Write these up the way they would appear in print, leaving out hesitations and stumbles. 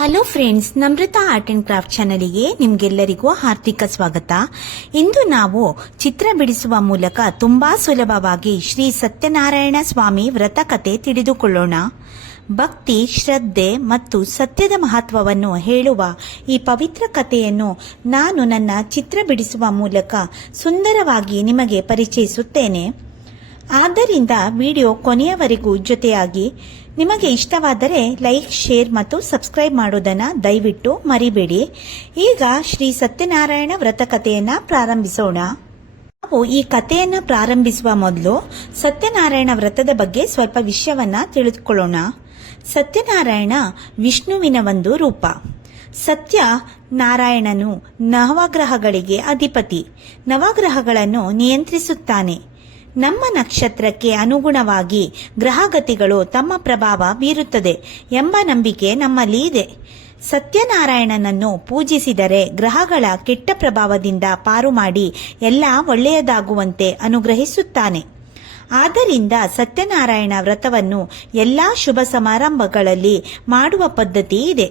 Hello friends, Namrata art and craft ಚಾನಲಿಗೆ ನಿಮ್ಗೆಲ್ಲರಿಗೂ ಹಾರ್ದಿಕ ಸ್ವಾಗತ. ಇಂದು ನಾವು ಚಿತ್ರ ಬಿಡಿಸುವ ಮೂಲಕ ತುಂಬಾ ಸುಲಭವಾಗಿ ಶ್ರೀ ಸತ್ಯನಾರಾಯಣ ಸ್ವಾಮಿ ವ್ರತ ಕಥೆ ತಿಳಿದುಕೊಳ್ಳೋಣ. ಭಕ್ತಿ, ಶ್ರದ್ಧೆ ಮತ್ತು ಸತ್ಯದ ಮಹತ್ವವನ್ನು ಹೇಳುವ ಈ ಪವಿತ್ರ ಕಥೆಯನ್ನು ನಾನು ನನ್ನ ಚಿತ್ರ ಬಿಡಿಸುವ ಮೂಲಕ ಸುಂದರವಾಗಿ ನಿಮಗೆ ಪರಿಚಯಿಸುತ್ತೇನೆ. ಆದ್ದರಿಂದ ವಿಡಿಯೋ ಕೊನೆಯವರೆಗೂ ಜೊತೆಯಾಗಿ. ನಿಮಗೆ ಇಷ್ಟವಾದರೆ ಲೈಕ್, ಶೇರ್ ಮತ್ತು ಸಬ್ಸ್ಕ್ರೈಬ್ ಮಾಡೋದನ್ನು ದಯವಿಟ್ಟು ಮರಿಬೇಡಿ. ಈಗ ಶ್ರೀ ಸತ್ಯನಾರಾಯಣ ವ್ರತ ಕಥೆಯನ್ನ ಪ್ರಾರಂಭಿಸೋಣ. ನಾವು ಈ ಕಥೆಯನ್ನ ಪ್ರಾರಂಭಿಸುವ ಮೊದಲು ಸತ್ಯನಾರಾಯಣ ವ್ರತದ ಬಗ್ಗೆ ಸ್ವಲ್ಪ ವಿಷಯವನ್ನ ತಿಳಿದುಕೊಳ್ಳೋಣ. ಸತ್ಯನಾರಾಯಣ ವಿಷ್ಣುವಿನ ಒಂದು ರೂಪ. ಸತ್ಯ ನಾರಾಯಣನು ನವಗ್ರಹಗಳಿಗೆ ಅಧಿಪತಿ, ನವಗ್ರಹಗಳನ್ನು ನಿಯಂತ್ರಿಸುತ್ತಾನೆ. ನಮ್ಮ ನಕ್ಷತ್ರಕ್ಕೆ ಅನುಗುಣವಾಗಿ ಗ್ರಹಗತಿಗಳು ತಮ್ಮ ಪ್ರಭಾವ ಬೀರುತ್ತದೆ ಎಂಬ ನಂಬಿಕೆ ನಮ್ಮಲ್ಲಿ ಇದೆ. ಸತ್ಯನಾರಾಯಣನನ್ನು ಪೂಜಿಸಿದರೆ ಗ್ರಹಗಳ ಕೆಟ್ಟ ಪ್ರಭಾವದಿಂದ ಪಾರು ಮಾಡಿ ಎಲ್ಲ ಒಳ್ಳೆಯದಾಗುವಂತೆ ಅನುಗ್ರಹಿಸುತ್ತಾನೆ. ಆದ್ದರಿಂದ ಸತ್ಯನಾರಾಯಣ ವ್ರತವನ್ನು ಎಲ್ಲಾ ಶುಭ ಸಮಾರಂಭಗಳಲ್ಲಿ ಮಾಡುವ ಪದ್ಧತಿ ಇದೆ.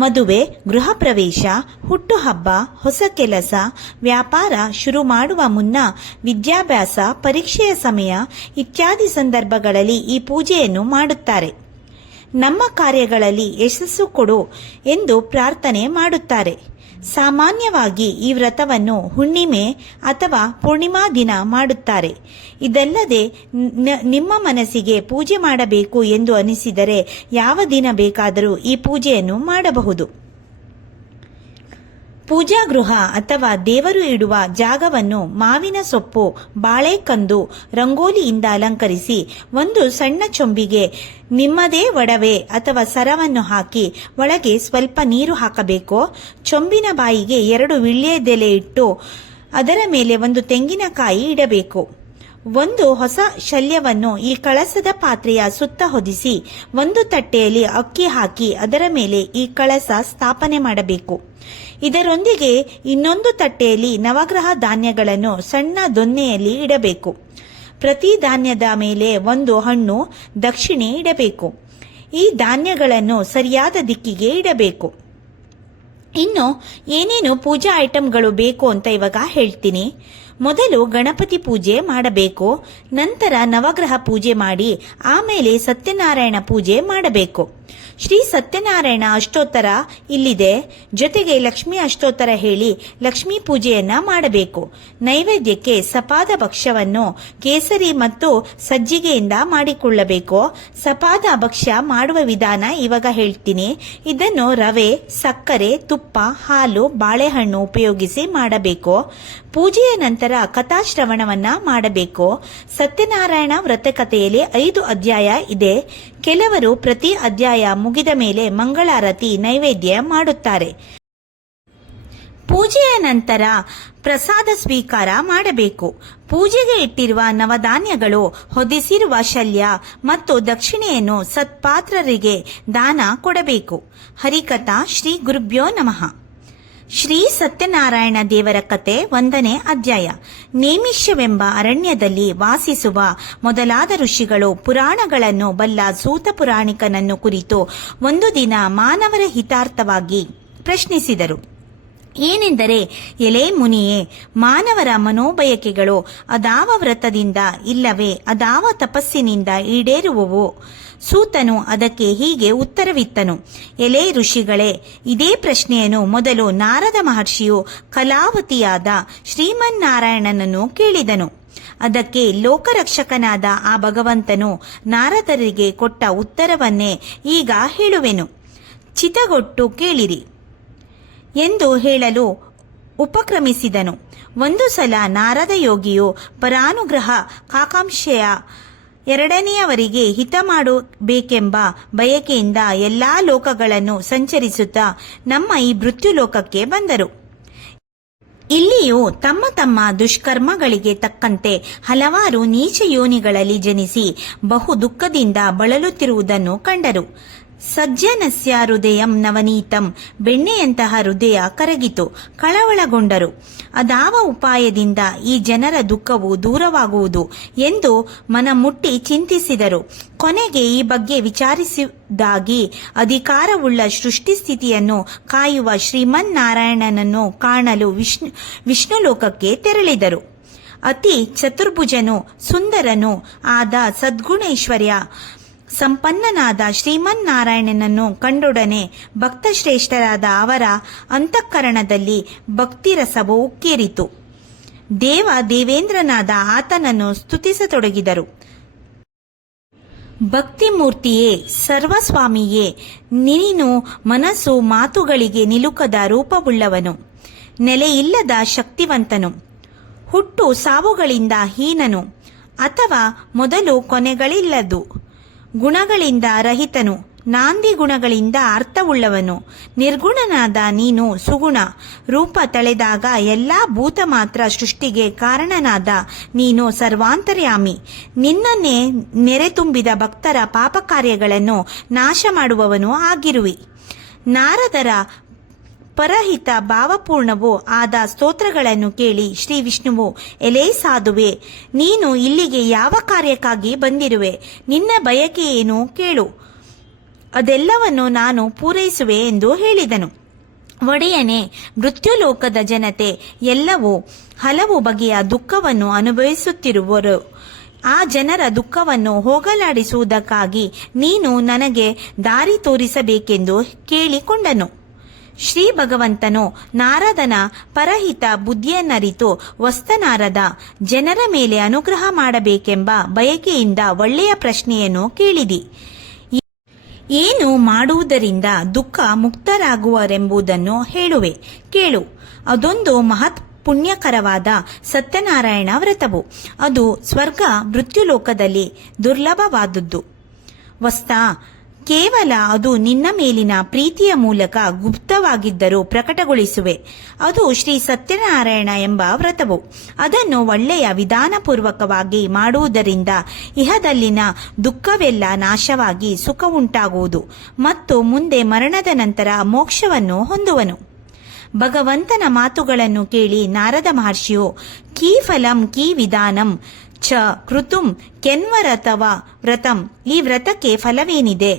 ಮದುವೆ, ಗೃಹ ಪ್ರವೇಶ, ಹುಟ್ಟುಹಬ್ಬ, ಹೊಸ ಕೆಲಸ, ವ್ಯಾಪಾರ ಶುರು ಮಾಡುವ ಮುನ್ನ, ವಿದ್ಯಾಭ್ಯಾಸ, ಪರೀಕ್ಷೆಯ ಸಮಯ ಇತ್ಯಾದಿ ಸಂದರ್ಭಗಳಲ್ಲಿ ಈ ಪೂಜೆಯನ್ನು ಮಾಡುತ್ತಾರೆ. ನಮ್ಮ ಕಾರ್ಯಗಳಲ್ಲಿ ಯಶಸ್ಸು ಕೊಡು ಎಂದು ಪ್ರಾರ್ಥನೆ ಮಾಡುತ್ತಾರೆ. ಸಾಮಾನ್ಯವಾಗಿ ಈ ವ್ರತವನ್ನು ಹುಣ್ಣಿಮೆ ಅಥವಾ ಪೂರ್ಣಿಮಾ ದಿನ ಮಾಡುತ್ತಾರೆ. ಇದಲ್ಲದೆ ನಿಮ್ಮ ಮನಸ್ಸಿಗೆ ಪೂಜೆ ಮಾಡಬೇಕು ಎಂದು ಅನಿಸಿದರೆ ಯಾವ ದಿನ ಬೇಕಾದರೂ ಈ ಪೂಜೆಯನ್ನು ಮಾಡಬಹುದು. ಪೂಜಾ ಗೃಹ ಅಥವಾ ದೇವರು ಇಡುವ ಜಾಗವನ್ನು ಮಾವಿನ ಸೊಪ್ಪು, ಬಾಳೆಕಂದು, ರಂಗೋಲಿಯಿಂದ ಅಲಂಕರಿಸಿ ಒಂದು ಸಣ್ಣ ಚೊಂಬಿಗೆ ನಿಮ್ಮದೇ ಒಡವೆ ಅಥವಾ ಸರವನ್ನು ಹಾಕಿ ಒಳಗೆ ಸ್ವಲ್ಪ ನೀರು ಹಾಕಬೇಕು. ಚೊಂಬಿನ ಬಾಯಿಗೆ 2 ವೀಳ್ಯದೆಲೆ ಇಟ್ಟು ಅದರ ಮೇಲೆ ಒಂದು ತೆಂಗಿನಕಾಯಿ ಇಡಬೇಕು. ಒಂದು ಹೊಸ ಶಲ್ಯವನ್ನು ಈ ಕಳಸದ ಪಾತ್ರೆಯ ಸುತ್ತ ಹೊದಿಸಿ ಒಂದು ತಟ್ಟೆಯಲ್ಲಿ ಅಕ್ಕಿ ಹಾಕಿ ಅದರ ಮೇಲೆ ಈ ಕಳಸ ಸ್ಥಾಪನೆ ಮಾಡಬೇಕು. ಇದರೊಂದಿಗೆ ಇನ್ನೊಂದು ತಟ್ಟೆಯಲ್ಲಿ ನವಗ್ರಹ ಧಾನ್ಯಗಳನ್ನು ಸಣ್ಣ ದೊನ್ನೆಯಲ್ಲಿ ಇಡಬೇಕು. ಪ್ರತಿ ಧಾನ್ಯದ ಮೇಲೆ ಒಂದು ಹಣ್ಣು ದಕ್ಷಿಣೆ ಇಡಬೇಕು. ಈ ಧಾನ್ಯಗಳನ್ನು ಸರಿಯಾದ ದಿಕ್ಕಿಗೆ ಇಡಬೇಕು. ಇನ್ನು ಏನೇನು ಪೂಜಾ ಐಟಂಗಳು ಬೇಕು ಅಂತ ಇವಾಗ ಹೇಳ್ತೀನಿ. ಮೊದಲು ಗಣಪತಿ ಪೂಜೆ ಮಾಡಬೇಕು. ನಂತರ ನವಗ್ರಹ ಪೂಜೆ ಮಾಡಿ ಆಮೇಲೆ ಸತ್ಯನಾರಾಯಣ ಪೂಜೆ ಮಾಡಬೇಕು. ಶ್ರೀ ಸತ್ಯನಾರಾಯಣ ಅಷ್ಟೋತ್ತರ ಇಲ್ಲಿದೆ. ಜೊತೆಗೆ ಲಕ್ಷ್ಮೀ ಅಷ್ಟೋತ್ತರ ಹೇಳಿ ಲಕ್ಷ್ಮೀ ಪೂಜೆಯನ್ನ ಮಾಡಬೇಕು. ನೈವೇದ್ಯಕ್ಕೆ ಸಪಾದ ಭಕ್ಷ್ಯವನ್ನು ಕೇಸರಿ ಮತ್ತು ಸಜ್ಜಿಗೆಯಿಂದ ಮಾಡಿಕೊಳ್ಳಬೇಕು. ಸಪಾದ ಭಕ್ಷ್ಯ ಮಾಡುವ ವಿಧಾನ ಇವಾಗ ಹೇಳ್ತೀನಿ. ಇದನ್ನು ರವೆ, ಸಕ್ಕರೆ, ತುಪ್ಪ, ಹಾಲು, ಬಾಳೆಹಣ್ಣು ಉಪಯೋಗಿಸಿ ಮಾಡಬೇಕು. ಪೂಜೆಯ ನಂತರ ಕಥಾಶ್ರವಣವನ್ನ ಮಾಡಬೇಕು. ಸತ್ಯನಾರಾಯಣ ವ್ರತಕಥೆಯಲ್ಲಿ 5 ಅಧ್ಯಾಯ ಇದೆ. ಕೆಲವರು ಪ್ರತಿ ಅಧ್ಯಾಯ ಮುಗಿದ ಮೇಲೆ ಮಂಗಳಾರತಿ ನೈವೇದ್ಯ ಮಾಡುತ್ತಾರೆ. ಪೂಜೆಯ ನಂತರ ಪ್ರಸಾದ ಸ್ವೀಕಾರ ಮಾಡಬೇಕು. ಪೂಜೆಗೆ ಇಟ್ಟಿರುವ ನವಧಾನ್ಯಗಳು, ಹೊದಿಸಿರುವ ಶಲ್ಯ ಮತ್ತು ದಕ್ಷಿಣೆಯನ್ನು ಸತ್ಪಾತ್ರರಿಗೆ ದಾನ ಕೊಡಬೇಕು. ಹರಿಕಥಾ. ಶ್ರೀ ಗುರುಭ್ಯೋ ನಮಃ. ಶ್ರೀ ಸತ್ಯನಾರಾಯಣ ದೇವರ ಕತೆ 1ನೇ ಅಧ್ಯಾಯ. ನೇಮಿಷ್ಯವೆಂಬ ಅರಣ್ಯದಲ್ಲಿ ವಾಸಿಸುವ ಮೊದಲಾದ ಋಷಿಗಳು ಪುರಾಣಗಳನ್ನು ಬಲ್ಲ ಸೂತ ಪುರಾಣಿಕನನ್ನು ಕುರಿತು ಒಂದು ದಿನ ಮಾನವರ ಹಿತಾರ್ಥವಾಗಿ ಪ್ರಶ್ನಿಸಿದರು. ಏನೆಂದರೆ, ಎಲೆ ಮುನಿಯೇ, ಮಾನವರ ಮನೋಬಯಕೆಗಳು ಅದಾವ ವ್ರತದಿಂದ ಇಲ್ಲವೇ ಅದಾವ ತಪಸ್ಸಿನಿಂದ ಈಡೇರುವವು? ಸೂತನು ಅದಕ್ಕೆ ಹೀಗೆ ಉತ್ತರವಿತ್ತನು. ಎಲೆ ಋಷಿಗಳೇ, ಇದೇ ಪ್ರಶ್ನೆಯನ್ನು ಮೊದಲು ನಾರದ ಮಹರ್ಷಿಯು ಕಲಾವತಿಯಾದ ಶ್ರೀಮನ್ನಾರಾಯಣನನ್ನು ಕೇಳಿದನು. ಅದಕ್ಕೆ ಲೋಕರಕ್ಷಕನಾದ ಆ ಭಗವಂತನು ನಾರದರಿಗೆ ಕೊಟ್ಟ ಉತ್ತರವನ್ನೇ ಈಗ ಹೇಳುವೆನು. ಚಿತಗೊಟ್ಟು ಕೇಳಿರಿ ಎಂದು ಹೇಳಲು ಉಪಕ್ರಮಿಸಿದನು. ಒಂದು ಸಲ ನಾರದ ಯೋಗಿಯು ಪರಾನುಗ್ರಹ ಕಾಕಾಂಕ್ಷೆಯ ಎರಡನೆಯವರಿಗೆ ಹಿತ ಮಾಡಬೇಕೆಂಬ ಬಯಕೆಯಿಂದ ಎಲ್ಲಾ ಲೋಕಗಳನ್ನು ಸಂಚರಿಸುತ್ತಾ ನಮ್ಮ ಈ ಮೃತ್ಯುಲೋಕಕ್ಕೆ ಬಂದರು. ಇಲ್ಲಿಯೂ ತಮ್ಮ ತಮ್ಮ ದುಷ್ಕರ್ಮಗಳಿಗೆ ತಕ್ಕಂತೆ ಹಲವಾರು ನೀಚ ಯೋನಿಗಳಲ್ಲಿ ಜನಿಸಿ ಬಹು ದುಃಖದಿಂದ ಬಳಲುತ್ತಿರುವುದನ್ನು ಕಂಡರು. ಸಜ್ಜನಸ್ಯ ಹೃದಯಂ ನವನೀತಂ, ಬೆಣ್ಣೆಯಂತಹ ಹೃದಯ ಕರಗಿತು, ಕಳವಳಗೊಂಡರು. ಅದಾವ ಉಪಾಯದಿಂದ ಈ ಜನರ ದುಃಖವು ದೂರವಾಗುವುದು ಎಂದು ಮನಮುಟ್ಟಿ ಚಿಂತಿಸಿದರು. ಕೊನೆಗೆ ಈ ಬಗ್ಗೆ ವಿಚಾರಿಸಿದಾಗಿ ಅಧಿಕಾರವುಳ್ಳ ಸೃಷ್ಟಿಸ್ಥಿತಿಯನ್ನು ಕಾಯುವ ಶ್ರೀಮನ್ನಾರಾಯಣನನ್ನು ಕಾಣಲು ವಿಷ್ಣು ಲೋಕಕ್ಕೆ ತೆರಳಿದರು. ಅತಿ ಚತುರ್ಭುಜನು ಸುಂದರನು ಆದ ಸದ್ಗುಣೈಶ್ವರ್ಯ ಸಂಪನ್ನನಾದ ಶ್ರೀಮನ್ನಾರಾಯಣನನ್ನು ಕಂಡೊಡನೆ ಭಕ್ತಶ್ರೇಷ್ಠರಾದ ಅವರ ಅಂತಃಕರಣದಲ್ಲಿ ಭಕ್ತಿರಸವು ಉಕ್ಕೇರಿತು. ದೇವೇಂದ್ರನಾದ ಆತನನ್ನು ಸ್ತುತಿಸತೊಡಗಿದರು. ಭಕ್ತಿಮೂರ್ತಿಯೇ, ಸರ್ವಸ್ವಾಮಿಯೇ, ನೀನು ಮನಸ್ಸು ಮಾತುಗಳಿಗೆ ನಿಲುಕದ ರೂಪವುಳ್ಳವನು, ನೆಲೆಯಿಲ್ಲದ ಶಕ್ತಿವಂತನು, ಹುಟ್ಟು ಸಾವುಗಳಿಂದ ಹೀನನು, ಅಥವಾ ಮೊದಲು ಕೊನೆಗಳಿಲ್ಲದು, ಗುಣಗಳಿಂದ ರಹಿತನು, ನಾಂದಿ ಗುಣಗಳಿಂದ ಅರ್ಥವುಳ್ಳವನು, ನಿರ್ಗುಣನಾದ ನೀನು ಸುಗುಣ ರೂಪ ತಳೆದಾಗ ಎಲ್ಲಾ ಭೂತ ಮಾತ್ರ ಸೃಷ್ಟಿಗೆ ಕಾರಣನಾದ ನೀನು ಸರ್ವಾಂತರ್ಯಾಮಿ. ನಿನ್ನನ್ನೇ ನೆರೆತುಂಬಿದ ಭಕ್ತರ ಪಾಪ ಕಾರ್ಯಗಳನ್ನು ನಾಶ ಮಾಡುವವನು ಆಗಿರುವಿ. ನಾರದರ ಪರಹಿತ ಭಾವಪೂರ್ಣವೂ ಆದ ಸ್ತೋತ್ರಗಳನ್ನು ಕೇಳಿ ಶ್ರೀ ವಿಷ್ಣುವು, ಎಲೇ ಸಾಧುವೆ, ನೀನು ಇಲ್ಲಿಗೆ ಯಾವ ಕಾರ್ಯಕ್ಕಾಗಿ ಬಂದಿರುವೆ? ನಿನ್ನ ಬಯಕೆ ಏನು ಕೇಳು, ಅದೆಲ್ಲವನ್ನು ನಾನು ಪೂರೈಸುವೆ ಎಂದು ಹೇಳಿದನು. ಒಡೆಯನೇ, ಮೃತ್ಯುಲೋಕದ ಜನತೆ ಎಲ್ಲವೂ ಹಲವು ಬಗೆಯ ದುಃಖವನ್ನು ಅನುಭವಿಸುತ್ತಿರುವರು. ಆ ಜನರ ದುಃಖವನ್ನು ಹೋಗಲಾಡಿಸುವುದಕ್ಕಾಗಿ ನೀನು ನನಗೆ ದಾರಿ ತೋರಿಸಬೇಕೆಂದು ಕೇಳಿಕೊಂಡನು. ಶ್ರೀ ಭಗವಂತನು ನಾರದನ ಪರಹಿತ ಬುದ್ಧಿಯನ್ನರಿತು, ವಸ್ತನಾರದ ಜನರ ಮೇಲೆ ಅನುಗ್ರಹ ಮಾಡಬೇಕೆಂಬ ಬಯಕೆಯಿಂದ ಒಳ್ಳೆಯ ಪ್ರಶ್ನೆಯನ್ನು ಕೇಳಿದಿ. ಏನು ಮಾಡುವುದರಿಂದ ದುಃಖ ಮುಕ್ತರಾಗುವರೆಂಬುದನ್ನು ಹೇಳುವೆ, ಕೇಳು. ಅದೊಂದು ಮಹತ್ ಪುಣ್ಯಕರವಾದ ಸತ್ಯನಾರಾಯಣ ವ್ರತವು. ಅದು ಸ್ವರ್ಗ ಮೃತ್ಯುಲೋಕದಲ್ಲಿ ದುರ್ಲಭವಾದದ್ದು. ವಸ್ತಾ, ಕೇವಲ ಅದು ನಿನ್ನ ಮೇಲಿನ ಪ್ರೀತಿಯ ಮೂಲಕ ಗುಪ್ತವಾಗಿದ್ದರೂ ಪ್ರಕಟಗೊಳಿಸುವೆ. ಅದು ಶ್ರೀ ಸತ್ಯನಾರಾಯಣ ಎಂಬ ವ್ರತವು. ಅದನ್ನು ಒಳ್ಳೆಯ ವಿಧಾನಪೂರ್ವಕವಾಗಿ ಮಾಡುವುದರಿಂದ ಇಹದಲ್ಲಿನ ದುಃಖವೆಲ್ಲ ನಾಶವಾಗಿ ಸುಖ ಉಂಟಾಗುವುದು ಮತ್ತು ಮುಂದೆ ಮರಣದ ನಂತರ ಮೋಕ್ಷವನ್ನು ಹೊಂದುವನು. ಭಗವಂತನ ಮಾತುಗಳನ್ನು ಕೇಳಿ ನಾರದ ಮಹರ್ಷಿಯು, ಕೀ ಫಲಂ ಕೀ ವಿಧಾನಂ ಚ ಕೃತುಂ ಕೆನ್ವರತವ ವ್ರತಂ, ಈ ವ್ರತಕ್ಕೆ ಫಲವೇನಿದೆ?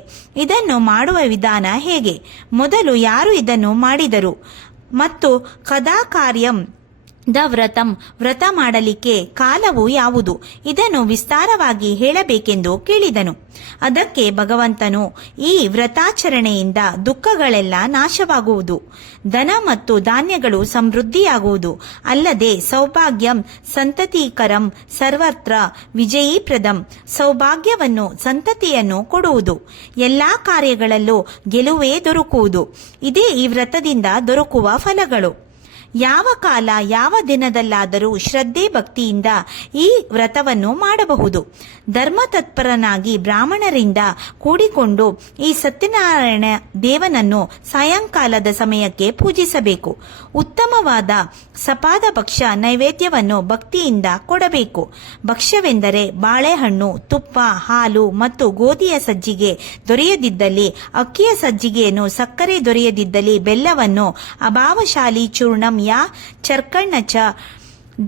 ಇದನ್ನು ಮಾಡುವ ವಿಧಾನ ಹೇಗೆ? ಮೊದಲು ಯಾರು ಇದನ್ನು ಮಾಡಿದರು? ಮತ್ತು ಕದಾ ಕಾರ್ಯಂ ದ ವ್ರತ ಮಾಡಲಿಕ್ಕೆ ಕಾಲವು ಯಾವುದು? ಇದನ್ನು ವಿಸ್ತಾರವಾಗಿ ಹೇಳಬೇಕೆಂದು ಕೇಳಿದನು. ಅದಕ್ಕೆ ಭಗವಂತನು, ಈ ವ್ರತಾಚರಣೆಯಿಂದ ದುಃಖಗಳೆಲ್ಲ ನಾಶವಾಗುವುದು, ಧನ ಮತ್ತು ಧಾನ್ಯಗಳು ಸಮೃದ್ಧಿಯಾಗುವುದು, ಅಲ್ಲದೆ ಸೌಭಾಗ್ಯಂ ಸಂತತಿಕರಂ ಸರ್ವತ್ರ ವಿಜಯೀಪ್ರದಂ, ಸೌಭಾಗ್ಯವನ್ನು ಸಂತತಿಯನ್ನು ಕೊಡುವುದು, ಎಲ್ಲಾ ಕಾರ್ಯಗಳಲ್ಲೂ ಗೆಲುವೇ ದೊರಕುವುದು. ಇದೇ ಈ ವ್ರತದಿಂದ ದೊರಕುವ ಫಲಗಳು. ಯಾವ ಕಾಲ ಯಾವ ದಿನದಲ್ಲಾದರೂ ಶ್ರದ್ಧೆ ಭಕ್ತಿಯಿಂದ ಈ ವ್ರತವನ್ನು ಮಾಡಬಹುದು. ಧರ್ಮತತ್ಪರನಾಗಿ ಬ್ರಾಹ್ಮಣರಿಂದ ಕೂಡಿಕೊಂಡು ಈ ಸತ್ಯನಾರಾಯಣ ದೇವನನ್ನು ಸಾಯಂಕಾಲದ ಸಮಯಕ್ಕೆ ಪೂಜಿಸಬೇಕು. ಉತ್ತಮವಾದ ಸಪಾದ ಭಕ್ಷ್ಯ ನೈವೇದ್ಯವನ್ನು ಭಕ್ತಿಯಿಂದ ಕೊಡಬೇಕು. ಭಕ್ಷ್ಯವೆಂದರೆ ಬಾಳೆಹಣ್ಣು, ತುಪ್ಪ, ಹಾಲು ಮತ್ತು ಗೋಧಿಯ ಸಜ್ಜಿಗೆ ದೊರೆಯದಿದ್ದಲ್ಲಿ ಅಕ್ಕಿಯ ಸಜ್ಜಿಗೆಯನ್ನು, ಸಕ್ಕರೆ ದೊರೆಯದಿದ್ದಲ್ಲಿ ಬೆಲ್ಲವನ್ನು, ಅಭಾವಶಾಲಿ ಚೂರ್ಣಂ ಯಾ ಚರ್ಕಣ್ಣ ಚ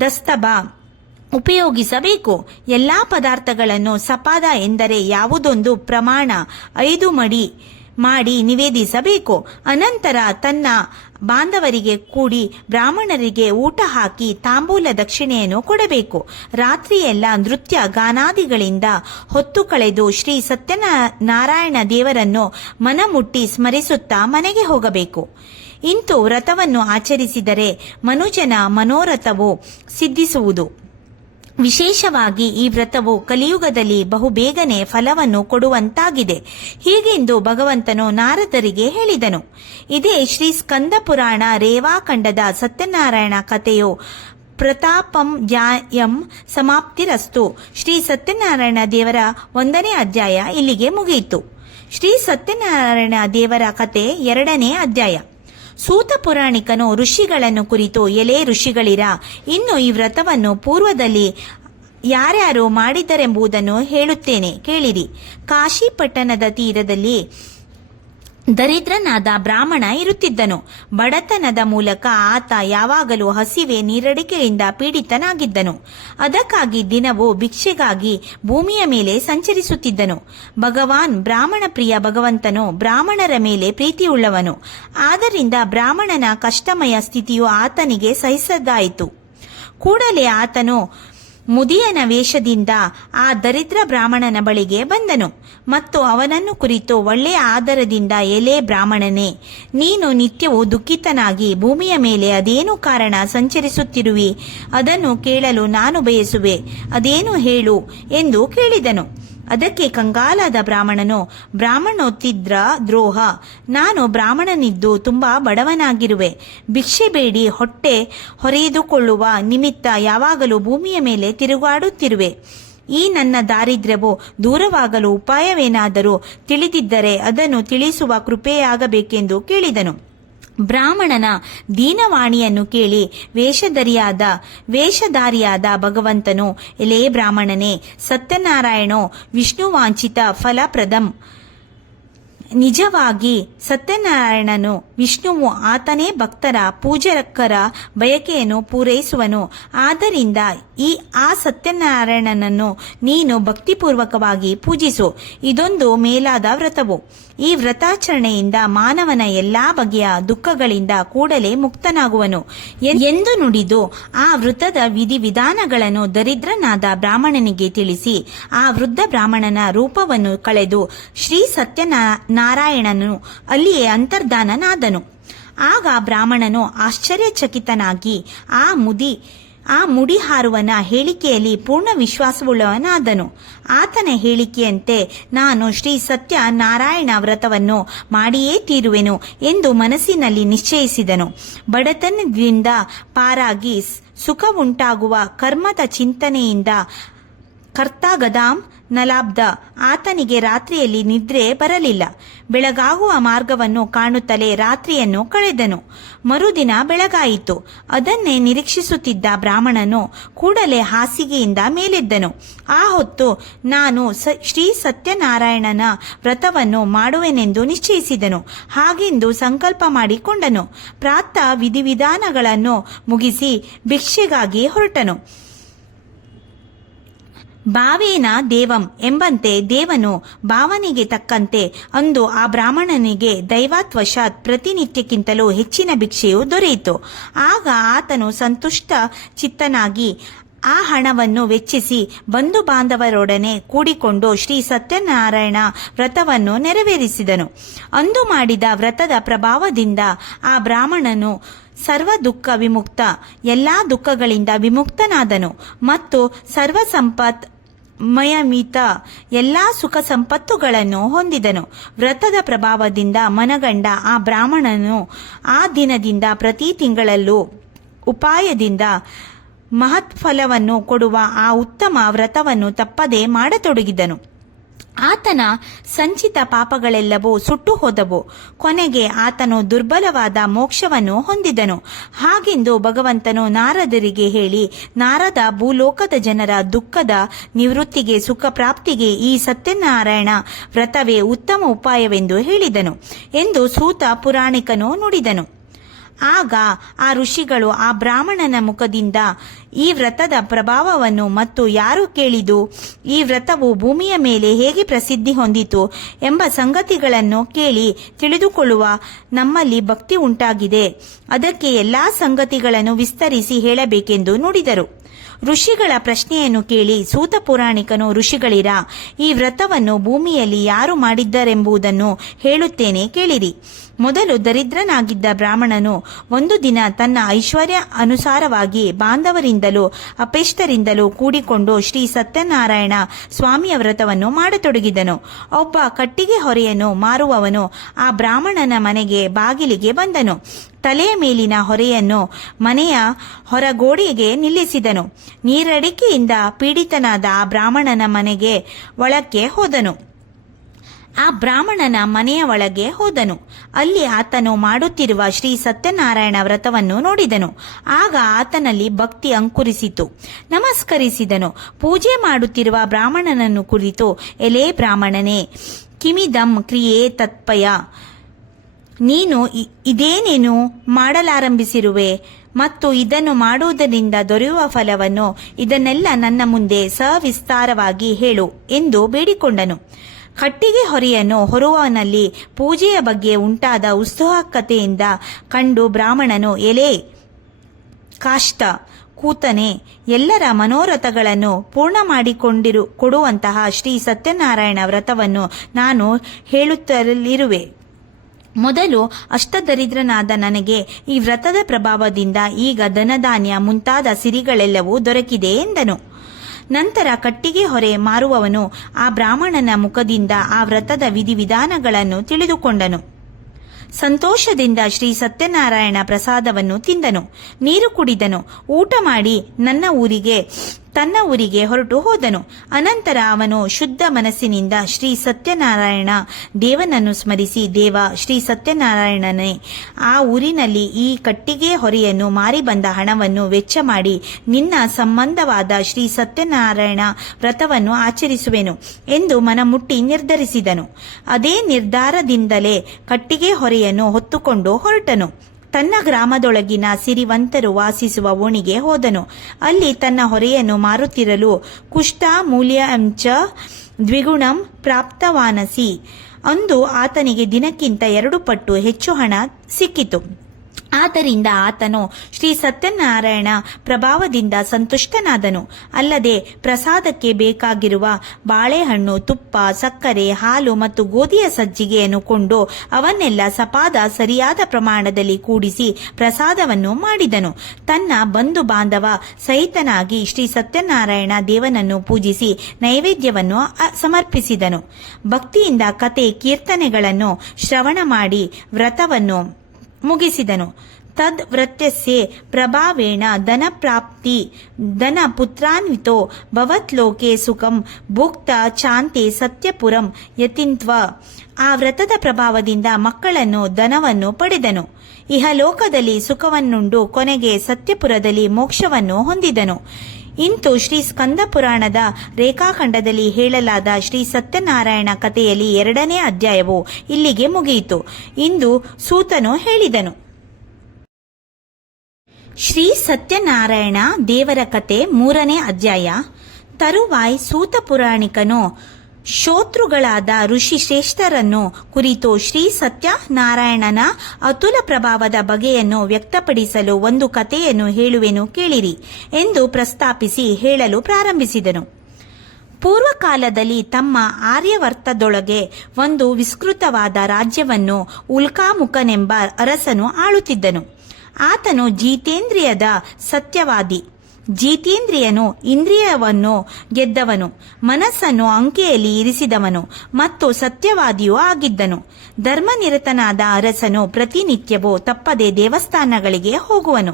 ದಸ್ತಬ ಉಪಯೋಗಿಸಬೇಕು. ಎಲ್ಲಾ ಪದಾರ್ಥಗಳನ್ನು ಸಪಾದ ಎಂದರೆ ಯಾವುದೊಂದು ಪ್ರಮಾಣ 5 ಮಡಿ ಮಾಡಿ ನಿವೇದಿಸಬೇಕು. ಅನಂತರ ತನ್ನ ಬಾಂಧವರಿಗೆ ಕೂಡಿ ಬ್ರಾಹ್ಮಣರಿಗೆ ಊಟ ಹಾಕಿ ತಾಂಬೂಲ ದಕ್ಷಿಣೆಯನ್ನು ಕೊಡಬೇಕು. ರಾತ್ರಿಯೆಲ್ಲ ನೃತ್ಯ ಗಾನಾದಿಗಳಿಂದ ಹೊತ್ತು ಕಳೆದು ಶ್ರೀ ಸತ್ಯನಾರಾಯಣ ದೇವರನ್ನು ಮನಮುಟ್ಟಿ ಸ್ಮರಿಸುತ್ತಾ ಮನೆಗೆ ಹೋಗಬೇಕು. ಇಂತು ವ್ರತವನ್ನು ಆಚರಿಸಿದರೆ ಮನುಜನ ಮನೋರಥವು ಸಿದ್ಧಿಸುವುದು. ವಿಶೇಷವಾಗಿ ಈ ವ್ರತವು ಕಲಿಯುಗದಲ್ಲಿ ಬಹುಬೇಗನೆ ಫಲವನ್ನು ಕೊಡುವಂತಾಗಿದೆ. ಹೀಗೆಂದು ಭಗವಂತನು ನಾರದರಿಗೆ ಹೇಳಿದನು. ಇದೇ ಶ್ರೀ ಸ್ಕಂದ ಪುರಾಣ ರೇವಾಖಂಡದ ಸತ್ಯನಾರಾಯಣ ಕಥೆಯು ಪ್ರತಾಪಂ ಧ್ಯಾಯಂ ಸಮಾಪ್ತಿರಸ್ತು. ಶ್ರೀ ಸತ್ಯನಾರಾಯಣ ದೇವರ 1ನೇ ಅಧ್ಯಾಯ ಇಲ್ಲಿಗೆ ಮುಗಿಯಿತು. ಶ್ರೀ ಸತ್ಯನಾರಾಯಣ ದೇವರ ಕಥೆ 2ನೇ ಅಧ್ಯಾಯ. ಸೂತ ಪುರಾಣಿಕನು ಋಷಿಗಳನ್ನು ಕುರಿತು, ಎಲೆ ಋಷಿಗಳಿರ, ಇನ್ನು ಈ ವ್ರತವನ್ನು ಪೂರ್ವದಲ್ಲಿ ಯಾರ್ಯಾರು ಮಾಡಿದರೆಂಬುದನ್ನು ಹೇಳುತ್ತೇನೆ, ಕೇಳಿರಿ. ಕಾಶಿ ಪಟ್ಟಣದ ತೀರದಲ್ಲಿ ದರಿದ್ರನಾದ ಬ್ರಾಹ್ಮಣ ಇರುತ್ತಿದ್ದನು. ಬಡತನದ ಮೂಲಕ ಆತ ಯಾವಾಗಲೂ ಹಸಿವೆ ನೀರಡಿಕೆಯಿಂದ ಪೀಡಿತನಾಗಿದ್ದನು. ಅದಕ್ಕಾಗಿ ದಿನವೂ ಭಿಕ್ಷೆಗಾಗಿ ಭೂಮಿಯ ಮೇಲೆ ಸಂಚರಿಸುತ್ತಿದ್ದನು. ಭಗವಾನ್ ಬ್ರಾಹ್ಮಣ ಪ್ರಿಯ ಭಗವಂತನು ಬ್ರಾಹ್ಮಣರ ಮೇಲೆ ಪ್ರೀತಿಯುಳ್ಳವನು. ಆದ್ದರಿಂದ ಬ್ರಾಹ್ಮಣನ ಕಷ್ಟಮಯ ಸ್ಥಿತಿಯು ಆತನಿಗೆ ಸಹಿಸದಾಯಿತು. ಕೂಡಲೇ ಆತನು ಮುದಿಯನ ವೇಷದಿಂದ ಆ ದರಿದ್ರ ಬ್ರಾಹ್ಮಣನ ಬಳಿಗೆ ಬಂದನು ಮತ್ತು ಅವನನ್ನು ಕುರಿತು ಒಳ್ಳೆಯ ಆದರದಿಂದ, ಎಲೆ ಬ್ರಾಹ್ಮಣನೇ, ನೀನು ನಿತ್ಯವೂ ದುಃಖಿತನಾಗಿ ಭೂಮಿಯ ಮೇಲೆ ಅದೇನು ಕಾರಣ ಸಂಚರಿಸುತ್ತಿರುವಿ? ಅದನ್ನು ಕೇಳಲು ನಾನು ಬಯಸುವೆ. ಅದೇನು ಹೇಳು ಎಂದು ಕೇಳಿದನು. ಅದಕ್ಕೆ ಕಂಗಾಲಾದ ಬ್ರಾಹ್ಮಣನು, ಬ್ರಾಹ್ಮಣೋತ್ತಿದ್ರ ದ್ರೋಹ, ನಾನು ಬ್ರಾಹ್ಮಣನಿದ್ದು ತುಂಬಾ ಬಡವನಾಗಿರುವೆ. ಭಿಕ್ಷೆ ಬೇಡಿ ಹೊಟ್ಟೆ ಹೊರೆದುಕೊಳ್ಳುವ ನಿಮಿತ್ತ ಯಾವಾಗಲೂ ಭೂಮಿಯ ಮೇಲೆ ತಿರುಗಾಡುತ್ತಿರುವೆ. ಈ ನನ್ನ ದಾರಿದ್ರ್ಯವು ದೂರವಾಗಲು ಉಪಾಯವೇನಾದರೂ ತಿಳಿದಿದ್ದರೆ ಅದನ್ನು ತಿಳಿಸುವ ಕೃಪೆಯಾಗಬೇಕೆಂದು ಕೇಳಿದನು. ಬ್ರಾಹ್ಮಣನ ದೀನವಾಣಿಯನ್ನು ಕೇಳಿ ವೇಷಧಾರಿಯಾದ ಭಗವಂತನು, ಎಲೇ ಬ್ರಾಹ್ಮಣನೇ, ಸತ್ಯನಾರಾಯಣೋ ವಿಷ್ಣುವಾಂಚಿತ ಫಲಪ್ರದಂ. ನಿಜವಾಗಿ ಸತ್ಯನಾರಾಯಣನು ವಿಷ್ಣುವು ಆತನೇ ಭಕ್ತರ ಪೂಜಕರ ಬಯಕೆಯನ್ನು ಪೂರೈಸುವನು. ಆದ್ದರಿಂದ ಆ ಸತ್ಯನಾರಾಯಣನನ್ನು ನೀನು ಭಕ್ತಿಪೂರ್ವಕವಾಗಿ ಪೂಜಿಸು. ಇದೊಂದು ಮೇಲಾದ ವ್ರತವು. ಈ ವ್ರತಾಚರಣೆಯಿಂದ ಮಾನವನ ಎಲ್ಲಾ ಬಗೆಯ ದುಃಖಗಳಿಂದ ಕೂಡಲೇ ಮುಕ್ತನಾಗುವನು ಎಂದು ನುಡಿದು ಆ ವೃತ್ತದ ವಿಧಿವಿಧಾನಗಳನ್ನು ದರಿದ್ರನಾದ ಬ್ರಾಹ್ಮಣನಿಗೆ ತಿಳಿಸಿ ಆ ವೃದ್ಧ ಬ್ರಾಹ್ಮಣನ ರೂಪವನ್ನು ಕಳೆದು ಶ್ರೀ ಸತ್ಯನಾರಾಯಣನು ಅಲ್ಲಿಯೇ ಅಂತರ್ಧಾನನಾದನು. ಆಗ ಬ್ರಾಹ್ಮಣನು ಆಶ್ಚರ್ಯಚಕಿತನಾಗಿ ಆ ಮುಡಿ ಹಾರುವನ ಹೇಳಿಕೆಯಲ್ಲಿ ಪೂರ್ಣ ವಿಶ್ವಾಸವುಳ್ಳವನಾದನು. ಆತನ ಹೇಳಿಕೆಯಂತೆ ನಾನು ಶ್ರೀ ಸತ್ಯನಾರಾಯಣ ವ್ರತವನ್ನು ಮಾಡಿಯೇ ತೀರುವೆನು ಎಂದು ಮನಸ್ಸಿನಲ್ಲಿ ನಿಶ್ಚಯಿಸಿದನು. ಬಡತನದಿಂದ ಪಾರಾಗಿ ಸುಖವುಂಟಾಗುವ ಕರ್ಮದ ಚಿಂತನೆಯಿಂದ ಕರ್ತಾಗದಾಂ ನಲಾಬ್ಧ ಆತನಿಗೆ ರಾತ್ರಿಯಲ್ಲಿ ನಿದ್ರೆ ಬರಲಿಲ್ಲ. ಬೆಳಗಾಗುವ ಮಾರ್ಗವನ್ನು ಕಾಣುತ್ತಲೇ ರಾತ್ರಿಯನ್ನು ಕಳೆದನು. ಮರುದಿನ ಬೆಳಗಾಯಿತು. ಅದನ್ನೇ ನಿರೀಕ್ಷಿಸುತ್ತಿದ್ದ ಬ್ರಾಹ್ಮಣನು ಕೂಡಲೇ ಹಾಸಿಗೆಯಿಂದ ಮೇಲೆದ್ದನು. ಆ ಹೊತ್ತು ನಾನು ಶ್ರೀ ಸತ್ಯನಾರಾಯಣನ ವ್ರತವನ್ನು ಮಾಡುವೆನೆಂದು ನಿಶ್ಚಯಿಸಿದನು. ಹಾಗೆಂದು ಸಂಕಲ್ಪ ಮಾಡಿಕೊಂಡನು. ಪ್ರಾತಃ ವಿಧಿವಿಧಾನಗಳನ್ನು ಮುಗಿಸಿ ಭಿಕ್ಷೆಗಾಗಿ ಹೊರಟನು. ಭಾವೇನ ದೇವಂ ಎಂಬಂತೆ ದೇವನು ಭಾವನೆಗೆ ತಕ್ಕಂತೆ ಅಂದು ಆ ಬ್ರಾಹ್ಮಣನಿಗೆ ದೈವಾತ್ವಶಾತ್ ಪ್ರತಿನಿತ್ಯಕ್ಕಿಂತಲೂ ಹೆಚ್ಚಿನ ಭಿಕ್ಷೆಯು ದೊರೆಯಿತು. ಆಗ ಆತನು ಸಂತುಷ್ಟ ಚಿತ್ತನಾಗಿ ಆ ಹಣವನ್ನು ವೆಚ್ಚಿಸಿ ಬಂಧು ಬಾಂಧವರೊಡನೆ ಕೂಡಿಕೊಂಡು ಶ್ರೀ ಸತ್ಯನಾರಾಯಣ ವ್ರತವನ್ನು ನೆರವೇರಿಸಿದನು. ಅಂದು ಮಾಡಿದ ವ್ರತದ ಪ್ರಭಾವದಿಂದ ಆ ಬ್ರಾಹ್ಮಣನು ಸರ್ವ ದುಃಖ ವಿಮುಕ್ತ, ಎಲ್ಲಾ ದುಃಖಗಳಿಂದ ವಿಮುಕ್ತನಾದನು ಮತ್ತು ಸರ್ವ ಸಂಪತ್ ಮಯಮಿತ ಎಲ್ಲಾ ಸುಖ ಸಂಪತ್ತುಗಳನ್ನು ಹೊಂದಿದನು. ವ್ರತದ ಪ್ರಭಾವದಿಂದ ಮನಗಂಡ ಆ ಬ್ರಾಹ್ಮಣನು ಆ ದಿನದಿಂದ ಪ್ರತಿ ತಿಂಗಳಲ್ಲೂ ಉಪಾಯದಿಂದ ಮಹತ್ಫಲವನ್ನು ಕೊಡುವ ಆ ಉತ್ತಮ ವ್ರತವನ್ನು ತಪ್ಪದೆ ಮಾಡತೊಡಗಿದನು. ಆತನ ಸಂಚಿತ ಪಾಪಗಳೆಲ್ಲವೂ ಸುಟ್ಟು ಹೋದವು. ಕೊನೆಗೆ ಆತನು ದುರ್ಬಲವಾದ ಮೋಕ್ಷವನ್ನು ಹೊಂದಿದನು. ಹಾಗೆಂದು ಭಗವಂತನು ನಾರದರಿಗೆ ಹೇಳಿ, ನಾರದ ಭೂಲೋಕದ ಜನರ ದುಃಖದ ನಿವೃತ್ತಿಗೆ ಸುಖ ಪ್ರಾಪ್ತಿಗೆ ಈ ಸತ್ಯನಾರಾಯಣ ವ್ರತವೇ ಉತ್ತಮ ಉಪಾಯವೆಂದು ಹೇಳಿದನು ಎಂದು ಸೂತ ಪುರಾಣಿಕನು ನುಡಿದನು. ಆಗ ಆ ಋಷಿಗಳು ಆ ಬ್ರಾಹ್ಮಣನ ಮುಖದಿಂದ ಈ ವ್ರತದ ಪ್ರಭಾವವನ್ನು ಮತ್ತು ಯಾರು ಕೇಳಿದು, ಈ ವ್ರತವು ಭೂಮಿಯ ಮೇಲೆ ಹೇಗೆ ಪ್ರಸಿದ್ಧಿ ಹೊಂದಿತು ಎಂಬ ಸಂಗತಿಗಳನ್ನು ಕೇಳಿ ತಿಳಿದುಕೊಳ್ಳುವ ನಮ್ಮಲ್ಲಿ ಭಕ್ತಿ ಉಂಟಾಗಿದೆ. ಅದಕ್ಕೆ ಎಲ್ಲಾ ಸಂಗತಿಗಳನ್ನು ವಿಸ್ತರಿಸಿ ಹೇಳಬೇಕೆಂದು ನುಡಿದರು. ಋಷಿಗಳ ಪ್ರಶ್ನೆಯನ್ನು ಕೇಳಿ ಸೂತ ಪುರಾಣಿಕನು ಋಷಿಗಳಿರ, ಈ ವ್ರತವನ್ನು ಭೂಮಿಯಲ್ಲಿ ಯಾರು ಮಾಡಿದ್ದರೆಂಬುದನ್ನು ಹೇಳುತ್ತೇನೆ ಕೇಳಿರಿ. ಮೊದಲು ದರಿದ್ರನಾಗಿದ್ದ ಬ್ರಾಹ್ಮಣನು ಒಂದು ದಿನ ತನ್ನ ಐಶ್ವರ್ಯ ಅನುಸಾರವಾಗಿ ಬಾಂಧವರಿಂದಲೂ ಅಪೇಷ್ಟರಿಂದಲೂ ಕೂಡಿಕೊಂಡು ಶ್ರೀ ಸತ್ಯನಾರಾಯಣ ಸ್ವಾಮಿಯ ವ್ರತವನ್ನು ಮಾಡತೊಡಗಿದನು. ಒಬ್ಬ ಕಟ್ಟಿಗೆ ಹೊರೆಯನ್ನು ಮಾರುವವನು ಆ ಬ್ರಾಹ್ಮಣನ ಮನೆಗೆ ಬಾಗಿಲಿಗೆ ಬಂದನು. ತಲೆಯ ಮೇಲಿನ ಹೊರೆಯನ್ನು ಮನೆಯ ಹೊರಗೋಡೆಗೆ ನಿಲ್ಲಿಸಿದನು. ನೀರಡಿಕೆಯಿಂದ ಪೀಡಿತನಾದ ಆ ಬ್ರಾಹ್ಮಣನ ಮನೆಗೆ ಒಳಕ್ಕೆ ಹೋದನು. ಆ ಬ್ರಾಹ್ಮಣನ ಮನೆಯ ಒಳಗೆ ಹೋದನು. ಅಲ್ಲಿ ಆತನು ಮಾಡುತ್ತಿರುವ ಶ್ರೀ ಸತ್ಯನಾರಾಯಣ ವ್ರತವನ್ನು ನೋಡಿದನು. ಆಗ ಆತನಲ್ಲಿ ಭಕ್ತಿ ಅಂಕುರಿಸಿತು. ನಮಸ್ಕರಿಸಿದನು. ಪೂಜೆ ಮಾಡುತ್ತಿರುವ ಬ್ರಾಹ್ಮಣನನ್ನು ಕುರಿತು, ಎಲೇ ಬ್ರಾಹ್ಮಣನೇ, ಕಿಮಿದಂ ಕ್ರಿಯೆ ತತ್ಪಯ ನೀನು ಇದೇನೇನು ಮಾಡಲಾರಂಭಿಸಿರುವೆ ಮತ್ತು ಇದನ್ನು ಮಾಡುವುದರಿಂದ ದೊರೆಯುವ ಫಲವನ್ನು ಇದನ್ನೆಲ್ಲ ನನ್ನ ಮುಂದೆ ಸವಿಸ್ತಾರವಾಗಿ ಹೇಳು ಎಂದು ಬೇಡಿಕೊಂಡನು. ಕಟ್ಟಿಗೆ ಹೊರೆಯನ್ನು ಹೊರುವವನಲ್ಲಿ ಪೂಜೆಯ ಬಗ್ಗೆ ಉಂಟಾದ ಉತ್ಸುಕತೆಯಿಂದ ಕಂಡು ಬ್ರಾಹ್ಮಣನು, ಎಲೆ ಕಾಷ್ಟ ಕೂತನೆ, ಎಲ್ಲರ ಮನೋರಥಗಳನ್ನು ಪೂರ್ಣ ಕೊಡುವಂತಹ ಶ್ರೀ ಸತ್ಯನಾರಾಯಣ ವ್ರತವನ್ನು ನಾನು ಹೇಳುತ್ತಲಿರುವೆ. ಮೊದಲು ಅಷ್ಟದರಿದ್ರನಾದ ನನಗೆ ಈ ವ್ರತದ ಪ್ರಭಾವದಿಂದ ಈಗ ಧನಧಾನ್ಯ ಮುಂತಾದ ಸಿರಿಗಳೆಲ್ಲವೂ ದೊರಕಿದೆ ಎಂದನು. ನಂತರ ಕಟ್ಟಿಗೆ ಹೊರೆ ಮಾರುವವನು ಆ ಬ್ರಾಹ್ಮಣನ ಮುಖದಿಂದ ಆ ವ್ರತದ ವಿಧಿವಿಧಾನಗಳನ್ನು ತಿಳಿದುಕೊಂಡನು. ಸಂತೋಷದಿಂದ ಶ್ರೀ ಸತ್ಯನಾರಾಯಣ ಪ್ರಸಾದವನ್ನು ತಿಂದನು, ನೀರು ಕುಡಿದನು, ಊಟ ಮಾಡಿ ತನ್ನ ಊರಿಗೆ ಹೊರಟು ಹೋದನು. ಅನಂತರ ಅವನು ಶುದ್ಧ ಮನಸ್ಸಿನಿಂದ ಶ್ರೀ ಸತ್ಯನಾರಾಯಣ ದೇವನನ್ನು ಸ್ಮರಿಸಿ, ದೇವ ಶ್ರೀ ಸತ್ಯನಾರಾಯಣನೇ, ಆ ಊರಿನಲ್ಲಿ ಈ ಕಟ್ಟಿಗೆ ಹೊರೆಯನ್ನು ಮಾರಿ ಬಂದ ಹಣವನ್ನು ವೆಚ್ಚ ಮಾಡಿ ನಿನ್ನ ಸಂಬಂಧವಾದ ಶ್ರೀ ಸತ್ಯನಾರಾಯಣ ವ್ರತವನ್ನು ಆಚರಿಸುವೆನು ಎಂದು ಮನಮುಟ್ಟಿ ನಿರ್ಧರಿಸಿದನು. ಅದೇ ನಿರ್ಧಾರದಿಂದಲೇ ಕಟ್ಟಿಗೆ ಹೊರೆಯನ್ನು ಹೊತ್ತುಕೊಂಡು ಹೊರಟನು. ತನ್ನ ಗ್ರಾಮದೊಳಗಿನ ಸಿರಿವಂತರು ವಾಸಿಸುವ ಓಣಿಗೆ ಹೋದನು. ಅಲ್ಲಿ ತನ್ನ ಹೊರೆಯನ್ನು ಮಾರುತ್ತಿರಲು ಕುಷ್ಟ ಮೂಲ್ಯಂಚ ದ್ವಿಗುಣಂ ಪ್ರಾಪ್ತವಾನಸಿ, ಅಂದು ಆತನಿಗೆ ದಿನಕ್ಕಿಂತ 2 ಪಟ್ಟು ಹೆಚ್ಚು ಹಣ ಸಿಕ್ಕಿತು. ಆದ್ದರಿಂದ ಆತನು ಶ್ರೀ ಸತ್ಯನಾರಾಯಣ ಪ್ರಭಾವದಿಂದ ಸಂತುಷ್ಟನಾದನು. ಅಲ್ಲದೆ ಪ್ರಸಾದಕ್ಕೆ ಬೇಕಾಗಿರುವ ಬಾಳೆಹಣ್ಣು, ತುಪ್ಪ, ಸಕ್ಕರೆ, ಹಾಲು ಮತ್ತು ಗೋಧಿಯ ಸಜ್ಜಿಗೆಯನ್ನು ಕೊಂಡು ಅವನ್ನೆಲ್ಲ ಸರಿಯಾದ ಪ್ರಮಾಣದಲ್ಲಿ ಕೂಡಿಸಿ ಪ್ರಸಾದವನ್ನು ಮಾಡಿದನು. ತನ್ನ ಬಂಧು ಬಾಂಧವ ಸಹಿತನಾಗಿ ಶ್ರೀ ಸತ್ಯನಾರಾಯಣ ದೇವನನ್ನು ಪೂಜಿಸಿ ನೈವೇದ್ಯವನ್ನು ಸಮರ್ಪಿಸಿದನು. ಭಕ್ತಿಯಿಂದ ಕತೆ ಕೀರ್ತನೆಗಳನ್ನು ಶ್ರವಣ ಮಾಡಿ ವ್ರತವನ್ನು ಮುಗಿಸಿದನು. ತದ್ವ್ರತ್ಯಸ್ಯೆ ಪ್ರಭಾವೇಣ ಧನ ಪುತ್ರಾನ್ವಿತೋ ಭವತ್ಲೋಕೆ ಸುಖಂ ಭುಕ್ತ ಚಾಂತೆ ಸತ್ಯಪುರಂ ಯತಿನ್ತ್ವ. ಆ ವ್ರತದ ಪ್ರಭಾವದಿಂದ ಮಕ್ಕಳನ್ನು, ಧನವನ್ನು ಪಡೆದನು. ಇಹಲೋಕದಲ್ಲಿ ಸುಖವನ್ನುಂಡು ಕೊನೆಗೆ ಸತ್ಯಪುರದಲ್ಲಿ ಮೋಕ್ಷವನ್ನು ಹೊಂದಿದನು. ಇಂತು ಶ್ರೀ ಸ್ಕಂದ ಪುರಾಣದ ರೇಖಾಖಂಡದಲ್ಲಿ ಹೇಳಲಾದ ಶ್ರೀ ಸತ್ಯನಾರಾಯಣ ಕಥೆಯಲ್ಲಿ 2ನೇ ಅಧ್ಯಾಯವು ಇಲ್ಲಿಗೆ ಮುಗಿಯಿತು. ಇಂದು ಸೂತನು ಹೇಳಿದನು. ಶ್ರೀ ಸತ್ಯನಾರಾಯಣ ದೇವರ ಕತೆ 3ನೇ ಅಧ್ಯಾಯ. ತರುವಾಯ್ ಸೂತ ಪುರಾಣಿಕನು ಶ್ರೋತೃಗಳಾದ ಋಷಿ ಶ್ರೇಷ್ಠರನ್ನು ಕುರಿತು ಶ್ರೀ ಸತ್ಯನಾರಾಯಣನ ಅತುಲ ಪ್ರಭಾವದ ಬಗೆಯನ್ನು ವ್ಯಕ್ತಪಡಿಸಲು ಒಂದು ಕಥೆಯನ್ನು ಹೇಳುವೆನು ಕೇಳಿರಿ ಎಂದು ಪ್ರಸ್ತಾಪಿಸಿ ಹೇಳಲು ಪ್ರಾರಂಭಿಸಿದನು. ಪೂರ್ವಕಾಲದಲ್ಲಿ ತಮ್ಮ ಆರ್ಯವರ್ತದೊಳಗೆ ಒಂದು ವಿಸ್ತೃತವಾದ ರಾಜ್ಯವನ್ನು ಉಲ್ಕಾಮುಖನೆಂಬ ಅರಸನು ಆಳುತ್ತಿದ್ದನು. ಆತನು ಜಿತೇಂದ್ರಿಯದ ಸತ್ಯವಾದಿ. ಜಿತೇಂದ್ರಿಯನು ಇಂದ್ರಿಯವನ್ನು ಗೆದ್ದವನು, ಮನಸ್ಸನ್ನು ಅಂಕೆಯಲ್ಲಿ ಇರಿಸಿದವನು ಮತ್ತು ಸತ್ಯವಾದಿಯೂ ಆಗಿದ್ದನು. ಧರ್ಮನಿರತನಾದ ಅರಸನು ಪ್ರತಿನಿತ್ಯವೂ ತಪ್ಪದೆ ದೇವಸ್ಥಾನಗಳಿಗೆ ಹೋಗುವನು,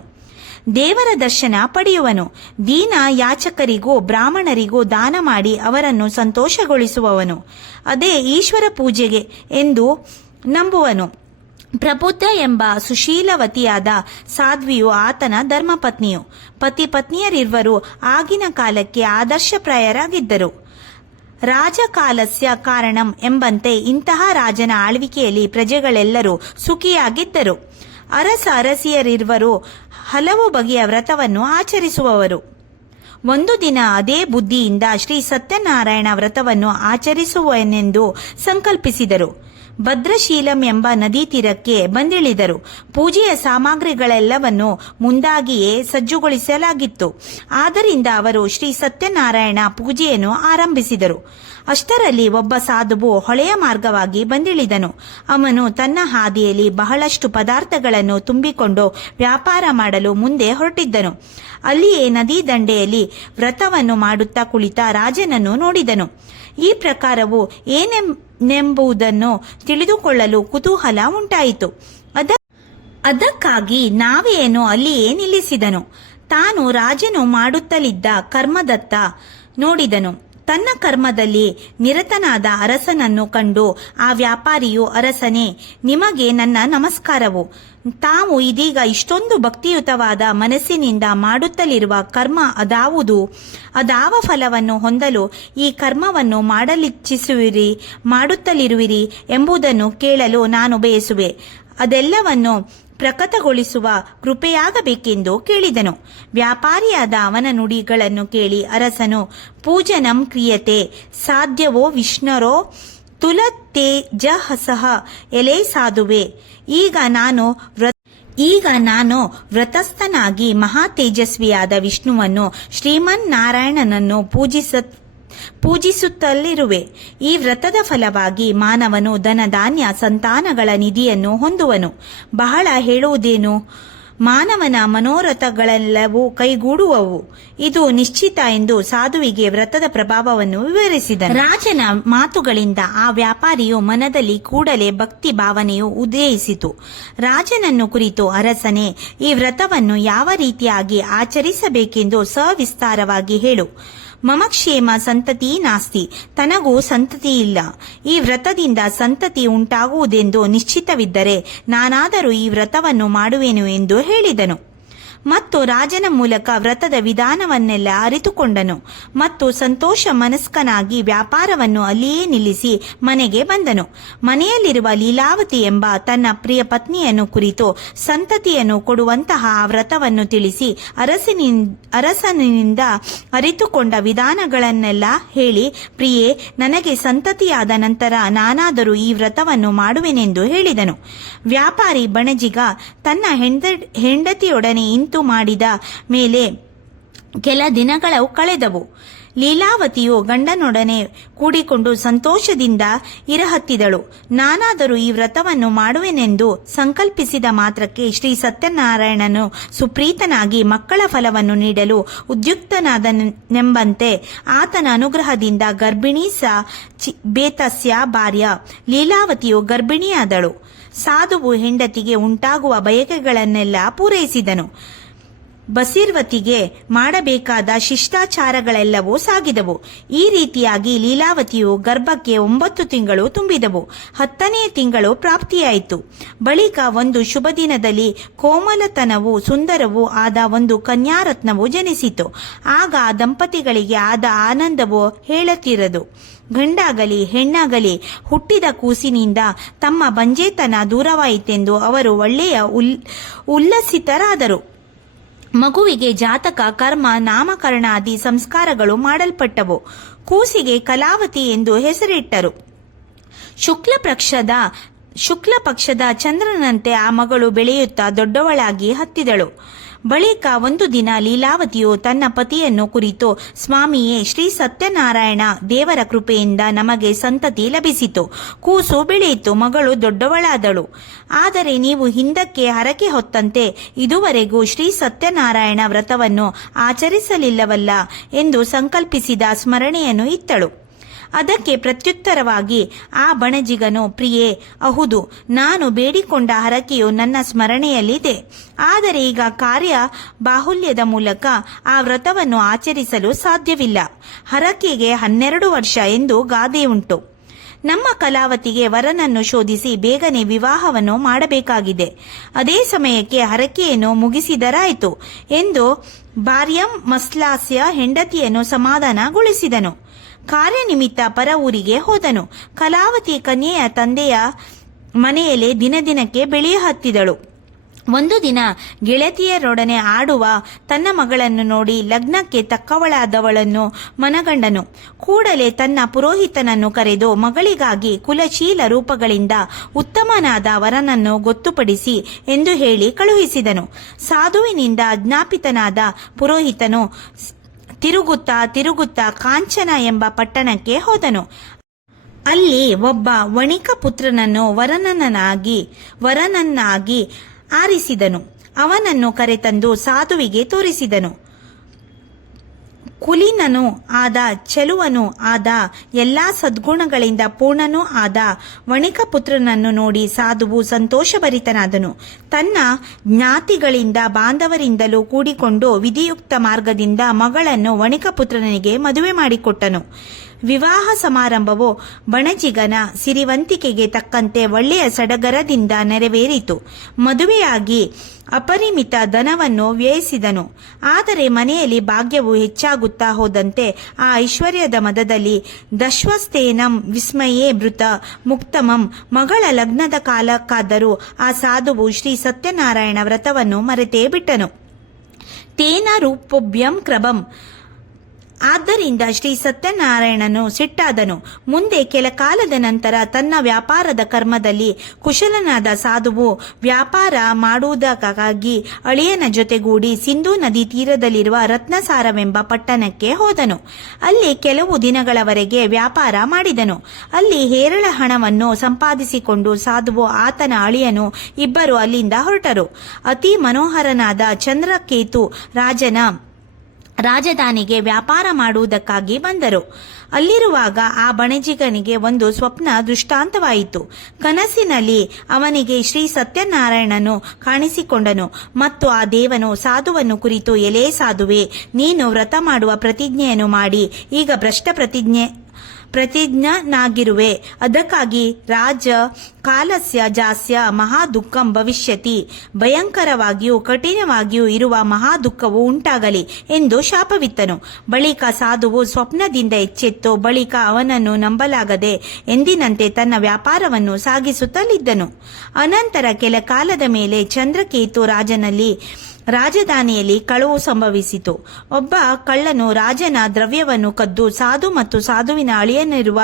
ದೇವರ ದರ್ಶನ ಪಡೆಯುವನು, ದೀನ ಯಾಚಕರಿಗೂ ಬ್ರಾಹ್ಮಣರಿಗೂ ದಾನ ಮಾಡಿ ಅವರನ್ನು ಸಂತೋಷಗೊಳಿಸುವವನು. ಅದೇ ಈಶ್ವರ ಪೂಜೆಗೆ ಎಂದು ನಂಬುವನು. ಪ್ರಬುದ್ಧ ಎಂಬ ಸುಶೀಲವತಿಯಾದ ಸಾಧ್ವಿಯು ಆತನ ಧರ್ಮಪತ್ನಿಯು. ಪತಿ ಪತ್ನಿಯರಿರುವರು ಆಗಿನ ಕಾಲಕ್ಕೆ ಆದರ್ಶಪ್ರಾಯರಾಗಿದ್ದರು. ರಾಜಕಾಲಸ್ಯ ಕಾರಣಂ ಎಂಬಂತೆ ಇಂತಹ ರಾಜನ ಆಳ್ವಿಕೆಯಲ್ಲಿ ಪ್ರಜೆಗಳೆಲ್ಲರೂ ಸುಖಿಯಾಗಿದ್ದರು. ಅರಸಿಯರಿರುವರು ಹಲವು ಬಗೆಯ ವ್ರತವನ್ನು ಆಚರಿಸುವವರು. ಒಂದು ದಿನ ಅದೇ ಬುದ್ಧಿಯಿಂದ ಶ್ರೀ ಸತ್ಯನಾರಾಯಣ ವ್ರತವನ್ನು ಆಚರಿಸುವನೆಂದು ಸಂಕಲ್ಪಿಸಿದರು. ಭದ್ರಶೀಲಂ ಎಂಬ ನದಿ ತೀರಕ್ಕೆ ಬಂದಿಳಿದರು. ಪೂಜೆಯ ಸಾಮಗ್ರಿಗಳೆಲ್ಲವನ್ನು ಮುಂದಾಗಿಯೇ ಸಜ್ಜುಗೊಳಿಸಲಾಗಿತ್ತು. ಆದ್ದರಿಂದ ಅವರು ಶ್ರೀ ಸತ್ಯನಾರಾಯಣ ಪೂಜೆಯನ್ನು ಆರಂಭಿಸಿದರು. ಅಷ್ಟರಲ್ಲಿ ಒಬ್ಬ ಸಾಧುವು ಹೊಳೆಯ ಮಾರ್ಗವಾಗಿ ಬಂದಿಳಿದನು. ಅವನು ತನ್ನ ಹಾದಿಯಲ್ಲಿ ಬಹಳಷ್ಟು ಪದಾರ್ಥಗಳನ್ನು ತುಂಬಿಕೊಂಡು ವ್ಯಾಪಾರ ಮಾಡಲು ಮುಂದೆ ಹೊರಟಿದ್ದನು. ಅಲ್ಲಿಯೇ ನದಿ ದಂಡೆಯಲ್ಲಿ ವ್ರತವನ್ನು ಮಾಡುತ್ತಾ ಕುಳಿತ ರಾಜನನ್ನು ನೋಡಿದನು. ಈ ಪ್ರಕಾರವು ಏನೆಂಬುದನ್ನು ತಿಳಿದುಕೊಳ್ಳಲು ಕುತೂಹಲ ಉಂಟಾಯಿತು. ಅದಕ್ಕಾಗಿ ನಾವೆಯನ್ನು ಅಲ್ಲಿಯೇ ನಿಲ್ಲಿಸಿದನು. ತಾನು ರಾಜನು ಮಾಡುತ್ತಲಿದ್ದ ಕರ್ಮದತ್ತ ನೋಡಿದನು. ತನ್ನ ಕರ್ಮದಲ್ಲಿ ನಿರತನಾದ ಅರಸನನ್ನು ಕಂಡು ಆ ವ್ಯಾಪಾರಿಯು, ಅರಸನೇ, ನಿಮಗೆ ನನ್ನ ನಮಸ್ಕಾರವು. ತಾವು ಇದೀಗ ಇಷ್ಟೊಂದು ಭಕ್ತಿಯುತವಾದ ಮನಸ್ಸಿನಿಂದ ಮಾಡುತ್ತಲಿರುವ ಕರ್ಮ ಅದಾವ ಫಲವನ್ನು ಹೊಂದಲು ಈ ಕರ್ಮವನ್ನು ಮಾಡುತ್ತಲಿರುವಿರಿ ಎಂಬುದನ್ನು ಕೇಳಲು ನಾನು ಬಯಸುವೆ. ಅದೆಲ್ಲವನ್ನು ಪ್ರಕಟಗೊಳಿಸುವ ಕೃಪೆಯಾಗಬೇಕೆಂದು ಕೇಳಿದನು. ವ್ಯಾಪಾರಿಯಾದ ಅವನ ನುಡಿಗಳನ್ನು ಕೇಳಿ ಅರಸನು, ಪೂಜನಂ ಕ್ರಿಯತೆ ಸಾಧ್ಯವೋ ವಿಷ್ಣರೋ ತುಲತೇಜಸಃ, ಎಲೇ ಸಾಧುವೆ, ಈಗ ನಾನು ವ್ರತಸ್ಥನಾಗಿ ಮಹಾ ತೇಜಸ್ವಿಯಾದ ವಿಷ್ಣುವನ್ನು ಶ್ರೀಮನ್ನಾರಾಯಣನನ್ನು ಪೂಜಿಸುತ್ತಲಿರುವೆ. ಈ ವ್ರತದ ಫಲವಾಗಿ ಮಾನವನು ಧನಧಾನ್ಯ ಸಂತಾನಗಳ ನಿಧಿಯನ್ನು ಹೊಂದುವನು. ಬಹಳ ಹೇಳುವುದೇನು? ಮಾನವನ ಮನೋರಥಗಳೆಲ್ಲವೂ ಕೈಗೂಡುವವು. ಇದು ನಿಶ್ಚಿತ ಎಂದು ಸಾಧುವಿಗೆ ವ್ರತದ ಪ್ರಭಾವವನ್ನು ವಿವರಿಸಿದನು. ರಾಜನ ಮಾತುಗಳಿಂದ ಆ ವ್ಯಾಪಾರಿಯು ಮನದಲ್ಲಿ ಕೂಡಲೇ ಭಕ್ತಿ ಭಾವನೆಯು ಉದಯಿಸಿತು. ರಾಜನನ್ನು ಕುರಿತು, ಅರಸನೇ, ಈ ವ್ರತವನ್ನು ಯಾವ ರೀತಿಯಾಗಿ ಆಚರಿಸಬೇಕೆಂದು ಸವಿಸ್ತಾರವಾಗಿ ಹೇಳು. ಮಮ ಕ್ಷೇಮ ಸಂತತಿ ನಾಸ್ತಿ, ತನಗೂ ಸಂತತಿ ಇಲ್ಲ. ಈ ವ್ರತದಿಂದ ಸಂತತಿ ಉಂಟಾಗುವುದೆಂದು ನಿಶ್ಚಿತವಿದ್ದರೆ ನಾನಾದರೂ ಈ ವ್ರತವನ್ನು ಮಾಡುವೆನು ಎಂದು ಹೇಳಿದನು. ಮತ್ತು ರಾಜನ ಮೂಲಕ ವ್ರತದ ವಿಧಾನವನ್ನೆಲ್ಲ ಅರಿತುಕೊಂಡನು ಮತ್ತು ಸಂತೋಷ ಮನಸ್ಕನಾಗಿ ವ್ಯಾಪಾರವನ್ನು ಅಲ್ಲಿಯೇ ನಿಲ್ಲಿಸಿ ಮನೆಗೆ ಬಂದನು. ಮನೆಯಲ್ಲಿರುವ ಲೀಲಾವತಿ ಎಂಬ ತನ್ನ ಪ್ರಿಯ ಪತ್ನಿಯನ್ನು ಕುರಿತು ಸಂತತಿಯನ್ನು ಕೊಡುವಂತಹ ಆ ವ್ರತವನ್ನು ತಿಳಿಸಿ ಅರಸನಿಂದ ಅರಿತುಕೊಂಡ ವಿಧಾನಗಳನ್ನೆಲ್ಲ ಹೇಳಿ, ಪ್ರಿಯೆ, ನನಗೆ ಸಂತತಿಯಾದ ನಂತರ ನಾನಾದರೂ ಈ ವ್ರತವನ್ನು ಮಾಡುವೆನೆಂದು ಹೇಳಿದನು. ವ್ಯಾಪಾರಿ ಬಣಜಿಗ ತನ್ನ ಹೆಂಡತಿಯೊಡನೆ ಇಂತು ಮಾಡಿದ ಮೇಲೆ ಕೆಲ ದಿನಗಳು ಕಳೆದವು. ಲೀಲಾವತಿಯು ಗಂಡನೊಡನೆ ಕೂಡಿಕೊಂಡು ಸಂತೋಷದಿಂದ ಇರಹತ್ತಿದಳು. ನಾನಾದರೂ ಈ ವ್ರತವನ್ನು ಮಾಡುವೆನೆಂದು ಸಂಕಲ್ಪಿಸಿದ ಮಾತ್ರಕ್ಕೆ ಶ್ರೀ ಸತ್ಯನಾರಾಯಣನು ಸುಪ್ರೀತನಾಗಿ ಮಕ್ಕಳ ಫಲವನ್ನು ನೀಡಲು ಉದ್ಯುಕ್ತನಾದನೆಂಬಂತೆ ಆತನ ಅನುಗ್ರಹದಿಂದ ಗರ್ಭಿಣಿ ಬೇತಸ್ಯ ಭಾರ್ಯ ಲೀಲಾವತಿಯು ಗರ್ಭಿಣಿಯಾದಳು. ಸಾಧುವು ಹೆಂಡತಿಗೆ ಉಂಟಾಗುವ ಬಯಕೆಗಳನ್ನೆಲ್ಲ ಪೂರೈಸಿದನು. ಬಸೀರ್ವತಿಗೆ ಮಾಡಬೇಕಾದ ಶಿಷ್ಟಾಚಾರಗಳೆಲ್ಲವೂ ಸಾಗಿದವು. ಈ ರೀತಿಯಾಗಿ ಲೀಲಾವತಿಯು ಗರ್ಭಕ್ಕೆ 9 ತಿಂಗಳು ತುಂಬಿದವು. 10ನೆಯ ತಿಂಗಳು ಪ್ರಾಪ್ತಿಯಾಯಿತು. ಬಳಿಕ ಒಂದು ಶುಭ ದಿನದಲ್ಲಿ ಕೋಮಲತನವೂ ಸುಂದರವೂ ಆದ ಒಂದು ಕನ್ಯಾರತ್ನವು ಜನಿಸಿತು. ಆಗ ಆ ದಂಪತಿಗಳಿಗೆ ಆದ ಆನಂದವು ಹೇಳತೀರದು. ಗಂಡಾಗಲಿ ಹೆಣ್ಣಾಗಲಿ ಹುಟ್ಟಿದ ಕೂಸಿನಿಂದ ತಮ್ಮ ಬಂಜೇತನ ದೂರವಾಯಿತೆಂದು ಅವರು ಒಳ್ಳೆಯ ಉಲ್ಲಸಿತರಾದರು. ಮಗುವಿಗೆ ಜಾತಕ, ಕರ್ಮ, ನಾಮಕರಣಾದಿ ಸಂಸ್ಕಾರಗಳು ಮಾಡಲ್ಪಟ್ಟವು. ಕೂಸಿಗೆ ಕಲಾವತಿ ಎಂದು ಹೆಸರಿಟ್ಟರು. ಶುಕ್ಲ ಪಕ್ಷದ ಚಂದ್ರನಂತೆ ಆ ಮಗಳು ಬೆಳೆಯುತ್ತಾ ದೊಡ್ಡವಳಾಗಿ ಹತ್ತಿದಳು. ಬಳಿಕ ಒಂದು ದಿನ ಲೀಲಾವತಿಯು ತನ್ನ ಪತಿಯನ್ನು ಕುರಿತು, ಸ್ವಾಮಿಯೇ, ಶ್ರೀ ಸತ್ಯನಾರಾಯಣ ದೇವರ ಕೃಪೆಯಿಂದ ನಮಗೆ ಸಂತತಿ ಲಭಿಸಿತು. ಕೂಸು ಬೆಳೆಯಿತು, ಮಗಳು ದೊಡ್ಡವಳಾದಳು. ಆದರೆ ನೀವು ಹಿಂದಕ್ಕೆ ಹರಕೆ ಹೊತ್ತಂತೆ ಇದುವರೆಗೂ ಶ್ರೀ ಸತ್ಯನಾರಾಯಣ ವ್ರತವನ್ನು ಆಚರಿಸಲಿಲ್ಲವಲ್ಲ ಎಂದು ಸಂಕಲ್ಪಿಸಿದ ಸ್ಮರಣೆಯನ್ನು ಇತ್ತಳು. ಅದಕ್ಕೆ ಪ್ರತ್ಯುತ್ತರವಾಗಿ ಆ ಬಣಜಿಗನು, ಪ್ರಿಯೆ, ಅಹುದು, ನಾನು ಬೇಡಿಕೊಂಡ ಹರಕೆಯು ನನ್ನ ಸ್ಮರಣೆಯಲ್ಲಿದೆ. ಆದರೆ ಈಗ ಕಾರ್ಯ ಬಾಹುಲ್ಯದ ಮೂಲಕ ಆ ವ್ರತವನ್ನು ಆಚರಿಸಲು ಸಾಧ್ಯವಿಲ್ಲ. ಹರಕೆಗೆ 12 ವರ್ಷ ಎಂದು ಗಾದೆಯುಂಟು. ನಮ್ಮ ಕಲಾವತಿಗೆ ವರನನ್ನು ಶೋಧಿಸಿ ಬೇಗನೆ ವಿವಾಹವನ್ನು ಮಾಡಬೇಕಾಗಿದೆ. ಅದೇ ಸಮಯಕ್ಕೆ ಹರಕೆಯನ್ನು ಮುಗಿಸಿದರಾಯಿತು ಎಂದು ಭಾರ್ಯಂ ಮಸ್ಲಾಸ್ಯ ಹೆಂಡತಿಯನ್ನು ಸಮಾಧಾನಗೊಳಿಸಿದನು. ಕಾರ್ಯನಿಮಿತ್ತ ಪರ ಊರಿಗೆ ಹೋದನು. ಕಲಾವತಿ ಕನ್ಯೆಯ ತಂದೆಯ ಮನೆಯಲ್ಲೇ ದಿನದಿನಕ್ಕೆ ಬೆಳೆಯ ಹತ್ತಿದಳು. ಒಂದು ದಿನ ಗೆಳತಿಯರೊಡನೆ ಆಡುವ ತನ್ನ ಮಗಳನ್ನು ನೋಡಿ ಲಗ್ನಕ್ಕೆ ತಕ್ಕವಳಾದವಳನ್ನು ಮನಗಂಡನು. ಕೂಡಲೇ ತನ್ನ ಪುರೋಹಿತನನ್ನು ಕರೆದು ಮಗಳಿಗಾಗಿ ಕುಲಶೀಲ ರೂಪಗಳಿಂದ ಉತ್ತಮನಾದ ವರನನ್ನು ಗೊತ್ತುಪಡಿಸಿ ಎಂದು ಹೇಳಿ ಕಳುಹಿಸಿದನು. ಸಾಧುವಿನಿಂದ ಆಜ್ಞಾಪಿತನಾದ ಪುರೋಹಿತನು ತಿರುಗುತ್ತಾ ಕಾಂಚನ ಎಂಬ ಪಟ್ಟಣಕ್ಕೆ ಹೋದನು. ಅಲ್ಲಿ ಒಬ್ಬ ವಣಿಕ ಪುತ್ರನನ್ನು ವರನನ್ನಾಗಿ ಆರಿಸಿದನು. ಅವನನ್ನು ಕರೆತಂದು ಸಾಧುವಿಗೆ ತೋರಿಸಿದನು. ಕುಲೀನನೂ ಆದ, ಚೆಲುವನೂ ಆದ, ಎಲ್ಲಾ ಸದ್ಗುಣಗಳಿಂದ ಪೂರ್ಣನೂ ಆದ ವಣಿಕ ಪುತ್ರನನ್ನು ನೋಡಿ ಸಾಧುವು ಸಂತೋಷಭರಿತನಾದನು. ತನ್ನ ಜ್ಞಾತಿಗಳಿಂದ ಬಾಂಧವರಿಂದಲೂ ಕೂಡಿಕೊಂಡು ವಿಧಿಯುಕ್ತ ಮಾರ್ಗದಿಂದ ಮಗಳನ್ನು ವಣಿಕ ಪುತ್ರನಿಗೆ ಮದುವೆ ಮಾಡಿಕೊಟ್ಟನು. ವಿವಾಹ ಸಮಾರಂಭವು ಬಣಜಿಗನ ಸಿರಿವಂತಿಕೆಗೆ ತಕ್ಕಂತೆ ಒಳ್ಳೆಯ ಸಡಗರದಿಂದ ನೆರವೇರಿತು. ಮದುವೆಯಾಗಿ ಅಪರಿಮಿತ ಧನವನ್ನು ವ್ಯಯಿಸಿದನು. ಆದರೆ ಮನೆಯಲ್ಲಿ ಭಾಗ್ಯವು ಹೆಚ್ಚಾಗುತ್ತಾ ಮಾಡುತ್ತಾ ಹೋದಂತೆ ಆ ಐಶ್ವರ್ಯದ ಮದದಲ್ಲಿ ದಶ್ವಸ್ತೇನಂ ವಿಸ್ಮಯೇ ಮೃತ ಮುಕ್ತಮಂ ಮಗಳ ಲಗ್ನದ ಕಾಲಕ್ಕಾದರೂ ಆ ಸಾಧುವು ಶ್ರೀ ಸತ್ಯನಾರಾಯಣ ವ್ರತವನ್ನು ಮರೆತೇ ಬಿಟ್ಟನು. ತೇನ ರೂಪೋಭ್ಯಂ ಕ್ರಮಂ. ಆದ್ದರಿಂದ ಶ್ರೀ ಸತ್ಯನಾರಾಯಣನು ಸಿಟ್ಟಾದನು. ಮುಂದೆ ಕೆಲ ಕಾಲದ ನಂತರ ತನ್ನ ವ್ಯಾಪಾರದ ಕರ್ಮದಲ್ಲಿ ಕುಶಲನಾದ ಸಾಧುವು ವ್ಯಾಪಾರ ಮಾಡುವುದಕ್ಕಾಗಿ ಅಳಿಯನ ಜೊತೆಗೂಡಿ ಸಿಂಧೂ ನದಿ ತೀರದಲ್ಲಿರುವ ರತ್ನಸಾರವೆಂಬ ಪಟ್ಟಣಕ್ಕೆ ಹೋದನು. ಅಲ್ಲಿ ಕೆಲವು ದಿನಗಳವರೆಗೆ ವ್ಯಾಪಾರ ಮಾಡಿದನು. ಅಲ್ಲಿ ಹೇರಳ ಹಣವನ್ನು ಸಂಪಾದಿಸಿಕೊಂಡು ಸಾಧುವು ಆತನ ಅಳಿಯನು ಇಬ್ಬರು ಅಲ್ಲಿಂದ ಹೊರಟರು. ಅತಿ ಮನೋಹರನಾದ ಚಂದ್ರಕೇತು ರಾಜಧಾನಿಗೆ ವ್ಯಾಪಾರ ಮಾಡುವುದಕ್ಕಾಗಿ ಬಂದರು. ಅಲ್ಲಿರುವಾಗ ಆ ಬಣಜಿಗನಿಗೆ ಒಂದು ಸ್ವಪ್ನ ದೃಷ್ಟಾಂತವಾಯಿತು. ಕನಸಿನಲ್ಲಿ ಅವನಿಗೆ ಶ್ರೀ ಸತ್ಯನಾರಾಯಣನು ಕಾಣಿಸಿಕೊಂಡನು ಮತ್ತು ಆ ದೇವನು ಸಾಧುವನ್ನು ಕುರಿತು, ಎಲೇ ಸಾಧುವೆ, ನೀನು ವ್ರತ ಮಾಡುವ ಪ್ರತಿಜ್ಞೆಯನ್ನು ಮಾಡಿ ಈಗ ಭ್ರಷ್ಟ ಪ್ರತಿಜ್ಞನಾಗಿರುವೆ. ಅದಕ್ಕಾಗಿ ರಾಜ ಕಾಲಸ್ಯ ಜಾಸ್ಯ ಮಹಾ ದುಃಖಂ ಭವಿಷ್ಯತಿ. ಭಯಂಕರವಾಗಿಯೂ ಕಠಿಣವಾಗಿಯೂ ಇರುವ ಮಹಾ ದುಃಖವು ಉಂಟಾಗಲಿ ಎಂದು ಶಾಪವಿತ್ತನು. ಬಳಿಕ ಸಾಧುವು ಸ್ವಪ್ನದಿಂದ ಎಚ್ಚೆತ್ತು. ಬಳಿಕ ಅವನನ್ನು ನಂಬಲಾಗದೆ ಎಂದಿನಂತೆ ತನ್ನ ವ್ಯಾಪಾರವನ್ನು ಸಾಗಿಸುತ್ತಲಿದ್ದನು. ಅನಂತರ ಕೆಲ ಕಾಲದ ಮೇಲೆ ಚಂದ್ರಕೇತು ರಾಜಧಾನಿಯಲ್ಲಿ ಕಳವು ಸಂಭವಿಸಿತು. ಒಬ್ಬ ಕಳ್ಳನು ರಾಜನ ದ್ರವ್ಯವನ್ನು ಕದ್ದು ಸಾಧು ಮತ್ತು ಸಾಧುವಿನ ಅಳಿಯನಿರುವ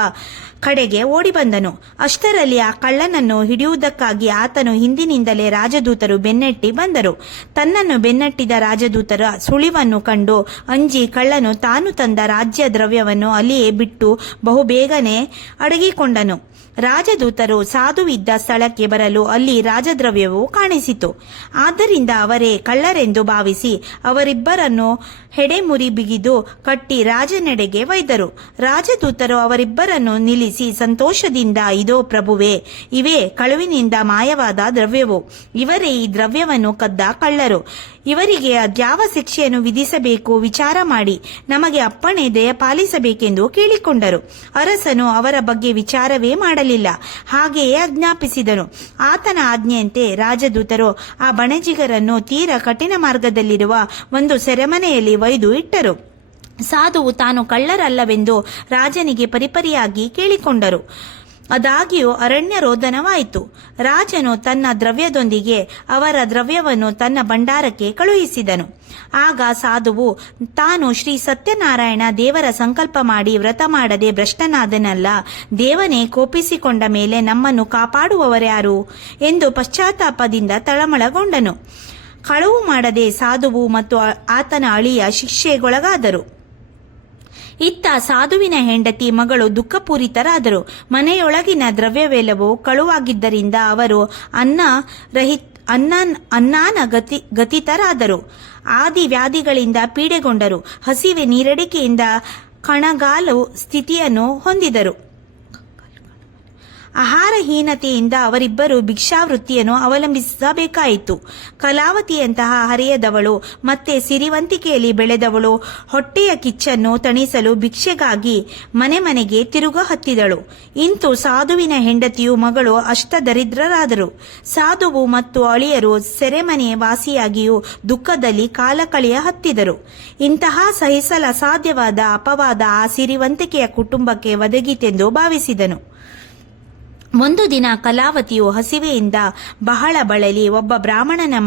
ಕಡೆಗೆ ಓಡಿ ಬಂದನು. ಅಷ್ಟರಲ್ಲಿ ಆ ಕಳ್ಳನನ್ನು ಹಿಡಿಯುವುದಕ್ಕಾಗಿ ಆತನು ಹಿಂದಿನಿಂದಲೇ ರಾಜದೂತರು ಬೆನ್ನಟ್ಟಿ ಬಂದರು. ತನ್ನನ್ನು ಬೆನ್ನಟ್ಟಿದ ರಾಜದೂತರ ಸುಳಿವನ್ನು ಕಂಡು ಅಂಜಿ ಕಳ್ಳನು ತಾನು ತಂದ ರಾಜ್ಯ ದ್ರವ್ಯವನ್ನು ಅಲ್ಲಿಯೇ ಬಿಟ್ಟು ಬಹುಬೇಗನೆ ಅಡಗಿಕೊಂಡನು. ರಾಜದೂತರು ಸಾಧುವಿದ್ದ ಸ್ಥಳಕ್ಕೆ ಬರಲು ಅಲ್ಲಿ ರಾಜದ್ರವ್ಯವು ಕಾಣಿಸಿತು. ಆದ್ದರಿಂದ ಅವರೇ ಕಳ್ಳರೆಂದು ಭಾವಿಸಿ ಅವರಿಬ್ಬರನ್ನು ಹೆಡೆಮುರಿ ಬಿಗಿದು ಕಟ್ಟಿ ರಾಜನೆಡೆಗೆ ಒಯ್ದರು. ರಾಜದೂತರು ಅವರಿಬ್ಬರನ್ನು ನಿಲ್ಲಿಸಿ ಸಂತೋಷದಿಂದ, ಇದೋ ಪ್ರಭುವೇ, ಇವೇ ಕಳುವಿನಿಂದ ಮಾಯವಾದ ದ್ರವ್ಯವು. ಇವರೇ ಈ ದ್ರವ್ಯವನ್ನು ಕದ್ದ ಕಳ್ಳರು. ಇವರಿಗೆ ಅದ್ಯಾವ ಶಿಕ್ಷೆಯನ್ನು ವಿಧಿಸಬೇಕು ವಿಚಾರ ಮಾಡಿ ನಮಗೆ ಅಪ್ಪಣೆ ದಯಪಾಲಿಸಬೇಕೆಂದು ಕೇಳಿಕೊಂಡರು. ಅರಸನು ಅವರ ಬಗ್ಗೆ ವಿಚಾರವೇ ಮಾಡಲಿಲ್ಲ, ಹಾಗೆಯೇ ಆಜ್ಞಾಪಿಸಿದನು. ಆತನ ಆಜ್ಞೆಯಂತೆ ರಾಜದೂತರು ಆ ಬಣಜಿಗರನ್ನು ತೀರ ಕಠಿಣ ಮಾರ್ಗದಲ್ಲಿರುವ ಒಂದು ಸೆರೆಮನೆಯಲ್ಲಿ ಒಯ್ದು ಇಟ್ಟರು. ಸಾಧುವು ತಾನು ಕಳ್ಳರಲ್ಲವೆಂದು ರಾಜನಿಗೆ ಪರಿಪರಿಯಾಗಿ ಕೇಳಿಕೊಂಡರು. ಆದಾಗ್ಯೂ ಅರಣ್ಯ ರೋದನವಾಯಿತು. ರಾಜನು ತನ್ನ ದ್ರವ್ಯದೊಂದಿಗೆ ಅವರ ದ್ರವ್ಯವನ್ನು ತನ್ನ ಭಂಡಾರಕ್ಕೆ ಕಳುಹಿಸಿದನು. ಆಗ ಸಾಧುವು ತಾನು ಶ್ರೀ ಸತ್ಯನಾರಾಯಣ ದೇವರ ಸಂಕಲ್ಪ ಮಾಡಿ ವ್ರತ ಮಾಡದೆ ಭ್ರಷ್ಟನಾದನಲ್ಲ, ದೇವನೇ ಕೋಪಿಸಿಕೊಂಡ ಮೇಲೆ ನಮ್ಮನ್ನು ಕಾಪಾಡುವವರ್ಯಾರು ಎಂದು ಪಶ್ಚಾತ್ತಾಪದಿಂದ ತಳಮಳಗೊಂಡನು. ಕಳವು ಮಾಡದೆ ಸಾಧುವು ಮತ್ತು ಆತನ ಅಳಿಯ ಶಿಕ್ಷೆಗೊಳಗಾದರು. ಇತ್ತ ಸಾಧುವಿನ ಹೆಂಡತಿ ಮಗಳು ದುಃಖಪೂರಿತರಾದರು. ಮನೆಯೊಳಗಿನ ದ್ರವ್ಯವೆಲ್ಲವೂ ಕಳುವಾಗಿದ್ದರಿಂದ ಅವರು ಗತಿತರಾದರು. ಆದಿ ವ್ಯಾಧಿಗಳಿಂದ ಪೀಡೆಗೊಂಡರು. ಹಸಿವೆ ನೀರಡಿಕೆಯಿಂದ ಕಣಗಾಲು ಸ್ಥಿತಿಯನ್ನು ಹೊಂದಿದರು. ಆಹಾರಹೀನತೆಯಿಂದ ಅವರಿಬ್ಬರು ಭಿಕ್ಷಾವೃತ್ತಿಯನ್ನು ಅವಲಂಬಿಸಬೇಕಾಯಿತು. ಕಲಾವತಿಯಂತಹ ಹರೆಯದವಳು ಮತ್ತೆ ಸಿರಿವಂತಿಕೆಯಲ್ಲಿ ಬೆಳೆದವಳು ಹೊಟ್ಟೆಯ ಕಿಚ್ಚನ್ನು ತಣಿಸಲು ಭಿಕ್ಷೆಗಾಗಿ ಮನೆ ಮನೆಗೆ ಹತ್ತಿದಳು. ಇಂತು ಸಾಧುವಿನ ಹೆಂಡತಿಯು ಮಗಳು ಅಷ್ಟದರಿದ್ರರಾದರು. ಸಾಧುವು ಮತ್ತು ಅಳಿಯರು ಸೆರೆಮನೆ ವಾಸಿಯಾಗಿಯೂ ದುಃಖದಲ್ಲಿ ಕಾಲ ಹತ್ತಿದರು. ಇಂತಹ ಸಹಿಸಲು ಅಸಾಧ್ಯವಾದ ಅಪವಾದ ಆ ಸಿರಿವಂತಿಕೆಯ ಕುಟುಂಬಕ್ಕೆ ಒದಗಿತೆಂದು ಭಾವಿಸಿದನು. ಒಂದು ದಿನ ಕಲಾವತಿಯು ಹಸಿವೆಯಿಂದ ಬಹಳ ಬಳಲಿ ಒಬ್ಬ ಬ್ರಾಹ್ಮಣನ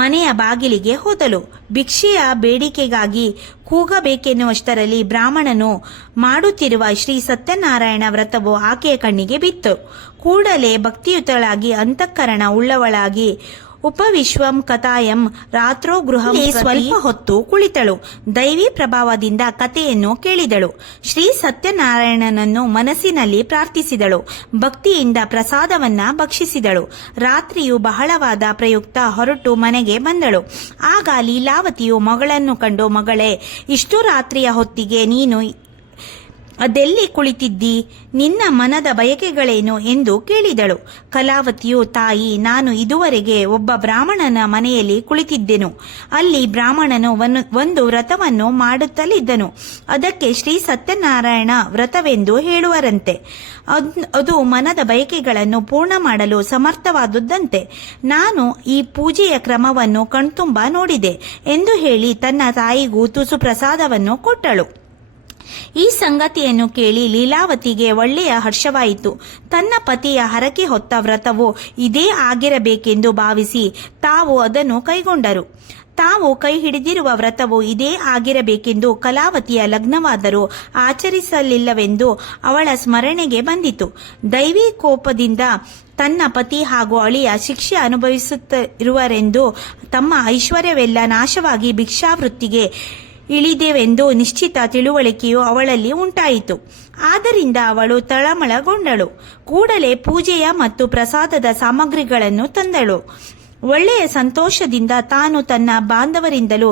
ಮನೆಯ ಬಾಗಿಲಿಗೆ ಹೋದಳು. ಭಿಕ್ಷೆಯ ಬೇಡಿಕೆಗಾಗಿ ಕೂಗಬೇಕೆನ್ನುವಷ್ಟರಲ್ಲಿ ಬ್ರಾಹ್ಮಣನು ಮಾಡುತ್ತಿರುವ ಶ್ರೀ ಸತ್ಯನಾರಾಯಣ ವ್ರತವು ಆಕೆಯ ಕಣ್ಣಿಗೆ ಬಿತ್ತು. ಕೂಡಲೇ ಭಕ್ತಿಯುತಳಾಗಿ ಅಂತಃಕರಣ ಉಳ್ಳವಳಾಗಿ ಉಪವಿಶ್ವಂ ಕಥಾಯಂ ರಾತ್ರೋ ಗೃಹ ಸ್ವಲ್ಪ ಹೊತ್ತು ಕುಳಿತಳು. ದೈವಿ ಪ್ರಭಾವದಿಂದ ಕಥೆಯನ್ನು ಕೇಳಿದಳು. ಶ್ರೀ ಸತ್ಯನಾರಾಯಣನನ್ನು ಮನಸ್ಸಿನಲ್ಲಿ ಪ್ರಾರ್ಥಿಸಿದಳು. ಭಕ್ತಿಯಿಂದ ಪ್ರಸಾದವನ್ನ ಭಕ್ಷಿಸಿದಳು. ರಾತ್ರಿಯು ಬಹಳವಾದ ಪ್ರಯುಕ್ತ ಹೊರಟು ಮನೆಗೆ ಬಂದಳು. ಆಗ ಲೀಲಾವತಿಯು ಮಗಳನ್ನು ಕಂಡು, ಮಗಳೇ, ಇಷ್ಟು ರಾತ್ರಿಯ ಹೊತ್ತಿಗೆ ನೀನು ಅದೆಲ್ಲಿ ಕುಳಿತಿದ್ದಿ? ನಿನ್ನ ಮನದ ಬಯಕೆಗಳೇನು ಎಂದು ಕೇಳಿದಳು. ಕಲಾವತಿಯು, ತಾಯಿ, ನಾನು ಇದುವರೆಗೆ ಒಬ್ಬ ಬ್ರಾಹ್ಮಣನ ಮನೆಯಲ್ಲಿ ಕುಳಿತಿದ್ದೆನು. ಅಲ್ಲಿ ಬ್ರಾಹ್ಮಣನು ಒಂದು ವ್ರತವನ್ನು ಮಾಡುತ್ತಲಿದ್ದನು. ಅದಕ್ಕೆ ಶ್ರೀ ಸತ್ಯನಾರಾಯಣ ವ್ರತವೆಂದು ಹೇಳುವರಂತೆ. ಅದು ಮನದ ಬಯಕೆಗಳನ್ನು ಪೂರ್ಣ ಮಾಡಲು ಸಮರ್ಥವಾದುದಂತೆ. ನಾನು ಈ ಪೂಜೆಯ ಕ್ರಮವನ್ನು ಕಣ್ತುಂಬ ನೋಡಿದೆ ಎಂದು ಹೇಳಿ ತನ್ನ ತಾಯಿಗೂ ತುಸು ಪ್ರಸಾದವನ್ನು ಕೊಟ್ಟಳು. ಈ ಸಂಗತಿಯನ್ನು ಕೇಳಿ ಲೀಲಾವತಿಗೆ ಒಳ್ಳೆಯ ಹರ್ಷವಾಯಿತು. ತನ್ನ ಪತಿಯ ಹರಕೆ ಹೊತ್ತ ವ್ರತವು ಇದೇ ಆಗಿರಬೇಕೆಂದು ಭಾವಿಸಿ ತಾವು ಅದನ್ನು ಕೈಗೊಂಡರು. ತಾವು ಕೈ ಹಿಡಿದಿರುವ ವ್ರತವು ಇದೇ ಆಗಿರಬೇಕೆಂದು ಕಲಾವತಿಯ ಲಗ್ನವಾದರೂ ಆಚರಿಸಲಿಲ್ಲವೆಂದು ಅವಳ ಸ್ಮರಣೆಗೆ ಬಂದಿತು. ದೈವಿ ಕೋಪದಿಂದ ತನ್ನ ಪತಿ ಹಾಗೂ ಅಳಿಯ ಶಿಕ್ಷೆ ಅನುಭವಿಸುತ್ತಿರುವರೆಂದು, ತಮ್ಮ ಐಶ್ವರ್ಯವೆಲ್ಲ ನಾಶವಾಗಿ ಭಿಕ್ಷಾವೃತ್ತಿಗೆ ಇಳಿದೆವೆಂದು ನಿಶ್ಚಿತ ತಿಳುವಳಿಕೆಯು ಅವಳಲ್ಲಿ ಉಂಟಾಯಿತು. ಆದ್ದರಿಂದ ಅವಳು ತಳಮಳಗೊಂಡಳು. ಕೂಡಲೇ ಪೂಜೆಯ ಮತ್ತು ಪ್ರಸಾದದ ಸಾಮಗ್ರಿಗಳನ್ನು ತಂದಳು. ಒಳ್ಳೆಯ ಸಂತೋಷದಿಂದ ತಾನು ತನ್ನ ಬಾಂಧವರಿಂದಲೂ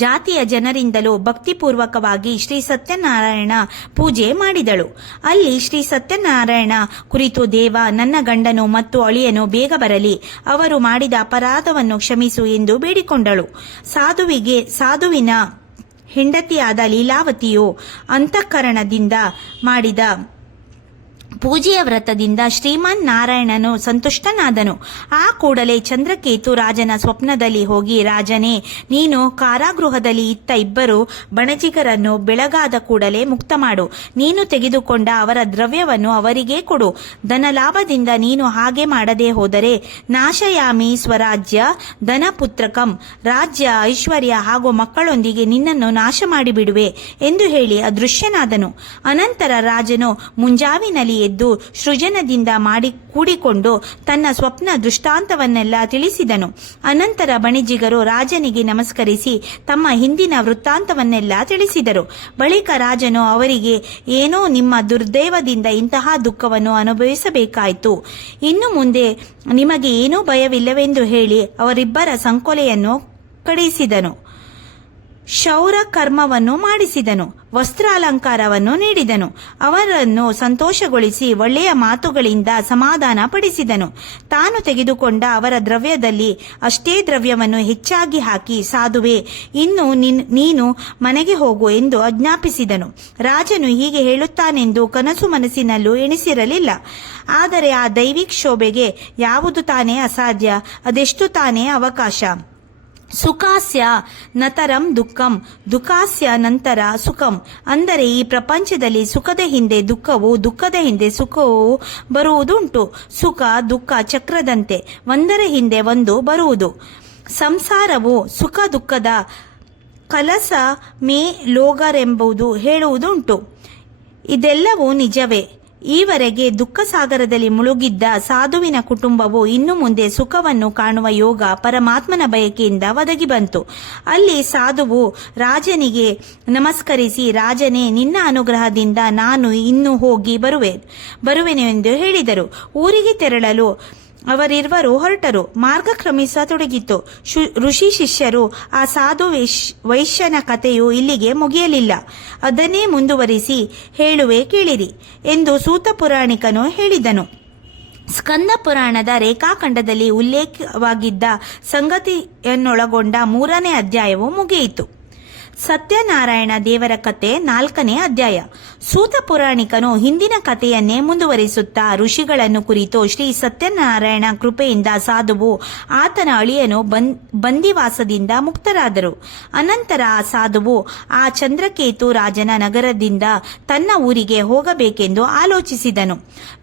ಜಾತಿಯ ಜನರಿಂದಲೂ ಭಕ್ತಿಪೂರ್ವಕವಾಗಿ ಶ್ರೀ ಸತ್ಯನಾರಾಯಣ ಪೂಜೆ ಮಾಡಿದಳು. ಅಲ್ಲಿ ಶ್ರೀ ಸತ್ಯನಾರಾಯಣ ಕುರಿತು, ದೇವ, ನನ್ನ ಗಂಡನು ಮತ್ತು ಅಳಿಯನು ಬೇಗ ಬರಲಿ, ಅವರು ಮಾಡಿದ ಅಪರಾಧವನ್ನು ಕ್ಷಮಿಸು ಎಂದು ಬೇಡಿಕೊಂಡಳು. ಸಾಧುವಿನ ಹೆಂಡತಿಯಾದ ಲೀಲಾವತಿಯು ಅಂತಃಕರಣದಿಂದ ಮಾಡಿದ ಪೂಜೆಯ ವ್ರತದಿಂದ ಶ್ರೀಮನ್ ನಾರಾಯಣನು ಸಂತುಷ್ಟನಾದನು. ಆ ಕೂಡಲೇ ಚಂದ್ರಕೇತು ರಾಜನ ಸ್ವಪ್ನದಲ್ಲಿ ಹೋಗಿ, ರಾಜನೇ, ನೀನು ಕಾರಾಗೃಹದಲ್ಲಿ ಇತ್ತ ಇಬ್ಬರು ಬಣಜಿಗರನ್ನು ಬೆಳಗಾದ ಕೂಡಲೇ ಮುಕ್ತ ಮಾಡು. ನೀನು ತೆಗೆದುಕೊಂಡ ಅವರ ದ್ರವ್ಯವನ್ನು ಅವರಿಗೇ ಕೊಡು. ಧನಲಾಭದಿಂದ ನೀನು ಹಾಗೆ ಮಾಡದೆ ಹೋದರೆ ನಾಶಯಾಮಿ ಸ್ವರಾಜ್ಯ ಧನಪುತ್ರಕಂ, ರಾಜ್ಯ, ಐಶ್ವರ್ಯ ಹಾಗೂ ಮಕ್ಕಳೊಂದಿಗೆ ನಿನ್ನನ್ನು ನಾಶ ಮಾಡಿಬಿಡುವೆ ಎಂದು ಹೇಳಿ ಅದೃಶ್ಯನಾದನು. ಅನಂತರ ರಾಜನು ಮುಂಜಾವಿನಲ್ಲಿ ಎದ್ದು ಸೃಜನದಿಂದ ಕೂಡಿಕೊಂಡು ತನ್ನ ಸ್ವಪ್ನ ದೃಷ್ಟಾಂತವನ್ನೆಲ್ಲ ತಿಳಿಸಿದನು. ಅನಂತರ ಬಣಿಜಿಗರು ರಾಜನಿಗೆ ನಮಸ್ಕರಿಸಿ ತಮ್ಮ ಹಿಂದಿನ ವೃತ್ತಾಂತವನ್ನೆಲ್ಲ ತಿಳಿಸಿದರು. ಬಳಿಕ ರಾಜನು ಅವರಿಗೆ, ಏನೋ ನಿಮ್ಮ ದುರ್ದೈವದಿಂದ ಇಂತಹ ದುಃಖವನ್ನು ಅನುಭವಿಸಬೇಕಾಯಿತು. ಇನ್ನು ಮುಂದೆ ನಿಮಗೆ ಏನೂ ಭಯವಿಲ್ಲವೆಂದು ಹೇಳಿ ಅವರಿಬ್ಬರ ಸಂಕೊಲೆಯನ್ನು ಕಡಿಸಿದನು. ಕ್ಷೌರ ಕರ್ಮವನ್ನು ಮಾಡಿಸಿದನು. ವಸ್ತ್ರಾಲಂಕಾರವನ್ನು ನೀಡಿದನು. ಅವರನ್ನು ಸಂತೋಷಗೊಳಿಸಿ ಒಳ್ಳೆಯ ಮಾತುಗಳಿಂದ ಸಮಾಧಾನ ಪಡಿಸಿದನು. ತಾನು ತೆಗೆದುಕೊಂಡ ಅವರ ದ್ರವ್ಯದಲ್ಲಿ ಅಷ್ಟೇ ದ್ರವ್ಯವನ್ನು ಹೆಚ್ಚಾಗಿ ಹಾಕಿ, ಸಾಧುವೆ, ಇನ್ನು ನೀನು ಮನೆಗೆ ಹೋಗು ಎಂದು ಆಜ್ಞಾಪಿಸಿದನು. ರಾಜನು ಹೀಗೆ ಹೇಳುತ್ತಾನೆಂದು ಕನಸು ಮನಸ್ಸಿನಲ್ಲೂ ಎಣಿಸಿರಲಿಲ್ಲ. ಆದರೆ ಆ ದೈವಿಕ ಶೋಭೆಗೆ ಯಾವುದು ತಾನೇ ಅಸಾಧ್ಯ, ಅದೆಷ್ಟು ತಾನೇ ಅವಕಾಶ. ಸುಖಾಸ್ಯ ನತರಂ ದುಃಖಂ, ದುಃಖಾಸ್ಯ ನಂತರ ಸುಖಂ. ಅಂದರೆ ಈ ಪ್ರಪಂಚದಲ್ಲಿ ಸುಖದ ಹಿಂದೆ ದುಃಖವು, ದುಃಖದ ಹಿಂದೆ ಸುಖವು ಬರುವುದುಂಟು. ಸುಖ ದುಃಖ ಚಕ್ರದಂತೆ ಒಂದರ ಹಿಂದೆ ಒಂದು ಬರುವುದು. ಸಂಸಾರವು ಸುಖ ದುಃಖದ ಕಲಸ ಮೇ ಲೋಗರೆಂಬುದು ಹೇಳುವುದುಂಟು. ಇದೆಲ್ಲವೂ ನಿಜವೇ. ಈವರೆಗೆ ದುಃಖ ಸಾಗರದಲ್ಲಿ ಮುಳುಗಿದ್ದ ಸಾಧುವಿನ ಕುಟುಂಬವು ಇನ್ನು ಮುಂದೆ ಸುಖವನ್ನು ಕಾಣುವ ಯೋಗ ಪರಮಾತ್ಮನ ಬಯಕೆಯಿಂದ ಒದಗಿ ಬಂತು. ಅಲ್ಲಿ ಸಾಧುವು ರಾಜನಿಗೆ ನಮಸ್ಕರಿಸಿ, ರಾಜನೇ, ನಿನ್ನ ಅನುಗ್ರಹದಿಂದ ನಾನು ಇನ್ನು ಹೋಗಿ ಬರುವೆನು ಎಂದು ಹೇಳಿದರು. ಊರಿಗೆ ತೆರಳಲು ಅವರಿರುವರು ಹೊರಟರು. ಮಾರ್ಗ ಕ್ರಮಿಸತೊಡಗಿತು. ಋಷಿ ಶಿಷ್ಯರು ಆ ಸಾಧು ವೈಶ್ಯನ ಕಥೆಯು ಇಲ್ಲಿಗೆ ಮುಗಿಯಲಿಲ್ಲ. ಅದನ್ನೇ ಮುಂದುವರಿಸಿ ಹೇಳುವೆ ಕೇಳಿರಿ ಎಂದು ಸೂತ ಪುರಾಣಿಕನು ಹೇಳಿದನು. ಸ್ಕಂದ ಪುರಾಣದ ರೇಖಾಖಂಡದಲ್ಲಿ ಉಲ್ಲೇಖವಾಗಿದ್ದ ಸಂಗತಿಯನ್ನೊಳಗೊಂಡ 3ನೇ ಅಧ್ಯಾಯವು ಮುಗಿಯಿತು. ಸತ್ಯನಾರಾಯಣ ದೇವರ ಕತೆ 4ನೇ ಅಧ್ಯಾಯ. ಸೂತ ಪುರಾಣಿಕನು ಹಿಂದಿನ ಕಥೆಯನ್ನೇ ಮುಂದುವರಿಸುತ್ತಾ, ಋಷಿಗಳನ್ನು ಕುರಿತು ಶ್ರೀ ಸತ್ಯನಾರಾಯಣ ಕೃಪೆಯಿಂದ ಸಾಧುವು ಆತನ ಅಳಿಯನು ಬಂದಿವಾಸದಿಂದ ಮುಕ್ತರಾದರು. ಅನಂತರ ಆ ಸಾಧುವು ಆ ಚಂದ್ರಕೇತು ರಾಜನ ನಗರದಿಂದ ತನ್ನ ಊರಿಗೆ ಹೋಗಬೇಕೆಂದು ಆಲೋಚಿಸಿದನು.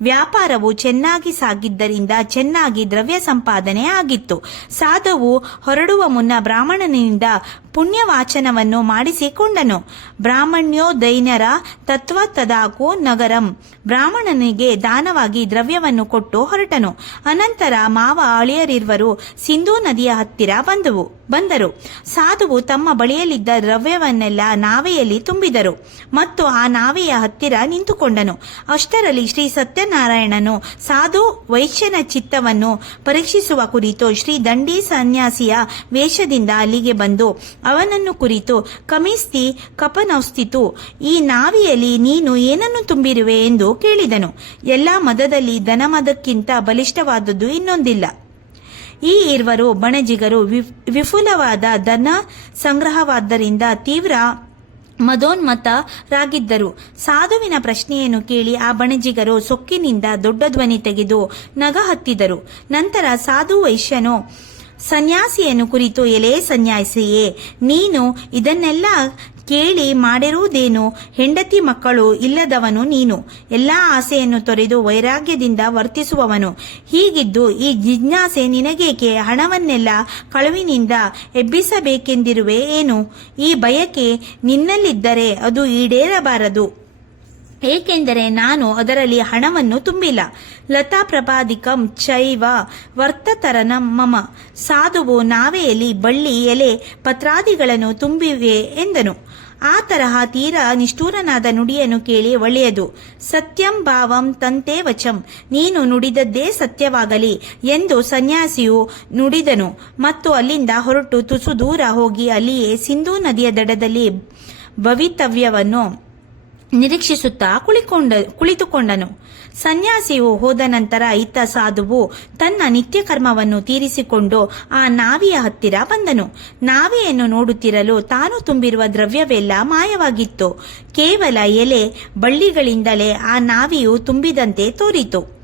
ವ್ಯಾಪಾರವು ಚೆನ್ನಾಗಿ ಸಾಗಿದ್ದರಿಂದ ಚೆನ್ನಾಗಿ ದ್ರವ್ಯ ಸಂಪಾದನೆ ಆಗಿತ್ತು. ಸಾಧುವು ಹೊರಡುವ ಮುನ್ನ ಬ್ರಾಹ್ಮಣನಿಂದ ಪುಣ್ಯವಾಚನವನ್ನು ಮಾಡಿಸಿಕೊಂಡನು. ಬ್ರಾಹ್ಮಣ್ಯೋದೈನ್ಯರ ತತ್ವ ತದಾಕು ನಗರಂ, ಬ್ರಾಹ್ಮಣನಿಗೆ ದಾನವಾಗಿ ದ್ರವ್ಯವನ್ನು ಕೊಟ್ಟು ಹೊರಟನು. ಅನಂತರ ಮಾವ ಅಳಿಯರಿರುವರು ಸಿಂಧೂ ನದಿಯ ಹತ್ತಿರ ಬಂದರು. ಸಾಧುವು ತಮ್ಮ ಬಳಿಯಲ್ಲಿದ್ದ ದ್ರವ್ಯವನ್ನೆಲ್ಲ ನಾವೆಯಲ್ಲಿ ತುಂಬಿದರು ಮತ್ತು ಆ ನಾವೆಯ ಹತ್ತಿರ ನಿಂತುಕೊಂಡನು. ಅಷ್ಟರಲ್ಲಿ ಶ್ರೀ ಸತ್ಯನಾರಾಯಣನು ಸಾಧು ವೈಶ್ಯನ ಚಿತ್ತವನ್ನು ಪರೀಕ್ಷಿಸುವ ಕುರಿತು ಶ್ರೀ ದಂಡಿ ಸನ್ಯಾಸಿಯ ವೇಷದಿಂದ ಅಲ್ಲಿಗೆ ಬಂದು ಅವನನ್ನು ಕುರಿತು, ಕಮಿಸ್ತಿ ಕಪನೌಸ್ತಿತು, ಈ ನಾವಿಯಲ್ಲಿ ನೀನು ಏನನ್ನು ತುಂಬಿರುವೆ ಎಂದು ಕೇಳಿದನು. ಎಲ್ಲಾ ಮದದಲ್ಲಿ ಧನಮದಕ್ಕಿಂತ ಬಲಿಷ್ಠವಾದದ್ದು ಇನ್ನೊಂದಿಲ್ಲ. ಈ ಇರುವರು ಬಣಜಿಗರು ವಿಪುಲವಾದ ಧನ ಸಂಗ್ರಹವಾದ್ದರಿಂದ ತೀವ್ರ ಮದೋನ್ಮತ್ತರಾಗಿದ್ದರು. ಸಾಧುವಿನ ಪ್ರಶ್ನೆಯನ್ನು ಕೇಳಿ ಆ ಬಣಜಿಗರು ಸೊಕ್ಕಿನಿಂದ ದೊಡ್ಡ ಧ್ವನಿ ತೆಗೆದು ನಗಹತ್ತಿದರು. ನಂತರ ಸಾಧು ವೈಶ್ಯನು ಸನ್ಯಾಸಿಯನ್ನು ಕುರಿತು, ಎಲೆ ಸನ್ಯಾಸಿಯೇ, ನೀನು ಇದನ್ನೆಲ್ಲ ಕೇಳಿ ಮಾಡಿರುವುದೇನು? ಹೆಂಡತಿ ಮಕ್ಕಳು ಇಲ್ಲದವನು ನೀನು. ಎಲ್ಲಾ ಆಸೆಯನ್ನು ತೊರೆದು ವೈರಾಗ್ಯದಿಂದ ವರ್ತಿಸುವವನು. ಹೀಗಿದ್ದು ಈ ಜಿಜ್ಞಾಸೆ ನಿನಗೇಕೆ? ಹಣವನ್ನೆಲ್ಲ ಕಳುವಿನಿಂದ ಎಬ್ಬಿಸಬೇಕೆಂದಿರುವೆ ಏನು? ಈ ಬಯಕೆ ನಿನ್ನಲ್ಲಿದ್ದರೆ ಅದು ಈಡೇರಬಾರದು, ಏಕೆಂದರೆ ನಾನು ಅದರಲ್ಲಿ ಹಣವನ್ನು ತುಂಬಿಲ್ಲ. ಲತಾ ಪ್ರಪಾದಿಕಂ ಚೈವ ವರ್ತತರನಂ ಮಮ. ಸಾಧುವು ನಾವೆಯಲ್ಲಿ ಬಳ್ಳಿ ಎಲೆ ಪತ್ರಾದಿಗಳನ್ನು ತುಂಬಿವೆ ಎಂದನು. ಆ ತರಹ ತೀರಾ ನಿಷ್ಠೂರನಾದ ನುಡಿಯನ್ನು ಕೇಳಿ ಒಳ್ಳೆಯದು. ಸತ್ಯಂ ಭಾವಂ ತಂತೆ ವಚಂ, ನೀನು ನುಡಿದದ್ದೇ ಸತ್ಯವಾಗಲಿ ಎಂದು ಸನ್ಯಾಸಿಯು ನುಡಿದನು ಮತ್ತು ಅಲ್ಲಿಂದ ಹೊರಟು ತುಸು ದೂರ ಹೋಗಿ ಅಲ್ಲಿಯೇ ಸಿಂಧೂ ನದಿಯ ದಡದಲ್ಲಿ ಭವಿತವ್ಯವನ್ನು ನಿರೀಕ್ಷಿಸುತ್ತಾ ಕುಳಿತುಕೊಂಡನು. ಸನ್ಯಾಸಿಯು ಹೋದ ನಂತರ ಇತ್ತ ಸಾಧುವು ತನ್ನ ನಿತ್ಯ ಕರ್ಮವನ್ನು ತೀರಿಸಿಕೊಂಡು ಆ ನಾವಿಯ ಹತ್ತಿರ ಬಂದನು. ನಾವಿಯನ್ನು ನೋಡುತ್ತಿರಲು ತಾನು ತುಂಬಿರುವ ದ್ರವ್ಯವೆಲ್ಲ ಮಾಯವಾಗಿತ್ತು. ಕೇವಲ ಎಲೆ ಬಳ್ಳಿಗಳಿಂದಲೇ ಆ ನಾವಿಯು ತುಂಬಿದಂತೆ ತೋರಿತು.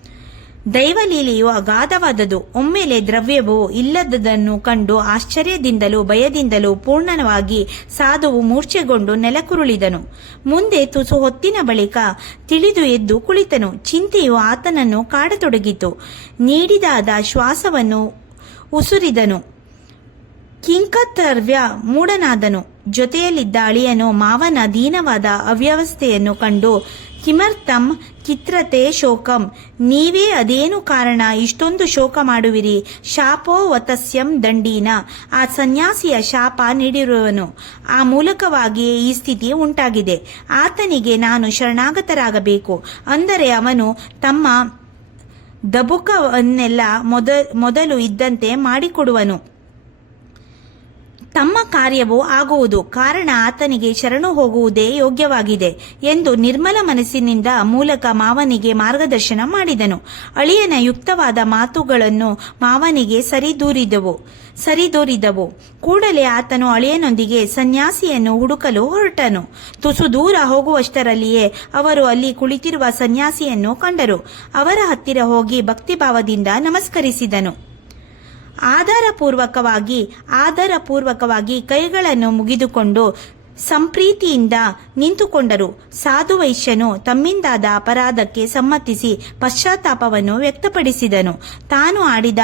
ದೈವಲೀಲೆಯು ಅಗಾಧವಾದದು. ಒಮ್ಮೆಲೆ ದ್ರವ್ಯವು ಇಲ್ಲದದನ್ನು ಕಂಡು ಆಶ್ಚರ್ಯದಿಂದಲೂ ಭಯದಿಂದಲೂ ಪೂರ್ಣವಾಗಿ ಸಾಧುವು ಮೂರ್ಛೆಗೊಂಡು ನೆಲಕುರುಳಿದನು. ಮುಂದೆ ತುಸು ಹೊತ್ತಿನ ಬಳಿಕ ತಿಳಿದು ಎದ್ದು ಕುಳಿತನು. ಚಿಂತೆಯು ಆತನನ್ನು ಕಾಡತೊಡಗಿತು. ನೀಡಿದಾದ ಶ್ವಾಸವನ್ನು ಉಸುರಿದನು. ಕಿಂಕರ್ತವ್ಯ ಮೂಢನಾದನು. ಜೊತೆಯಲ್ಲಿದ್ದ ಅಳಿಯನು ಮಾವನ ದೀನವಾದ ಅವ್ಯವಸ್ಥೆಯನ್ನು ಕಂಡು, ಕಿಮರ್ಥಂ ಕಿತ್ರತೆ ಶೋಕಂ, ನೀವೇ ಅದೇನು ಕಾರಣ ಇಷ್ಟೊಂದು ಶೋಕ ಮಾಡುವಿರಿ? ಶಾಪೋ ವತಸ್ಯಂ ದಂಡೀನ, ಆ ಸನ್ಯಾಸಿಯ ಶಾಪ ನೀಡಿರುವನು. ಆ ಮೂಲಕವಾಗಿಯೇ ಈ ಸ್ಥಿತಿ ಉಂಟಾಗಿದೆ. ಆತನಿಗೆ ನಾನು ಶರಣಾಗತರಾಗಬೇಕು. ಅಂದರೆ ಅವನು ತಮ್ಮ ದಬುಕವನ್ನೆಲ್ಲ ಮೊದಲು ಇದ್ದಂತೆ ಮಾಡಿಕೊಡುವನು. ತಮ್ಮ ಕಾರ್ಯವೂ ಆಗುವುದು. ಕಾರಣ ಆತನಿಗೆ ಶರಣು ಹೋಗುವುದೇ ಯೋಗ್ಯವಾಗಿದೆ ಎಂದು ನಿರ್ಮಲ ಮನಸ್ಸಿನಿಂದ ಮೂಲಕ ಮಾವನಿಗೆ ಮಾರ್ಗದರ್ಶನ ಮಾಡಿದನು. ಅಳಿಯನ ಯುಕ್ತವಾದ ಮಾತುಗಳನ್ನು ಮಾವನಿಗೆ ಸರಿದೂರಿದವು. ಕೂಡಲೇ ಆತನು ಅಳಿಯನೊಂದಿಗೆ ಸನ್ಯಾಸಿಯನ್ನು ಹುಡುಕಲು ಹೊರಟನು. ತುಸು ದೂರ ಹೋಗುವಷ್ಟರಲ್ಲಿಯೇ ಅವರು ಅಲ್ಲಿ ಕುಳಿತಿರುವ ಸನ್ಯಾಸಿಯನ್ನು ಕಂಡರು. ಅವರ ಹತ್ತಿರ ಹೋಗಿ ಭಕ್ತಿಭಾವದಿಂದ ನಮಸ್ಕರಿಸಿದನು. ಆದರಪೂರ್ವಕವಾಗಿ ಕೈಗಳನ್ನು ಮುಗಿದುಕೊಂಡು ಸಂಪ್ರೀತಿಯಿಂದ ನಿಂತುಕೊಂಡರು. ಸಾಧು ವೈಶ್ಯನು ತಮ್ಮಿಂದಾದ ಅಪರಾಧಕ್ಕೆ ಸಮ್ಮತಿಸಿ ಪಶ್ಚಾತ್ತಾಪವನ್ನು ವ್ಯಕ್ತಪಡಿಸಿದನು. ತಾನು ಆಡಿದ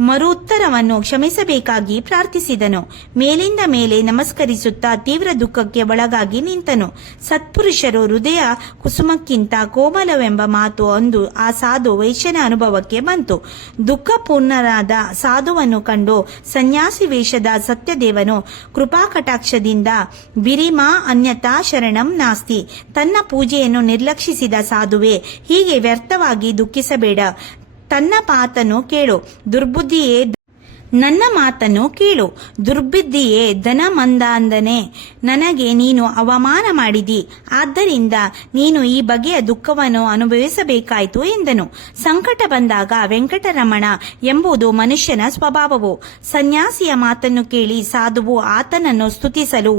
ಮರುತ್ತರವನ್ನು ಕ್ಷಮಿಸಬೇಕಾಗಿ ಪ್ರಾರ್ಥಿಸಿದನು. ಮೇಲಿಂದ ಮೇಲೆ ನಮಸ್ಕರಿಸುತ್ತಾ ತೀವ್ರ ದುಃಖಕ್ಕೆ ಒಳಗಾಗಿ ನಿಂತನು. ಸತ್ಪುರುಷರು ಹೃದಯ ಕುಸುಮಕ್ಕಿಂತ ಕೋಮಲವೆಂಬ ಮಾತು ಅಂದು ಆ ಸಾಧು ವೈಶ್ಯನ ಅನುಭವಕ್ಕೆ ಬಂತು. ದುಃಖಪೂರ್ಣರಾದ ಸಾಧುವನ್ನು ಕಂಡು ಸನ್ಯಾಸಿ ವೇಷದ ಸತ್ಯದೇವನು ಕೃಪಾಕಟಾಕ್ಷದಿಂದ ಬಿರಿಮಾ ಅನ್ಯತಾ ಶರಣಂ ನಾಸ್ತಿ, ತನ್ನ ಪೂಜೆಯನ್ನು ನಿರ್ಲಕ್ಷಿಸಿದ ಸಾಧುವೆ, ಹೀಗೆ ವ್ಯರ್ಥವಾಗಿ ದುಃಖಿಸಬೇಡ. ನನ್ನ ಮಾತನ್ನು ಕೇಳು, ದುರ್ಬುದ್ಧಿಯೇ ಧನಮಂದಾಂಧನೆ, ನನಗೆ ನೀನು ಅವಮಾನ ಮಾಡಿದಿ. ಆದ್ದರಿಂದ ನೀನು ಈ ಬಗೆಯ ದುಃಖವನ್ನು ಅನುಭವಿಸಬೇಕಾಯಿತು ಎಂದನು. ಸಂಕಟ ಬಂದಾಗ ವೆಂಕಟರಮಣ ಎಂಬುದು ಮನುಷ್ಯನ ಸ್ವಭಾವವು. ಸನ್ಯಾಸಿಯ ಮಾತನ್ನು ಕೇಳಿ ಸಾಧುವು ಆತನನ್ನು ಸ್ತುತಿಸಲು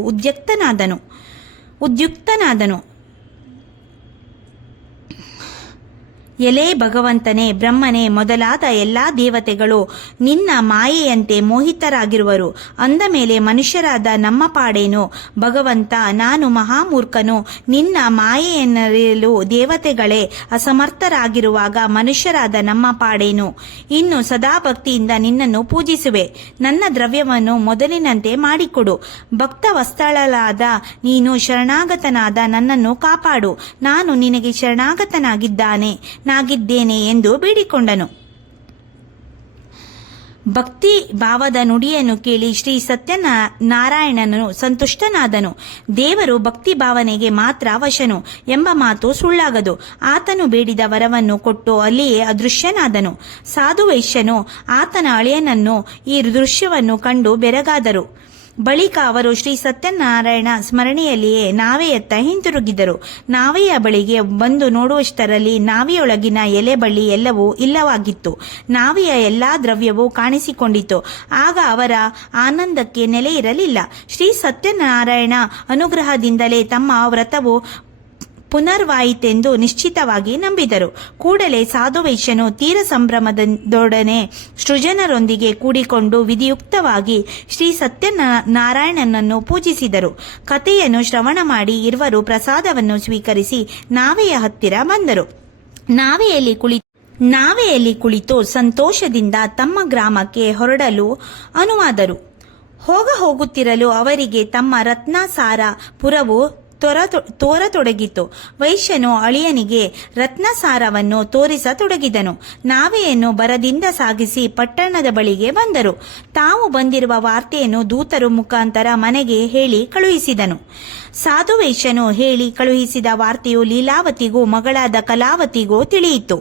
ಉದ್ಯುಕ್ತನಾದನು. ಎಲೆ ಭಗವಂತನೇ, ಬ್ರಹ್ಮನೇ ಮೊದಲಾದ ಎಲ್ಲಾ ದೇವತೆಗಳು ನಿನ್ನ ಮಾಯೆಯಂತೆ ಮೋಹಿತರಾಗಿರುವರು. ಅಂದ ಮೇಲೆ ಮನುಷ್ಯರಾದ ನಮ್ಮ ಪಾಡೇನು? ಭಗವಂತ, ನಾನು ಮಹಾಮೂರ್ಖನು. ನಿನ್ನ ಮಾಯೆಯನ್ನರಿಯಲು ದೇವತೆಗಳೇ ಅಸಮರ್ಥರಾಗಿರುವಾಗ ಮನುಷ್ಯರಾದ ನಮ್ಮ ಪಾಡೇನು? ಇನ್ನು ಸದಾ ಭಕ್ತಿಯಿಂದ ನಿನ್ನನ್ನು ಪೂಜಿಸುವೆ. ನನ್ನ ದ್ರವ್ಯವನ್ನು ಮೊದಲಿನಂತೆ ಮಾಡಿಕೊಡು. ಭಕ್ತ ವತ್ಸಲನಾದ ನೀನು ಶರಣಾಗತನಾದ ನನ್ನನ್ನು ಕಾಪಾಡು. ನಾನು ನಿನಗೆ ಶರಣಾಗತನಾಗಿದ್ದೇನೆ ಎಂದು ಬೇಡಿಕೊಂಡನು. ಭಕ್ತಿ ಭಾವದ ನುಡಿಯನ್ನು ಕೇಳಿ ಶ್ರೀ ಸತ್ಯನಾರಾಯಣನು ಸಂತುಷ್ಟನಾದನು. ದೇವರು ಭಕ್ತಿ ಭಾವನೆಗೆ ಮಾತ್ರ ವಶನು ಎಂಬ ಮಾತು ಸುಳ್ಳಾಗದು. ಆತನು ಬೇಡಿದ ವರವನ್ನು ಕೊಟ್ಟು ಅಲ್ಲಿಯೇ ಅದೃಶ್ಯನಾದನು. ಸಾಧು ವೈಶ್ಯನು ಆತನ ಅಳಿಯನನ್ನು ಈ ದೃಶ್ಯವನ್ನು ಕಂಡು ಬೆರಗಾದರು. ಬಳಿಕ ಅವರು ಶ್ರೀ ಸತ್ಯನಾರಾಯಣ ಸ್ಮರಣೆಯಲ್ಲಿಯೇ ನಾವೆಯತ್ತ ಹಿಂತಿರುಗಿದರು. ನಾವೆಯ ಬಳಿಗೆ ಬಂದು ನೋಡುವಷ್ಟರಲ್ಲಿ ನಾವೆಯೊಳಗಿನ ಎಲೆ ಬಳ್ಳಿ ಎಲ್ಲವೂ ಇಲ್ಲವಾಗಿತ್ತು. ನಾವೆಯ ಎಲ್ಲಾ ದ್ರವ್ಯವೂ ಕಾಣಿಸಿಕೊಂಡಿತು. ಆಗ ಅವರ ಆನಂದಕ್ಕೆ ನೆಲೆ ಇರಲಿಲ್ಲ. ಶ್ರೀ ಸತ್ಯನಾರಾಯಣ ಅನುಗ್ರಹದಿಂದಲೇ ತಮ್ಮ ವ್ರತವು ಪುನರ್ವಾಯಿತೆಂದು ನಿಶ್ಚಿತವಾಗಿ ನಂಬಿದರು. ಕೂಡಲೇ ಸಾಧುವೈಶ್ಯನು ತೀರ ಸಂಭ್ರಮದೊಡನೆ ಸೃಜನರೊಂದಿಗೆ ಕೂಡಿಕೊಂಡು ವಿಧಿಯುಕ್ತವಾಗಿ ಶ್ರೀ ಸತ್ಯನಾರಾಯಣನನ್ನು ಪೂಜಿಸಿದರು. ಕಥೆಯನ್ನು ಶ್ರವಣ ಮಾಡಿ ಇರುವರು ಪ್ರಸಾದವನ್ನು ಸ್ವೀಕರಿಸಿ ನಾವೆಯ ಹತ್ತಿರ ಬಂದರು. ನಾವೆಯಲ್ಲಿ ಕುಳಿತು ಸಂತೋಷದಿಂದ ತಮ್ಮ ಗ್ರಾಮಕ್ಕೆ ಹೊರಡಲು ಅನುವಾದರು. ಹೋಗುತ್ತಿರಲು ಅವರಿಗೆ ತಮ್ಮ ರತ್ನಸಾರ ಪುರವು ತೋರತೊಡಗಿತು. ವೈಶ್ಯನು ಅಳಿಯನಿಗೆ ರತ್ನಸಾರವನ್ನು ತೋರಿಸತೊಡಗಿದನು. ನಾವೆಯನ್ನು ಬರದಿಂದ ಸಾಗಿಸಿ ಪಟ್ಟಣದ ಬಳಿಗೆ ಬಂದರು. ತಾವು ಬಂದಿರುವ ವಾರ್ತೆಯನ್ನು ದೂತರ ಮುಖಾಂತರ ಮನೆಗೆ ಹೇಳಿ ಕಳುಹಿಸಿದನು. ಸಾಧುವೈಶ್ಯನು ಹೇಳಿ ಕಳುಹಿಸಿದ ವಾರ್ತೆಯು ಲೀಲಾವತಿಗೂ ಮಗಳಾದ ಕಲಾವತಿಗೂ ತಿಳಿಯಿತು.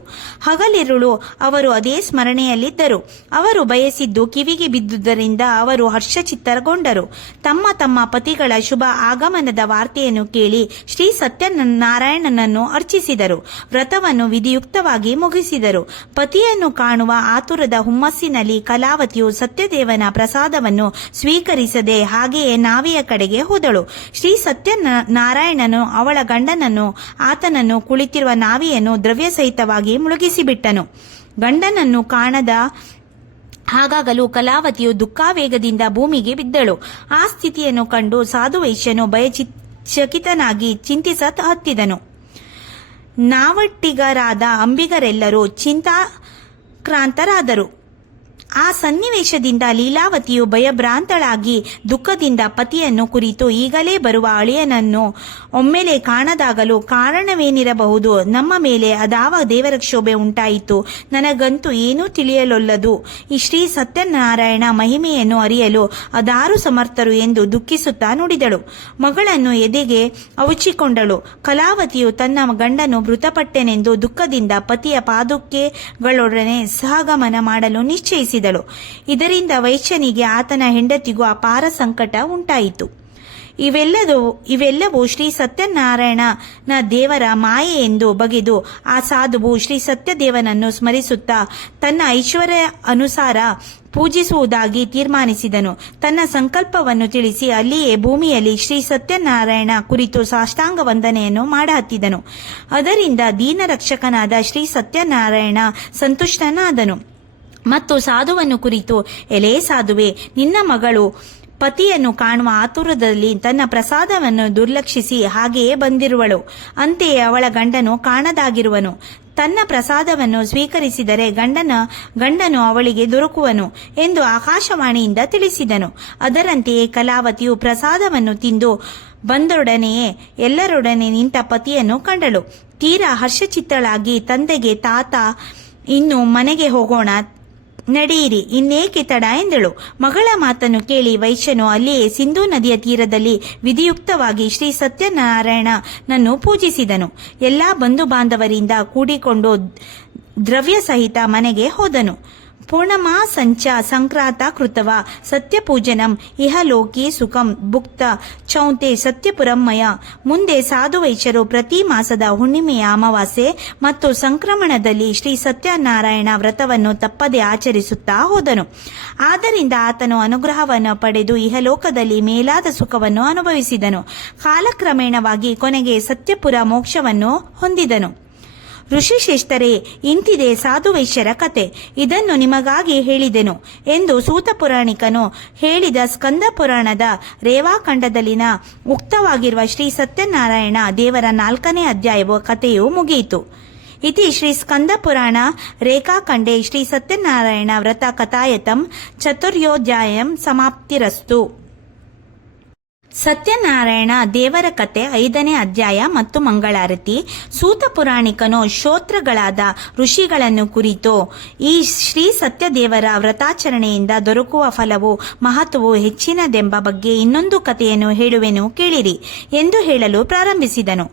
ಹಗಲಿರುಳು ಅವರು ಅದೇ ಸ್ಮರಣೆಯಲ್ಲಿದ್ದರು. ಅವರು ಬಯಸಿದ್ದು ಕಿವಿಗೆ ಬಿದ್ದುದರಿಂದ ಅವರು ಹರ್ಷಚಿತ್ತಗೊಂಡರು. ತಮ್ಮ ತಮ್ಮ ಪತಿಗಳ ಶುಭ ಆಗಮನದ ವಾರ್ತೆಯನ್ನು ಕೇಳಿ ಶ್ರೀ ಸತ್ಯನಾರಾಯಣನನ್ನು ಅರ್ಚಿಸಿದರು. ವ್ರತವನ್ನು ವಿಧಿಯುಕ್ತವಾಗಿ ಮುಗಿಸಿದರು. ಪತಿಯನ್ನು ಕಾಣುವ ಆತುರದ ಹುಮ್ಮಸ್ಸಿನಲ್ಲಿ ಕಲಾವತಿಯು ಸತ್ಯದೇವನ ಪ್ರಸಾದವನ್ನು ಸ್ವೀಕರಿಸದೆ ಹಾಗೆಯೇ ನಾವೆಯ ಕಡೆಗೆ ಹೋದಳು. ಶ್ರೀ ಸತ್ಯನಾರಾಯಣನು ಅವಳ ಗಂಡನನ್ನು ಆತನನ್ನು ಕುಳಿತಿರುವ ನಾವೆಯನ್ನು ದ್ರವ್ಯ ಸಹಿತವಾಗಿ ಮುಳುಗಿಸಿಬಿಟ್ಟನು. ಗಂಡನನ್ನು ಕಾಣದ ಹಾಗಾಗಲು ಕಲಾವತಿಯು ದುಃಖಾವೇಗದಿಂದ ಭೂಮಿಗೆ ಬಿದ್ದಳು. ಆ ಸ್ಥಿತಿಯನ್ನು ಕಂಡು ಸಾಧುವೈಶ್ಯನು ಭಯಚಕಿತನಾಗಿ ಚಿಂತಿಸಹತ್ತಿದನು. ನಾವಟ್ಟಿಗರಾದ ಅಂಬಿಗರೆಲ್ಲರೂ ಚಿಂತಾಕ್ರಾಂತರಾದರು. ಆ ಸನ್ನಿವೇಶದಿಂದ ಲೀಲಾವತಿಯು ಭಯಭ್ರಾಂತಳಾಗಿ ದುಃಖದಿಂದ ಪತಿಯನ್ನು ಕುರಿತು ಈಗಲೇ ಬರುವ ಅಳಿಯನನ್ನು ಒಮ್ಮೆಲೆ ಕಾಣದಾಗಲು ಕಾರಣವೇನಿರಬಹುದು? ನಮ್ಮ ಮೇಲೆ ಅದಾವ ದೇವರ ಕ್ಷೋಭೆ ಉಂಟಾಯಿತು. ನನಗಂತೂ ಏನೂ ತಿಳಿಯಲೊಲ್ಲದು. ಈ ಶ್ರೀ ಸತ್ಯನಾರಾಯಣ ಮಹಿಮೆಯನ್ನು ಅರಿಯಲು ಅದಾರು ಸಮರ್ಥರು ಎಂದು ದುಃಖಿಸುತ್ತಾ ನುಡಿದಳು. ಮಗಳನ್ನು ಎದೆಗೆ ಅವುಚಿಕೊಂಡಳು. ಕಲಾವತಿಯು ತನ್ನ ಗಂಡನು ಮೃತಪಟ್ಟೆನೆಂದು ದುಃಖದಿಂದ ಪತಿಯ ಪಾದುಕೆಗಳೊಡನೆ ಸಹಗಮನ ಮಾಡಲು ನಿಶ್ಚಯಿಸಿದಳು. ಇದರಿಂದ ವೈಶ್ಯನಿಗೆ ಆತನ ಹೆಂಡತಿಗೂ ಅಪಾರ ಸಂಕಟ ಉಂಟಾಯಿತು. ಇವೆಲ್ಲವೂ ಶ್ರೀ ಸತ್ಯನಾರಾಯಣ ದೇವರ ಮಾಯೆ ಎಂದು ಬಗೆದು ಆ ಸಾಧುವು ಶ್ರೀ ಸತ್ಯದೇವನನ್ನು ಸ್ಮರಿಸುತ್ತಾ ತನ್ನ ಐಶ್ವರ್ಯ ಅನುಸಾರ ಪೂಜಿಸುವುದಾಗಿ ತೀರ್ಮಾನಿಸಿದನು. ತನ್ನ ಸಂಕಲ್ಪವನ್ನು ತಿಳಿಸಿ ಅಲ್ಲಿಯೇ ಭೂಮಿಯಲ್ಲಿ ಶ್ರೀ ಸತ್ಯನಾರಾಯಣ ಕುರಿತು ಸಾಷ್ಟಾಂಗ ವಂದನೆಯನ್ನು ಮಾಡಹತ್ತಿದನು. ಅದರಿಂದ ದೀನರಕ್ಷಕನಾದ ಶ್ರೀ ಸತ್ಯನಾರಾಯಣ ಸಂತುಷ್ಟನಾದನು ಮತ್ತು ಸಾಧುವನ್ನು ಕುರಿತು, ಎಲೇ ಸಾಧುವೆ, ನಿನ್ನ ಮಗಳು ಪತಿಯನ್ನು ಕಾಣುವ ಆತುರದಲ್ಲಿ ತನ್ನ ಪ್ರಸಾದವನ್ನು ದುರ್ಲಕ್ಷಿಸಿ ಹಾಗೆಯೇ ಬಂದಿರುವಳು. ಅಂತೆಯೇ ಅವಳ ಗಂಡನು ಕಾಣದಾಗಿರುವನು. ತನ್ನ ಪ್ರಸಾದವನ್ನು ಸ್ವೀಕರಿಸಿದರೆ ಗಂಡನು ಅವಳಿಗೆ ದೊರಕುವನು ಎಂದು ಆಕಾಶವಾಣಿಯಿಂದ ತಿಳಿಸಿದನು. ಅದರಂತೆಯೇ ಕಲಾವತಿಯು ಪ್ರಸಾದವನ್ನು ತಿಂದು ಬಂದೊಡನೆಯೇ ಎಲ್ಲರೊಡನೆ ನಿಂತ ಪತಿಯನ್ನು ಕಂಡಳು. ತೀರಾ ಹರ್ಷಚಿತ್ತಳಾಗಿ ತಂದೆಗೆ, ತಾತ, ಇನ್ನು ಮನೆಗೆ ಹೋಗೋಣ, ನಡೆಯಿರಿ, ಇನ್ನೇಕೆ ತಡ ಎಂದಳು. ಮಗಳ ಮಾತನ್ನು ಕೇಳಿ ವೈಶ್ಯನು ಅಲ್ಲಿಯೇ ಸಿಂಧೂ ನದಿಯ ತೀರದಲ್ಲಿ ವಿಧಿಯುಕ್ತವಾಗಿ ಶ್ರೀ ಸತ್ಯನಾರಾಯಣನನ್ನು ಪೂಜಿಸಿದನು. ಎಲ್ಲಾ ಬಂಧು ಬಾಂಧವರಿಂದ ಕೂಡಿಕೊಂಡು ದ್ರವ್ಯ ಸಹಿತ ಮನೆಗೆ ಹೋದನು. ಪೂರ್ಣಮಾ ಸಂಚ ಸಂಕ್ರಾಂತ ಕೃತವ ಸತ್ಯಪೂಜನಂ ಇಹಲೋಕಿ ಸುಖಂ ಭುಕ್ತ ಚೌಂತೆ ಸತ್ಯಪುರಮ್ಮಯ. ಮುಂದೆ ಸಾಧುವೈಶ್ಯರು ಪ್ರತಿ ಮಾಸದ ಹುಣ್ಣಿಮೆಯ ಅಮಾವಾಸ್ಯೆ ಮತ್ತು ಸಂಕ್ರಮಣದಲ್ಲಿ ಶ್ರೀ ಸತ್ಯನಾರಾಯಣ ವ್ರತವನ್ನು ತಪ್ಪದೆ ಆಚರಿಸುತ್ತಾ ಹೋದನು. ಆದ್ದರಿಂದ ಆತನು ಅನುಗ್ರಹವನ್ನು ಪಡೆದು ಇಹಲೋಕದಲ್ಲಿ ಮೇಲಾದ ಸುಖವನ್ನು ಅನುಭವಿಸಿದನು. ಕಾಲಕ್ರಮೇಣವಾಗಿ ಕೊನೆಗೆ ಸತ್ಯಪುರ ಮೋಕ್ಷವನ್ನು ಹೊಂದಿದನು. ಋಷಿಶ್ರೇಷ್ಠರೇ, ಇಂತಿದೆ ಸಾಧುವೈಶ್ಯರ ಕತೆ. ಇದನ್ನು ನಿಮಗಾಗಿ ಹೇಳಿದೆನು ಎಂದು ಸೂತ ಪುರಾಣಿಕನು ಹೇಳಿದ ಸ್ಕಂದ ಪುರಾಣದ ರೇವಾಖಂಡದಲ್ಲಿನ ಉಕ್ತವಾಗಿರುವ ಶ್ರೀ ಸತ್ಯನಾರಾಯಣ ದೇವರ 4ನೇ ಅಧ್ಯಾಯವು ಕಥೆಯು ಮುಗಿಯಿತು. ಇತಿ ಶ್ರೀ ಸ್ಕಂದ ಪುರಾಣ ರೇಖಾಖಂಡೇ ಶ್ರೀ ಸತ್ಯನಾರಾಯಣ ವ್ರತ ಕಥಾಯತಂ ಚತುರ್ಯೋಧ್ಯಾಯಂ ಸಮಾಪ್ತಿರಸ್ತು. ಸತ್ಯನಾರಾಯಣ ದೇವರ ಕತೆ 5ನೇ ಅಧ್ಯಾಯ ಮತ್ತು ಮಂಗಳಾರತಿ. ಸೂತ ಪುರಾಣಿಕನು ಶ್ರೋತೃಗಳಾದ ಋಷಿಗಳನ್ನು ಕುರಿತು ಈ ಶ್ರೀ ಸತ್ಯದೇವರ ವ್ರತಾಚರಣೆಯಿಂದ ದೊರಕುವ ಫಲವು ಮಹತ್ವವು ಹೆಚ್ಚಿನದೆಂಬ ಬಗ್ಗೆ ಇನ್ನೊಂದು ಕಥೆಯನ್ನು ಹೇಳುವೆನು, ಕೇಳಿರಿ ಎಂದು ಹೇಳಲು ಪ್ರಾರಂಭಿಸಿದನು.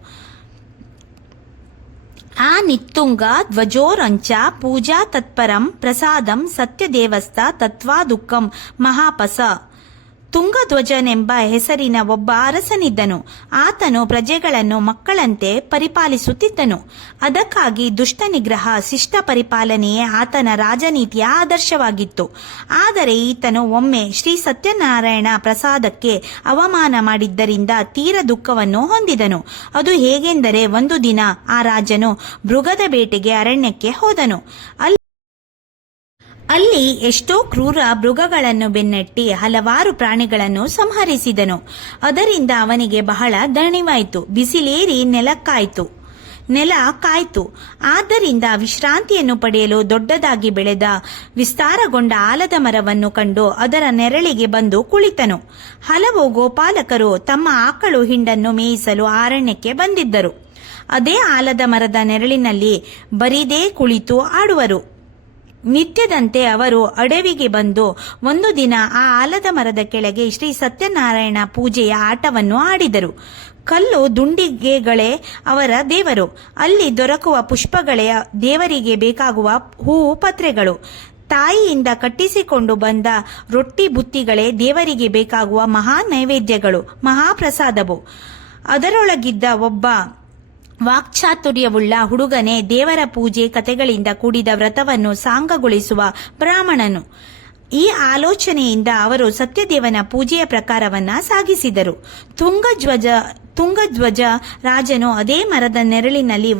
ಆ ನಿತ್ತುಂಗ ಧ್ವಜೋರಂಚ ಪೂಜಾ ತತ್ಪರಂ ಪ್ರಸಾದಂ ಸತ್ಯದೇವಸ್ಥ ತತ್ವಾ ದುಃಖಂ ಮಹಾಪಸ ತುಂಗಧ್ವಜನೆಂಬ ಹೆಸರಿನ ಒಬ್ಬ ಅರಸನಿದ್ದನು. ಆತನು ಪ್ರಜೆಗಳನ್ನು ಮಕ್ಕಳಂತೆ ಪರಿಪಾಲಿಸುತ್ತಿದ್ದನು. ಅದಕ್ಕಾಗಿ ದುಷ್ಟ ನಿಗ್ರಹ, ಶಿಷ್ಟ ಪರಿಪಾಲನೆಯೇ ಆತನ ರಾಜನೀತಿಯ ಆದರ್ಶವಾಗಿತ್ತು. ಆದರೆ ಈತನು ಒಮ್ಮೆ ಶ್ರೀ ಸತ್ಯನಾರಾಯಣ ಪ್ರಸಾದಕ್ಕೆ ಅವಮಾನ ಮಾಡಿದ್ದರಿಂದ ತೀರ ದುಃಖವನ್ನು ಹೊಂದಿದನು. ಅದು ಹೇಗೆಂದರೆ, ಒಂದು ದಿನ ಆ ರಾಜನು ಮೃಗದ ಬೇಟೆಗೆ ಅರಣ್ಯಕ್ಕೆ ಹೋದನು. ಅಲ್ಲಿ ಎಷ್ಟೋ ಕ್ರೂರ ಮೃಗಗಳನ್ನು ಬೆನ್ನಟ್ಟಿ ಹಲವಾರು ಪ್ರಾಣಿಗಳನ್ನು ಸಂಹರಿಸಿದನು. ಅದರಿಂದ ಅವನಿಗೆ ಬಹಳ ದಣಿವಾಯಿತು. ಬಿಸಿಲೇರಿ ನೆಲ ಕಾಯ್ತು. ಆದ್ದರಿಂದ ವಿಶ್ರಾಂತಿಯನ್ನು ಪಡೆಯಲು ದೊಡ್ಡದಾಗಿ ಬೆಳೆದ ವಿಸ್ತಾರಗೊಂಡ ಆಲದ ಮರವನ್ನು ಕಂಡು ಅದರ ನೆರಳಿಗೆ ಬಂದು ಕುಳಿತನು. ಹಲವು ಗೋಪಾಲಕರು ತಮ್ಮ ಆಕಳು ಹಿಂಡನ್ನು ಮೇಯಿಸಲು ಅರಣ್ಯಕ್ಕೆ ಬಂದಿದ್ದರು. ಅದೇ ಆಲದ ಮರದ ನೆರಳಿನಲ್ಲಿ ಬರಿದೇ ಕುಳಿತು ಆಡುವರು. ನಿತ್ಯದಂತೆ ಅವರು ಅಡವಿಗೆ ಬಂದು ಒಂದು ದಿನ ಆ ಆಲದ ಮರದ ಕೆಳಗೆ ಶ್ರೀ ಸತ್ಯನಾರಾಯಣ ಪೂಜೆಯ ಆಟವನ್ನು ಆಡಿದರು. ಕಲ್ಲು ದುಂಡಿಗೆಗಳೇ ಅವರ ದೇವರು. ಅಲ್ಲಿ ದೊರಕುವ ಪುಷ್ಪಗಳೇ ದೇವರಿಗೆ ಬೇಕಾಗುವ ಹೂವು ಪತ್ರೆಗಳು. ತಾಯಿಯಿಂದ ಕಟ್ಟಿಸಿಕೊಂಡು ಬಂದ ರೊಟ್ಟಿ ಬುತ್ತಿಗಳೇ ದೇವರಿಗೆ ಬೇಕಾಗುವ ಮಹಾ ನೈವೇದ್ಯಗಳು, ಮಹಾಪ್ರಸಾದವು. ಅದರೊಳಗಿದ್ದ ಒಬ್ಬ ವಾಕ್ಚಾತುರ್ಯವುಳ್ಳ ಹುಡುಗನೇ ದೇವರ ಪೂಜೆ ಕಥೆಗಳಿಂದ ಕೂಡಿದ ವ್ರತವನ್ನು ಸಾಂಗಗೊಳಿಸುವ ಬ್ರಾಹ್ಮಣನು. ಈ ಆಲೋಚನೆಯಿಂದ ಅವರು ಸತ್ಯದೇವನ ಪೂಜೆಯ ಪ್ರಕಾರವನ್ನ ಸಾಗಿಸಿದರು. ತುಂಗಧ್ವಜ ರಾಜನು ಅದೇ ಮರದ ನೆರಳಿನಲ್ಲಿ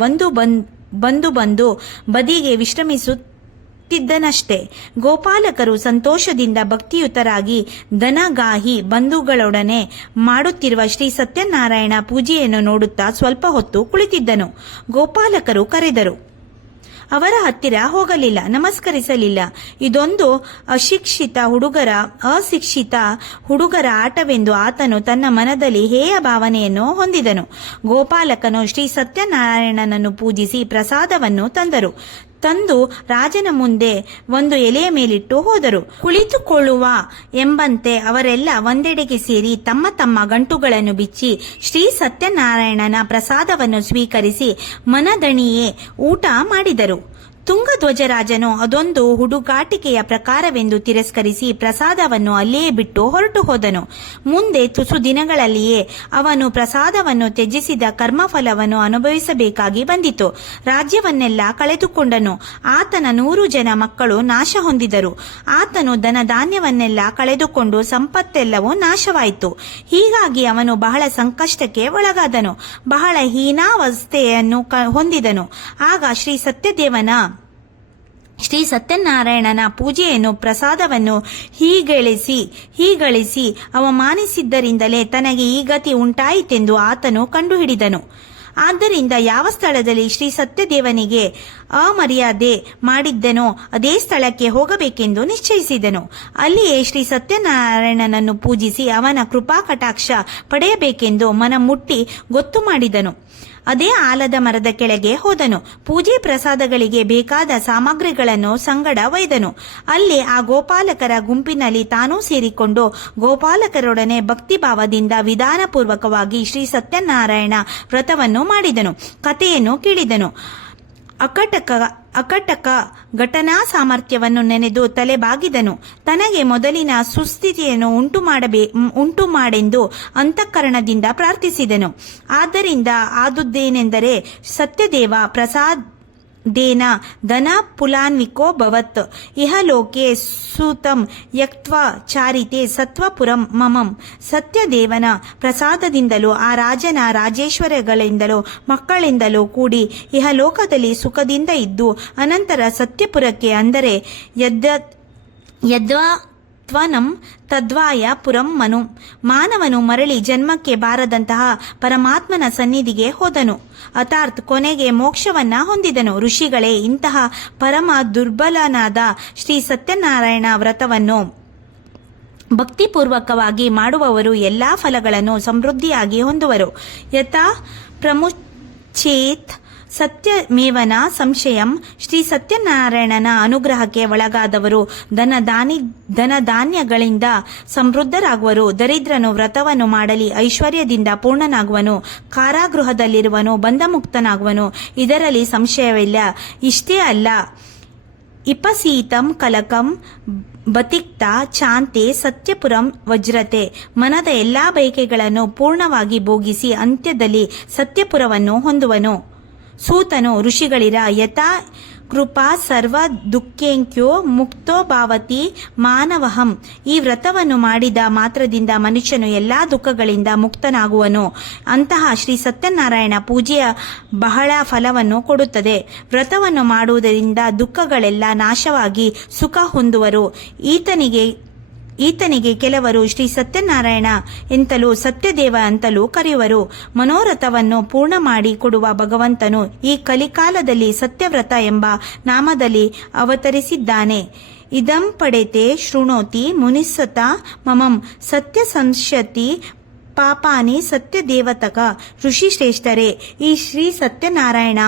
ಬಂದು ಬದಿಗೆ ವಿಶ್ರಮಿಸುತ್ತಿದ್ದನಷ್ಟೇ. ಗೋಪಾಲಕರು ಸಂತೋಷದಿಂದ ಭಕ್ತಿಯುತರಾಗಿ ದನಗಾಹಿ ಬಂಧುಗಳೊಡನೆ ಮಾಡುತ್ತಿರುವ ಶ್ರೀ ಸತ್ಯನಾರಾಯಣ ಪೂಜೆಯನ್ನು ನೋಡುತ್ತಾ ಸ್ವಲ್ಪ ಹೊತ್ತು ಕುಳಿತಿದ್ದನು. ಗೋಪಾಲಕರು ಕರೆದರು. ಅವರ ಹತ್ತಿರ ಹೋಗಲಿಲ್ಲ, ನಮಸ್ಕರಿಸಲಿಲ್ಲ. ಇದೊಂದು ಅಶಿಕ್ಷಿತ ಹುಡುಗರ ಆಟವೆಂದು ಆತನು ತನ್ನ ಮನದಲ್ಲಿ ಹೇಯ ಭಾವನೆಯನ್ನು ಹೊಂದಿದನು. ಗೋಪಾಲಕನು ಶ್ರೀ ಸತ್ಯನಾರಾಯಣನನ್ನು ಪೂಜಿಸಿ ಪ್ರಸಾದವನ್ನು ತಂದು ರಾಜನ ಮುಂದೆ ಒಂದು ಎಲೆಯ ಮೇಲಿಟ್ಟು ಹೋದರು. ಕುಳಿತುಕೊಳ್ಳುವ ಎಂಬಂತೆ ಅವರೆಲ್ಲ ಒಂದೆಡೆಗೆ ಸೇರಿ ತಮ್ಮ ತಮ್ಮ ಗಂಟುಗಳನ್ನು ಬಿಚ್ಚಿ ಶ್ರೀ ಸತ್ಯನಾರಾಯಣನ ಪ್ರಸಾದವನ್ನು ಸ್ವೀಕರಿಸಿ ಮನದಣಿಯೇ ಊಟ ಮಾಡಿದರು. ತುಂಗಧ್ವಜರಾಜನು ಅದೊಂದು ಹುಡುಗಾಟಿಕೆಯ ಪ್ರಕಾರವೆಂದು ತಿರಸ್ಕರಿಸಿ ಪ್ರಸಾದವನ್ನು ಅಲ್ಲಿಯೇ ಬಿಟ್ಟು ಹೊರಟು ಹೋದನು. ಮುಂದೆ ತುಸು ದಿನಗಳಲ್ಲಿಯೇ ಅವನು ಪ್ರಸಾದವನ್ನು ತ್ಯಜಿಸಿದ ಕರ್ಮಫಲವನ್ನು ಅನುಭವಿಸಬೇಕಾಗಿ ಬಂದಿತು. ರಾಜ್ಯವನ್ನೆಲ್ಲ ಕಳೆದುಕೊಂಡನು. ಆತನ 100 ಜನ ಮಕ್ಕಳು ನಾಶ ಹೊಂದಿದರು. ಆತನು ಧನಧಾನ್ಯವನ್ನೆಲ್ಲ ಕಳೆದುಕೊಂಡು ಸಂಪತ್ತೆಲ್ಲವೂ ನಾಶವಾಯಿತು. ಹೀಗಾಗಿ ಅವನು ಬಹಳ ಸಂಕಷ್ಟಕ್ಕೆ ಒಳಗಾದನು, ಬಹಳ ಹೀನಾವಸ್ಥೆಯನ್ನು ಹೊಂದಿದನು. ಆಗ ಶ್ರೀ ಸತ್ಯನಾರಾಯಣನ ಪೂಜೆಯನ್ನು ಪ್ರಸಾದವನ್ನು ಹೀಗಳಿಸಿ ಅವಮಾನಿಸಿದ್ದರಿಂದಲೇ ತನಗೆ ಈ ಗತಿ ಉಂಟಾಯಿತೆಂದು ಆತನು ಕಂಡುಹಿಡಿದನು. ಆದ್ದರಿಂದ ಯಾವ ಸ್ಥಳದಲ್ಲಿ ಶ್ರೀ ಸತ್ಯದೇವನಿಗೆ ಅಮರ್ಯಾದೆ ಮಾಡಿದ್ದನೋ ಅದೇ ಸ್ಥಳಕ್ಕೆ ಹೋಗಬೇಕೆಂದು ನಿಶ್ಚಯಿಸಿದನು. ಅಲ್ಲಿಯೇ ಶ್ರೀ ಸತ್ಯನಾರಾಯಣನನ್ನು ಪೂಜಿಸಿ ಅವನ ಕೃಪಾ ಕಟಾಕ್ಷ ಪಡೆಯಬೇಕೆಂದು ಮನಮುಟ್ಟಿ ಗೊತ್ತು ಮಾಡಿದನು. ಅದೇ ಆಲದ ಮರದ ಕೆಳಗೆ ಹೋದನು. ಪೂಜೆ ಪ್ರಸಾದಗಳಿಗೆ ಬೇಕಾದ ಸಾಮಗ್ರಿಗಳನ್ನು ಸಂಗಡ ಒಯ್ದನು. ಅಲ್ಲಿ ಆ ಗೋಪಾಲಕರ ಗುಂಪಿನಲ್ಲಿ ತಾನೂ ಸೇರಿಕೊಂಡು ಗೋಪಾಲಕರೊಡನೆ ಭಕ್ತಿಭಾವದಿಂದ ವಿಧಾನಪೂರ್ವಕವಾಗಿ ಶ್ರೀ ಸತ್ಯನಾರಾಯಣ ವ್ರತವನ್ನು ಮಾಡಿದನು. ಕಥೆಯನ್ನು ಕೇಳಿದನು. ಅಕಟಕ ಘಟನಾ ಸಾಮರ್ಥ್ಯವನ್ನು ನೆನೆದು ತಲೆಬಾಗಿದನು. ತನಗೆ ಮೊದಲಿನ ಸುಸ್ಥಿತಿಯನ್ನು ಉಂಟು ಮಾಡೆಂದು ಅಂತಃಕರಣದಿಂದ ಪ್ರಾರ್ಥಿಸಿದನು. ಆದ್ದರಿಂದ ಆದುದೇನೆಂದರೆ, ಸತ್ಯದೇವ ಪ್ರಸಾದೇನ ಧನ ಪುಲಾನ್ವಿಕೋ ಭವತ್ ಇಹಲೋಕೆ ಸೂತಂ ಯಕ್ತ್ವಾ ಚಾರಿತೆ ಸತ್ವಪುರಂ ಮಮಂ. ಸತ್ಯದೇವನ ಪ್ರಸಾದದಿಂದಲೂ ಆ ರಾಜನ ರಾಜೇಶ್ವರಗಳಿಂದಲೂ ಮಕ್ಕಳಿಂದಲೂ ಕೂಡಿ ಇಹಲೋಕದಲ್ಲಿ ಸುಖದಿಂದ ಇದ್ದು ಅನಂತರ ಸತ್ಯಪುರಕ್ಕೆ, ಅಂದರೆ ಯದ್ವಾತ್ವನಂ ತದ್ವಾಯ ಪುರಂ ಮಾನವನು ಮರಳಿ ಜನ್ಮಕ್ಕೆ ಬಾರದಂತಹ ಪರಮಾತ್ಮನ ಸನ್ನಿಧಿಗೆ ಹೋದನು. ಅರ್ಥಾತ್ ಕೊನೆಗೆ ಮೋಕ್ಷವನ್ನ ಹೊಂದಿದನು. ಋಷಿಗಳೇ, ಇಂತಹ ಪರಮ ದುರ್ಬಲನಾದ ಶ್ರೀ ಸತ್ಯನಾರಾಯಣ ವ್ರತವನ್ನು ಭಕ್ತಿಪೂರ್ವಕವಾಗಿ ಮಾಡುವವರು ಎಲ್ಲಾ ಫಲಗಳನ್ನು ಸಮೃದ್ಧಿಯಾಗಿ ಹೊಂದುವರು. ಯಥಾ ಪ್ರಮುಚೇತ್ ಸತ್ಯಮೇವನ ಸಂಶಯಂ. ಶ್ರೀ ಸತ್ಯನಾರಾಯಣನ ಅನುಗ್ರಹಕ್ಕೆ ಒಳಗಾದವರು ಧನಧಾನ್ಯಗಳಿಂದ ಸಮೃದ್ಧರಾಗುವರು. ದರಿದ್ರನು ವ್ರತವನ್ನು ಮಾಡಲಿ ಐಶ್ವರ್ಯದಿಂದ ಪೂರ್ಣನಾಗುವನು. ಕಾರಾಗೃಹದಲ್ಲಿರುವನು ಬಂಧಮುಕ್ತನಾಗುವನು. ಇದರಲ್ಲಿ ಸಂಶಯವಿಲ್ಲ. ಇಷ್ಟೇ ಅಲ್ಲ, ಇಪಸೀತಂ ಕಲಕಂ ಬತಿಕ್ತ ಚಾಂತೆ ಸತ್ಯಪುರಂ ವಜ್ರತೆ. ಮನದ ಎಲ್ಲಾ ಬಯಕೆಗಳನ್ನು ಪೂರ್ಣವಾಗಿ ಭೋಗಿಸಿ ಅಂತ್ಯದಲ್ಲಿ ಸತ್ಯಪುರವನ್ನು ಹೊಂದುವನು. ಸೂತನು ಋಷಿಗಳಿರ ಯಥಾ ಕೃಪಾ ಸರ್ವ ದುಃಖೇಂಕ್ಯೋ ಮುಕ್ತೋ ಭಾವತಿ ಮಾನವಹಂ. ಈ ವ್ರತವನ್ನು ಮಾಡಿದ ಮಾತ್ರದಿಂದ ಮನುಷ್ಯನು ಎಲ್ಲಾ ದುಃಖಗಳಿಂದ ಮುಕ್ತನಾಗುವನು. ಅಂತಹ ಶ್ರೀ ಸತ್ಯನಾರಾಯಣ ಪೂಜೆಯ ಬಹಳ ಫಲವನ್ನು ಕೊಡುತ್ತದೆ. ವ್ರತವನ್ನು ಮಾಡುವುದರಿಂದ ದುಃಖಗಳೆಲ್ಲ ನಾಶವಾಗಿ ಸುಖ ಹೊಂದುವರು. ಈತನಿಗೆ ಕೆಲವರು ಶ್ರೀ ಸತ್ಯನಾರಾಯಣ ಎಂತಲೂ ಸತ್ಯದೇವ ಅಂತಲೂ ಕರೆಯುವರು. ಮನೋರಥವನ್ನು ಪೂರ್ಣ ಮಾಡಿ ಕೊಡುವ ಭಗವಂತನು ಈ ಕಲಿಕಾಲದಲ್ಲಿ ಸತ್ಯವ್ರತ ಎಂಬ ನಾಮದಲ್ಲಿ ಅವತರಿಸಿದ್ದಾನೆ. ಇದಂ ಪಡೆತೆ ಶೃಣೋತಿ ಮುನಿಸತ ಮಮಂ ಸತ್ಯ ಸಂಶ್ಯತಿ ಪಾಪಾನಿ ಸತ್ಯದೇವತಕ. ಋಷಿ ಶ್ರೇಷ್ಠರೇ, ಈ ಶ್ರೀ ಸತ್ಯನಾರಾಯಣ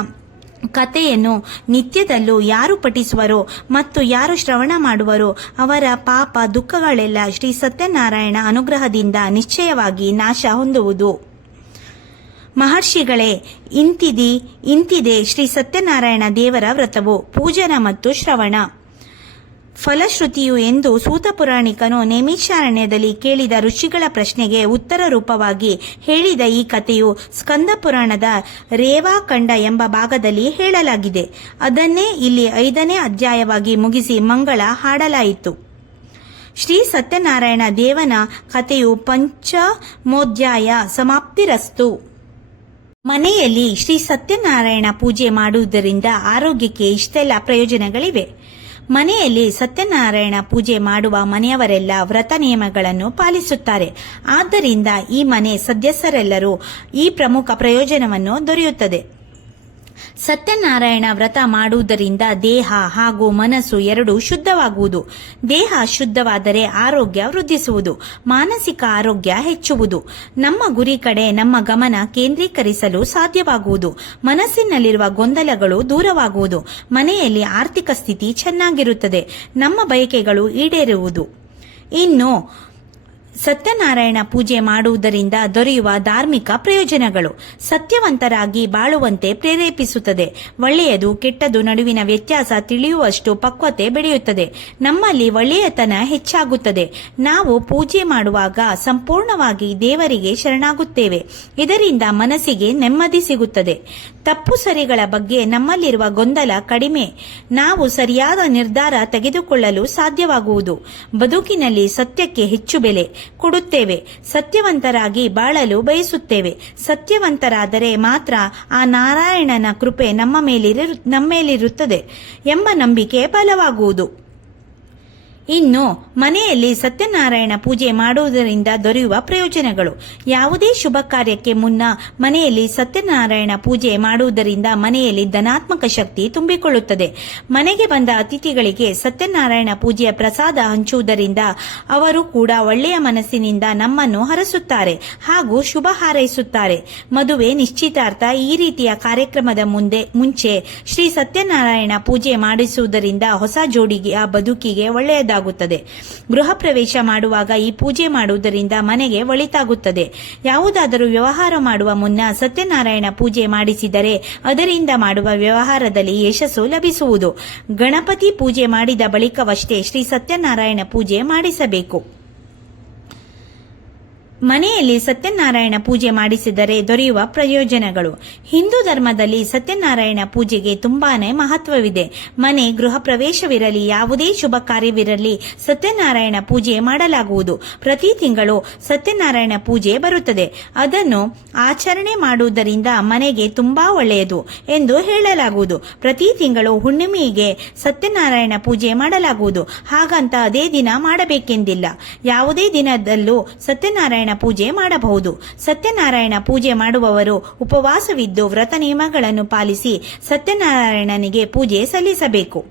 ಕಥೆಯನ್ನು ನಿತ್ಯದಲ್ಲೂ ಯಾರು ಪಠಿಸುವರೋ ಮತ್ತು ಯಾರು ಶ್ರವಣ ಮಾಡುವರೋ ಅವರ ಪಾಪ ದುಃಖಗಳೆಲ್ಲ ಶ್ರೀ ಸತ್ಯನಾರಾಯಣ ಅನುಗ್ರಹದಿಂದ ನಿಶ್ಚಯವಾಗಿ ನಾಶ ಹೊಂದುವುದು. ಮಹರ್ಷಿಗಳೇ, ಇಂತಿದೆ ಶ್ರೀ ಸತ್ಯನಾರಾಯಣ ದೇವರ ವ್ರತವು ಪೂಜನ ಮತ್ತು ಶ್ರವಣ ಫಲಶ್ರುತಿಯು ಎಂದು ಸೂತ ಪುರಾಣಿಕನು ನೇಮಿಷಾರಣ್ಯದಲ್ಲಿ ಕೇಳಿದ ಋಷಿಗಳ ಪ್ರಶ್ನೆಗೆ ಉತ್ತರ ರೂಪವಾಗಿ ಹೇಳಿದ ಈ ಕಥೆಯು ಸ್ಕಂದ ಪುರಾಣದ ರೇವಾಖಂಡ ಎಂಬ ಭಾಗದಲ್ಲಿ ಹೇಳಲಾಗಿದೆ. ಅದನ್ನೇ ಇಲ್ಲಿ 5ನೇ ಅಧ್ಯಾಯವಾಗಿ ಮುಗಿಸಿ ಮಂಗಳ ಹಾಡಲಾಯಿತು. ಶ್ರೀ ಸತ್ಯನಾರಾಯಣ ದೇವನ ಕಥೆಯು ಪಂಚಮೋಧ್ಯಾಯ ಸಮಾಪ್ತಿರಸ್ತು. ಮನೆಯಲ್ಲಿ ಶ್ರೀ ಸತ್ಯನಾರಾಯಣ ಪೂಜೆ ಮಾಡುವುದರಿಂದ ಆರೋಗ್ಯಕ್ಕೆ ಇಷ್ಟೆಲ್ಲ ಪ್ರಯೋಜನಗಳಿವೆ. ಮನೆಯಲ್ಲಿ ಸತ್ಯನಾರಾಯಣ ಪೂಜೆ ಮಾಡುವ ಮನೆಯವರೆಲ್ಲ ವ್ರತ ನಿಯಮಗಳನ್ನು ಪಾಲಿಸುತ್ತಾರೆ. ಆದ್ದರಿಂದ ಈ ಮನೆ ಸದಸ್ಯರೆಲ್ಲರೂ ಈ ಪ್ರಮುಖ ಪ್ರಯೋಜನವನ್ನು ದೊರೆಯುತ್ತದೆ. ಸತ್ಯನಾರಾಯಣ ವ್ರತ ಮಾಡುವುದರಿಂದ ದೇಹ ಹಾಗೂ ಮನಸ್ಸು ಎರಡೂ ಶುದ್ಧವಾಗುವುದು. ದೇಹ ಶುದ್ಧವಾದರೆ ಆರೋಗ್ಯ ವೃದ್ಧಿಸುವುದು, ಮಾನಸಿಕ ಆರೋಗ್ಯ ಹೆಚ್ಚುವುದು, ನಮ್ಮ ಗುರಿ ಕಡೆ ನಮ್ಮ ಗಮನ ಕೇಂದ್ರೀಕರಿಸಲು ಸಾಧ್ಯವಾಗುವುದು, ಮನಸ್ಸಿನಲ್ಲಿರುವ ಗೊಂದಲಗಳು ದೂರವಾಗುವುದು, ಮನೆಯಲ್ಲಿ ಆರ್ಥಿಕ ಸ್ಥಿತಿ ಚೆನ್ನಾಗಿರುತ್ತದೆ, ನಮ್ಮ ಬಯಕೆಗಳು ಈಡೇರುವುದು. ಇನ್ನು ಸತ್ಯನಾರಾಯಣ ಪೂಜೆ ಮಾಡುವುದರಿಂದ ದೊರೆಯುವ ಧಾರ್ಮಿಕ ಪ್ರಯೋಜನಗಳು: ಸತ್ಯವಂತರಾಗಿ ಬಾಳುವಂತೆ ಪ್ರೇರೇಪಿಸುತ್ತದೆ. ಒಳ್ಳೆಯದು ಕೆಟ್ಟದು ನಡುವಿನ ವ್ಯತ್ಯಾಸ ತಿಳಿಯುವಷ್ಟು ಪಕ್ವತೆ ಬೆಳೆಯುತ್ತದೆ. ನಮ್ಮಲ್ಲಿ ಒಳ್ಳೆಯತನ ಹೆಚ್ಚಾಗುತ್ತದೆ. ನಾವು ಪೂಜೆ ಮಾಡುವಾಗ ಸಂಪೂರ್ಣವಾಗಿ ದೇವರಿಗೆ ಶರಣಾಗುತ್ತೇವೆ. ಇದರಿಂದ ಮನಸ್ಸಿಗೆ ನೆಮ್ಮದಿ ಸಿಗುತ್ತದೆ. ತಪ್ಪು ಸರಿಗಳ ಬಗ್ಗೆ ನಮ್ಮಲ್ಲಿರುವ ಗೊಂದಲ ಕಡಿಮೆ. ನಾವು ಸರಿಯಾದ ನಿರ್ಧಾರ ತೆಗೆದುಕೊಳ್ಳಲು ಸಾಧ್ಯವಾಗುವುದು. ಬದುಕಿನಲ್ಲಿ ಸತ್ಯಕ್ಕೆ ಹೆಚ್ಚು ಬೆಲೆ ಕೊಡುತ್ತೇವೆ. ಸತ್ಯವಂತರಾಗಿ ಬಾಳಲು ಬಯಸುತ್ತೇವೆ. ಸತ್ಯವಂತರಾದರೆ ಮಾತ್ರ ಆ ನಾರಾಯಣನ ಕೃಪೆ ನಮ್ಮೇಲಿರುತ್ತದೆ ಎಂಬ ನಂಬಿಕೆ ಬಲವಾಗುವುದು. ಇನ್ನು ಮನೆಯಲ್ಲಿ ಸತ್ಯನಾರಾಯಣ ಪೂಜೆ ಮಾಡುವುದರಿಂದ ದೊರೆಯುವ ಪ್ರಯೋಜನಗಳು: ಯಾವುದೇ ಶುಭ ಕಾರ್ಯಕ್ಕೆ ಮುನ್ನ ಮನೆಯಲ್ಲಿ ಸತ್ಯನಾರಾಯಣ ಪೂಜೆ ಮಾಡುವುದರಿಂದ ಮನೆಯಲ್ಲಿ ಧನಾತ್ಮಕ ಶಕ್ತಿ ತುಂಬಿಕೊಳ್ಳುತ್ತದೆ. ಮನೆಗೆ ಬಂದ ಅತಿಥಿಗಳಿಗೆ ಸತ್ಯನಾರಾಯಣ ಪೂಜೆಯ ಪ್ರಸಾದ ಹಂಚುವುದರಿಂದ ಅವರು ಕೂಡ ಒಳ್ಳೆಯ ಮನಸ್ಸಿನಿಂದ ನಮ್ಮನ್ನು ಹರಸುತ್ತಾರೆ ಹಾಗೂ ಶುಭ ಹಾರೈಸುತ್ತಾರೆ. ಮದುವೆ, ನಿಶ್ಚಿತಾರ್ಥ ಈ ರೀತಿಯ ಕಾರ್ಯಕ್ರಮದ ಮುಂಚೆ ಶ್ರೀ ಸತ್ಯನಾರಾಯಣ ಪೂಜೆ ಮಾಡಿಸುವುದರಿಂದ ಹೊಸ ಜೋಡಿಯ ಬದುಕಿಗೆ ಒಳ್ಳೆಯದಾಗುತ್ತದೆ. ಗೃಹ ಪ್ರವೇಶ ಮಾಡುವಾಗ ಈ ಪೂಜೆ ಮಾಡುವುದರಿಂದ ಮನೆಗೆ ಒಳಿತಾಗುತ್ತದೆ. ಯಾವುದಾದರೂ ವ್ಯವಹಾರ ಮಾಡುವ ಮುನ್ನ ಸತ್ಯನಾರಾಯಣ ಪೂಜೆ ಮಾಡಿಸಿದರೆ ಅದರಿಂದ ಮಾಡುವ ವ್ಯವಹಾರದಲ್ಲಿ ಯಶಸ್ಸು ಲಭಿಸುವುದು. ಗಣಪತಿ ಪೂಜೆ ಮಾಡಿದ ಬಳಿಕವಷ್ಟೇ ಶ್ರೀ ಸತ್ಯನಾರಾಯಣ ಪೂಜೆ ಮಾಡಿಸಬೇಕು. ಮನೆಯಲ್ಲಿ ಸತ್ಯನಾರಾಯಣ ಪೂಜೆ ಮಾಡಿಸಿದರೆ ದೊರೆಯುವ ಪ್ರಯೋಜನಗಳು: ಹಿಂದೂ ಧರ್ಮದಲ್ಲಿ ಸತ್ಯನಾರಾಯಣ ಪೂಜೆಗೆ ತುಂಬಾನೇ ಮಹತ್ವವಿದೆ. ಮನೆ ಗೃಹ ಪ್ರವೇಶವಿರಲಿ, ಯಾವುದೇ ಶುಭ ಕಾರ್ಯವಿರಲಿ, ಸತ್ಯನಾರಾಯಣ ಪೂಜೆ ಮಾಡಲಾಗುವುದು. ಪ್ರತಿ ತಿಂಗಳು ಸತ್ಯನಾರಾಯಣ ಪೂಜೆ ಬರುತ್ತದೆ. ಅದನ್ನು ಆಚರಣೆ ಮಾಡುವುದರಿಂದ ಮನೆಗೆ ತುಂಬಾ ಒಳ್ಳೆಯದು ಎಂದು ಹೇಳಲಾಗುವುದು. ಪ್ರತಿ ತಿಂಗಳು ಹುಣ್ಣಿಮೆಗೆ ಸತ್ಯನಾರಾಯಣ ಪೂಜೆ ಮಾಡಲಾಗುವುದು. ಹಾಗಂತ ಅದೇ ದಿನ ಮಾಡಬೇಕೆಂದಿಲ್ಲ. ಯಾವುದೇ ದಿನದಲ್ಲೂ ಸತ್ಯನಾರಾಯಣ ಪೂಜೆ ಮಾಡಬಹುದು. ಸತ್ಯನಾರಾಯಣ ಪೂಜೆ ಮಾಡುವವರು ಉಪವಾಸವಿದ್ದು ವ್ರತ ನಿಯಮಗಳನ್ನು ಪಾಲಿಸಿ ಸತ್ಯನಾರಾಯಣನಿಗೆ ಪೂಜೆ ಸಲ್ಲಿಸಬೇಕು.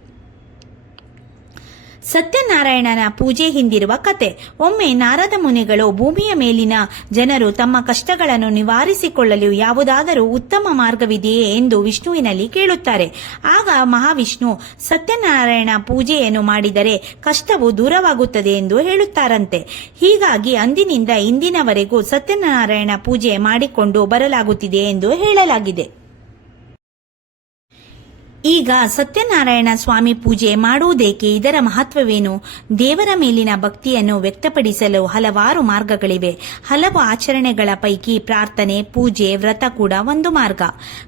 ಸತ್ಯನಾರಾಯಣನ ಪೂಜೆ ಹಿಂದಿರುವ ಕತೆ: ಒಮ್ಮೆ ನಾರದ ಮುನಿಗಳು ಭೂಮಿಯ ಮೇಲಿನ ಜನರು ತಮ್ಮ ಕಷ್ಟಗಳನ್ನು ನಿವಾರಿಸಿಕೊಳ್ಳಲು ಯಾವುದಾದರೂ ಉತ್ತಮ ಮಾರ್ಗವಿದೆಯೇ ಎಂದು ವಿಷ್ಣುವಿನಲ್ಲಿ ಕೇಳುತ್ತಾರೆ. ಆಗ ಮಹಾವಿಷ್ಣು ಸತ್ಯನಾರಾಯಣ ಪೂಜೆಯನ್ನು ಮಾಡಿದರೆ ಕಷ್ಟವು ದೂರವಾಗುತ್ತದೆ ಎಂದು ಹೇಳುತ್ತಾರಂತೆ. ಹೀಗಾಗಿ ಅಂದಿನಿಂದ ಇಂದಿನವರೆಗೂ ಸತ್ಯನಾರಾಯಣ ಪೂಜೆ ಮಾಡಿಕೊಂಡು ಬರಲಾಗುತ್ತಿದೆ ಎಂದು ಹೇಳಲಾಗಿದೆ. ಈಗ ಸತ್ಯನಾರಾಯಣ ಸ್ವಾಮಿ ಪೂಜೆ ಮಾಡುವುದೇಕೆ, ಇದರ ಮಹತ್ವವೇನು? ದೇವರ ಮೇಲಿನ ಭಕ್ತಿಯನ್ನು ವ್ಯಕ್ತಪಡಿಸಲು ಹಲವಾರು ಮಾರ್ಗಗಳಿವೆ. ಹಲವು ಆಚರಣೆಗಳ ಪೈಕಿ ಪ್ರಾರ್ಥನೆ, ಪೂಜೆ, ವ್ರತ ಕೂಡ ಒಂದು ಮಾರ್ಗ.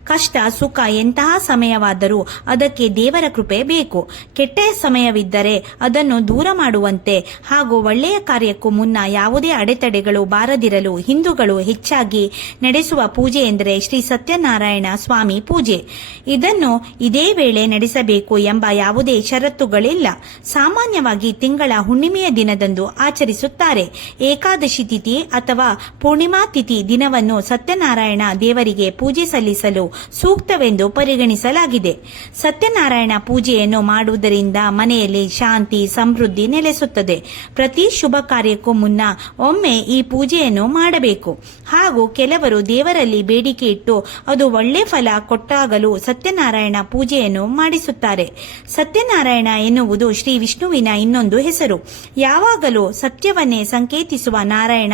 ಕಷ್ಟ ಸುಖ ಎಂತಹ ಸಮಯವಾದರೂ ಅದಕ್ಕೆ ದೇವರ ಕೃಪೆ ಬೇಕು. ಕೆಟ್ಟ ಸಮಯವಿದ್ದರೆ ಅದನ್ನು ದೂರ ಮಾಡುವಂತೆ ಹಾಗೂ ಒಳ್ಳೆಯ ಕಾರ್ಯಕ್ಕೂ ಮುನ್ನ ಯಾವುದೇ ಅಡೆತಡೆಗಳು ಬಾರದಿರಲು ಹಿಂದೂಗಳು ಹೆಚ್ಚಾಗಿ ನಡೆಸುವ ಪೂಜೆ ಎಂದರೆ ಶ್ರೀ ಸತ್ಯನಾರಾಯಣ ಸ್ವಾಮಿ ಪೂಜೆ. ಇದನ್ನು ಇದೇ ವೇಳೆ ನಡೆಸಬೇಕು ಎಂಬ ಯಾವುದೇ ಷರತ್ತುಗಳಿಲ್ಲ. ಸಾಮಾನ್ಯವಾಗಿ ತಿಂಗಳ ಹುಣ್ಣಿಮೆಯ ದಿನದಂದು ಆಚರಿಸುತ್ತಾರೆ. ಏಕಾದಶಿ ತಿಥಿ ಅಥವಾ ಪೂರ್ಣಿಮಾ ತಿಥಿ ದಿನವನ್ನು ಸತ್ಯನಾರಾಯಣ ದೇವರಿಗೆ ಪೂಜೆ ಸಲ್ಲಿಸಲು ಸೂಕ್ತವೆಂದು ಪರಿಗಣಿಸಲಾಗಿದೆ. ಸತ್ಯನಾರಾಯಣ ಪೂಜೆಯನ್ನು ಮಾಡುವುದರಿಂದ ಮನೆಯಲ್ಲಿ ಶಾಂತಿ ಸಮೃದ್ಧಿ ನೆಲೆಸುತ್ತದೆ. ಪ್ರತಿ ಶುಭ ಕಾರ್ಯಕ್ಕೂ ಮುನ್ನ ಒಮ್ಮೆ ಈ ಪೂಜೆಯನ್ನು ಮಾಡಬೇಕು. ಹಾಗೂ ಕೆಲವರು ದೇವರಲ್ಲಿ ಬೇಡಿಕೆ ಇಟ್ಟು ಅದು ಒಳ್ಳೆ ಫಲ ಕೊಟ್ಟಾಗಲೂ ಸತ್ಯನಾರಾಯಣ ಪೂಜೆಯನ್ನು ಮಾಡಿಸುತ್ತಾರೆ. ಸತ್ಯನಾರಾಯಣ ಎನ್ನುವುದು ಶ್ರೀ ವಿಷ್ಣುವಿನ ಇನ್ನೊಂದು ಹೆಸರು. ಯಾವಾಗಲೂ ಸತ್ಯವನ್ನೇ ಸಂಕೇತಿಸುವ ನಾರಾಯಣ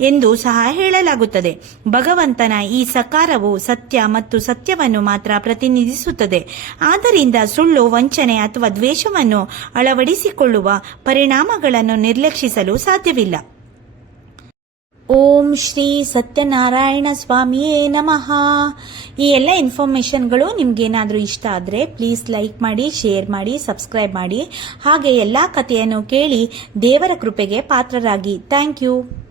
ಎಂದು ಸಹ ಹೇಳಲಾಗುತ್ತದೆ. ಭಗವಂತನ ಈ ಸಕಾರವು ಸತ್ಯ ಮತ್ತು ಸತ್ಯವನ್ನು ಮಾತ್ರ ಪ್ರತಿನಿಧಿಸುತ್ತದೆ. ಆದ್ದರಿಂದ ಸುಳ್ಳು, ವಂಚನೆ ಅಥವಾ ದ್ವೇಷವನ್ನು ಅಳವಡಿಸಿಕೊಳ್ಳುವ ಪರಿಣಾಮಗಳನ್ನು ನಿರ್ಲಕ್ಷಿಸಲು ಸಾಧ್ಯವಿಲ್ಲ. ಓಂ ಶ್ರೀ ಸತ್ಯನಾರಾಯಣ ಸ್ವಾಮಿಯೇ ನಮಃ. ಈ ಎಲ್ಲ ಇನ್ಫಾರ್ಮೇಶನ್ಗಳು ನಿಮ್ಗೇನಾದರೂ ಇಷ್ಟ ಆದರೆ ಪ್ಲೀಸ್ ಲೈಕ್ ಮಾಡಿ, ಶೇರ್ ಮಾಡಿ, ಸಬ್ಸ್ಕ್ರೈಬ್ ಮಾಡಿ. ಹಾಗೆ ಎಲ್ಲ ಕಥೆಯನ್ನು ಕೇಳಿ ದೇವರ ಕೃಪೆಗೆ ಪಾತ್ರರಾಗಿ. Thank you.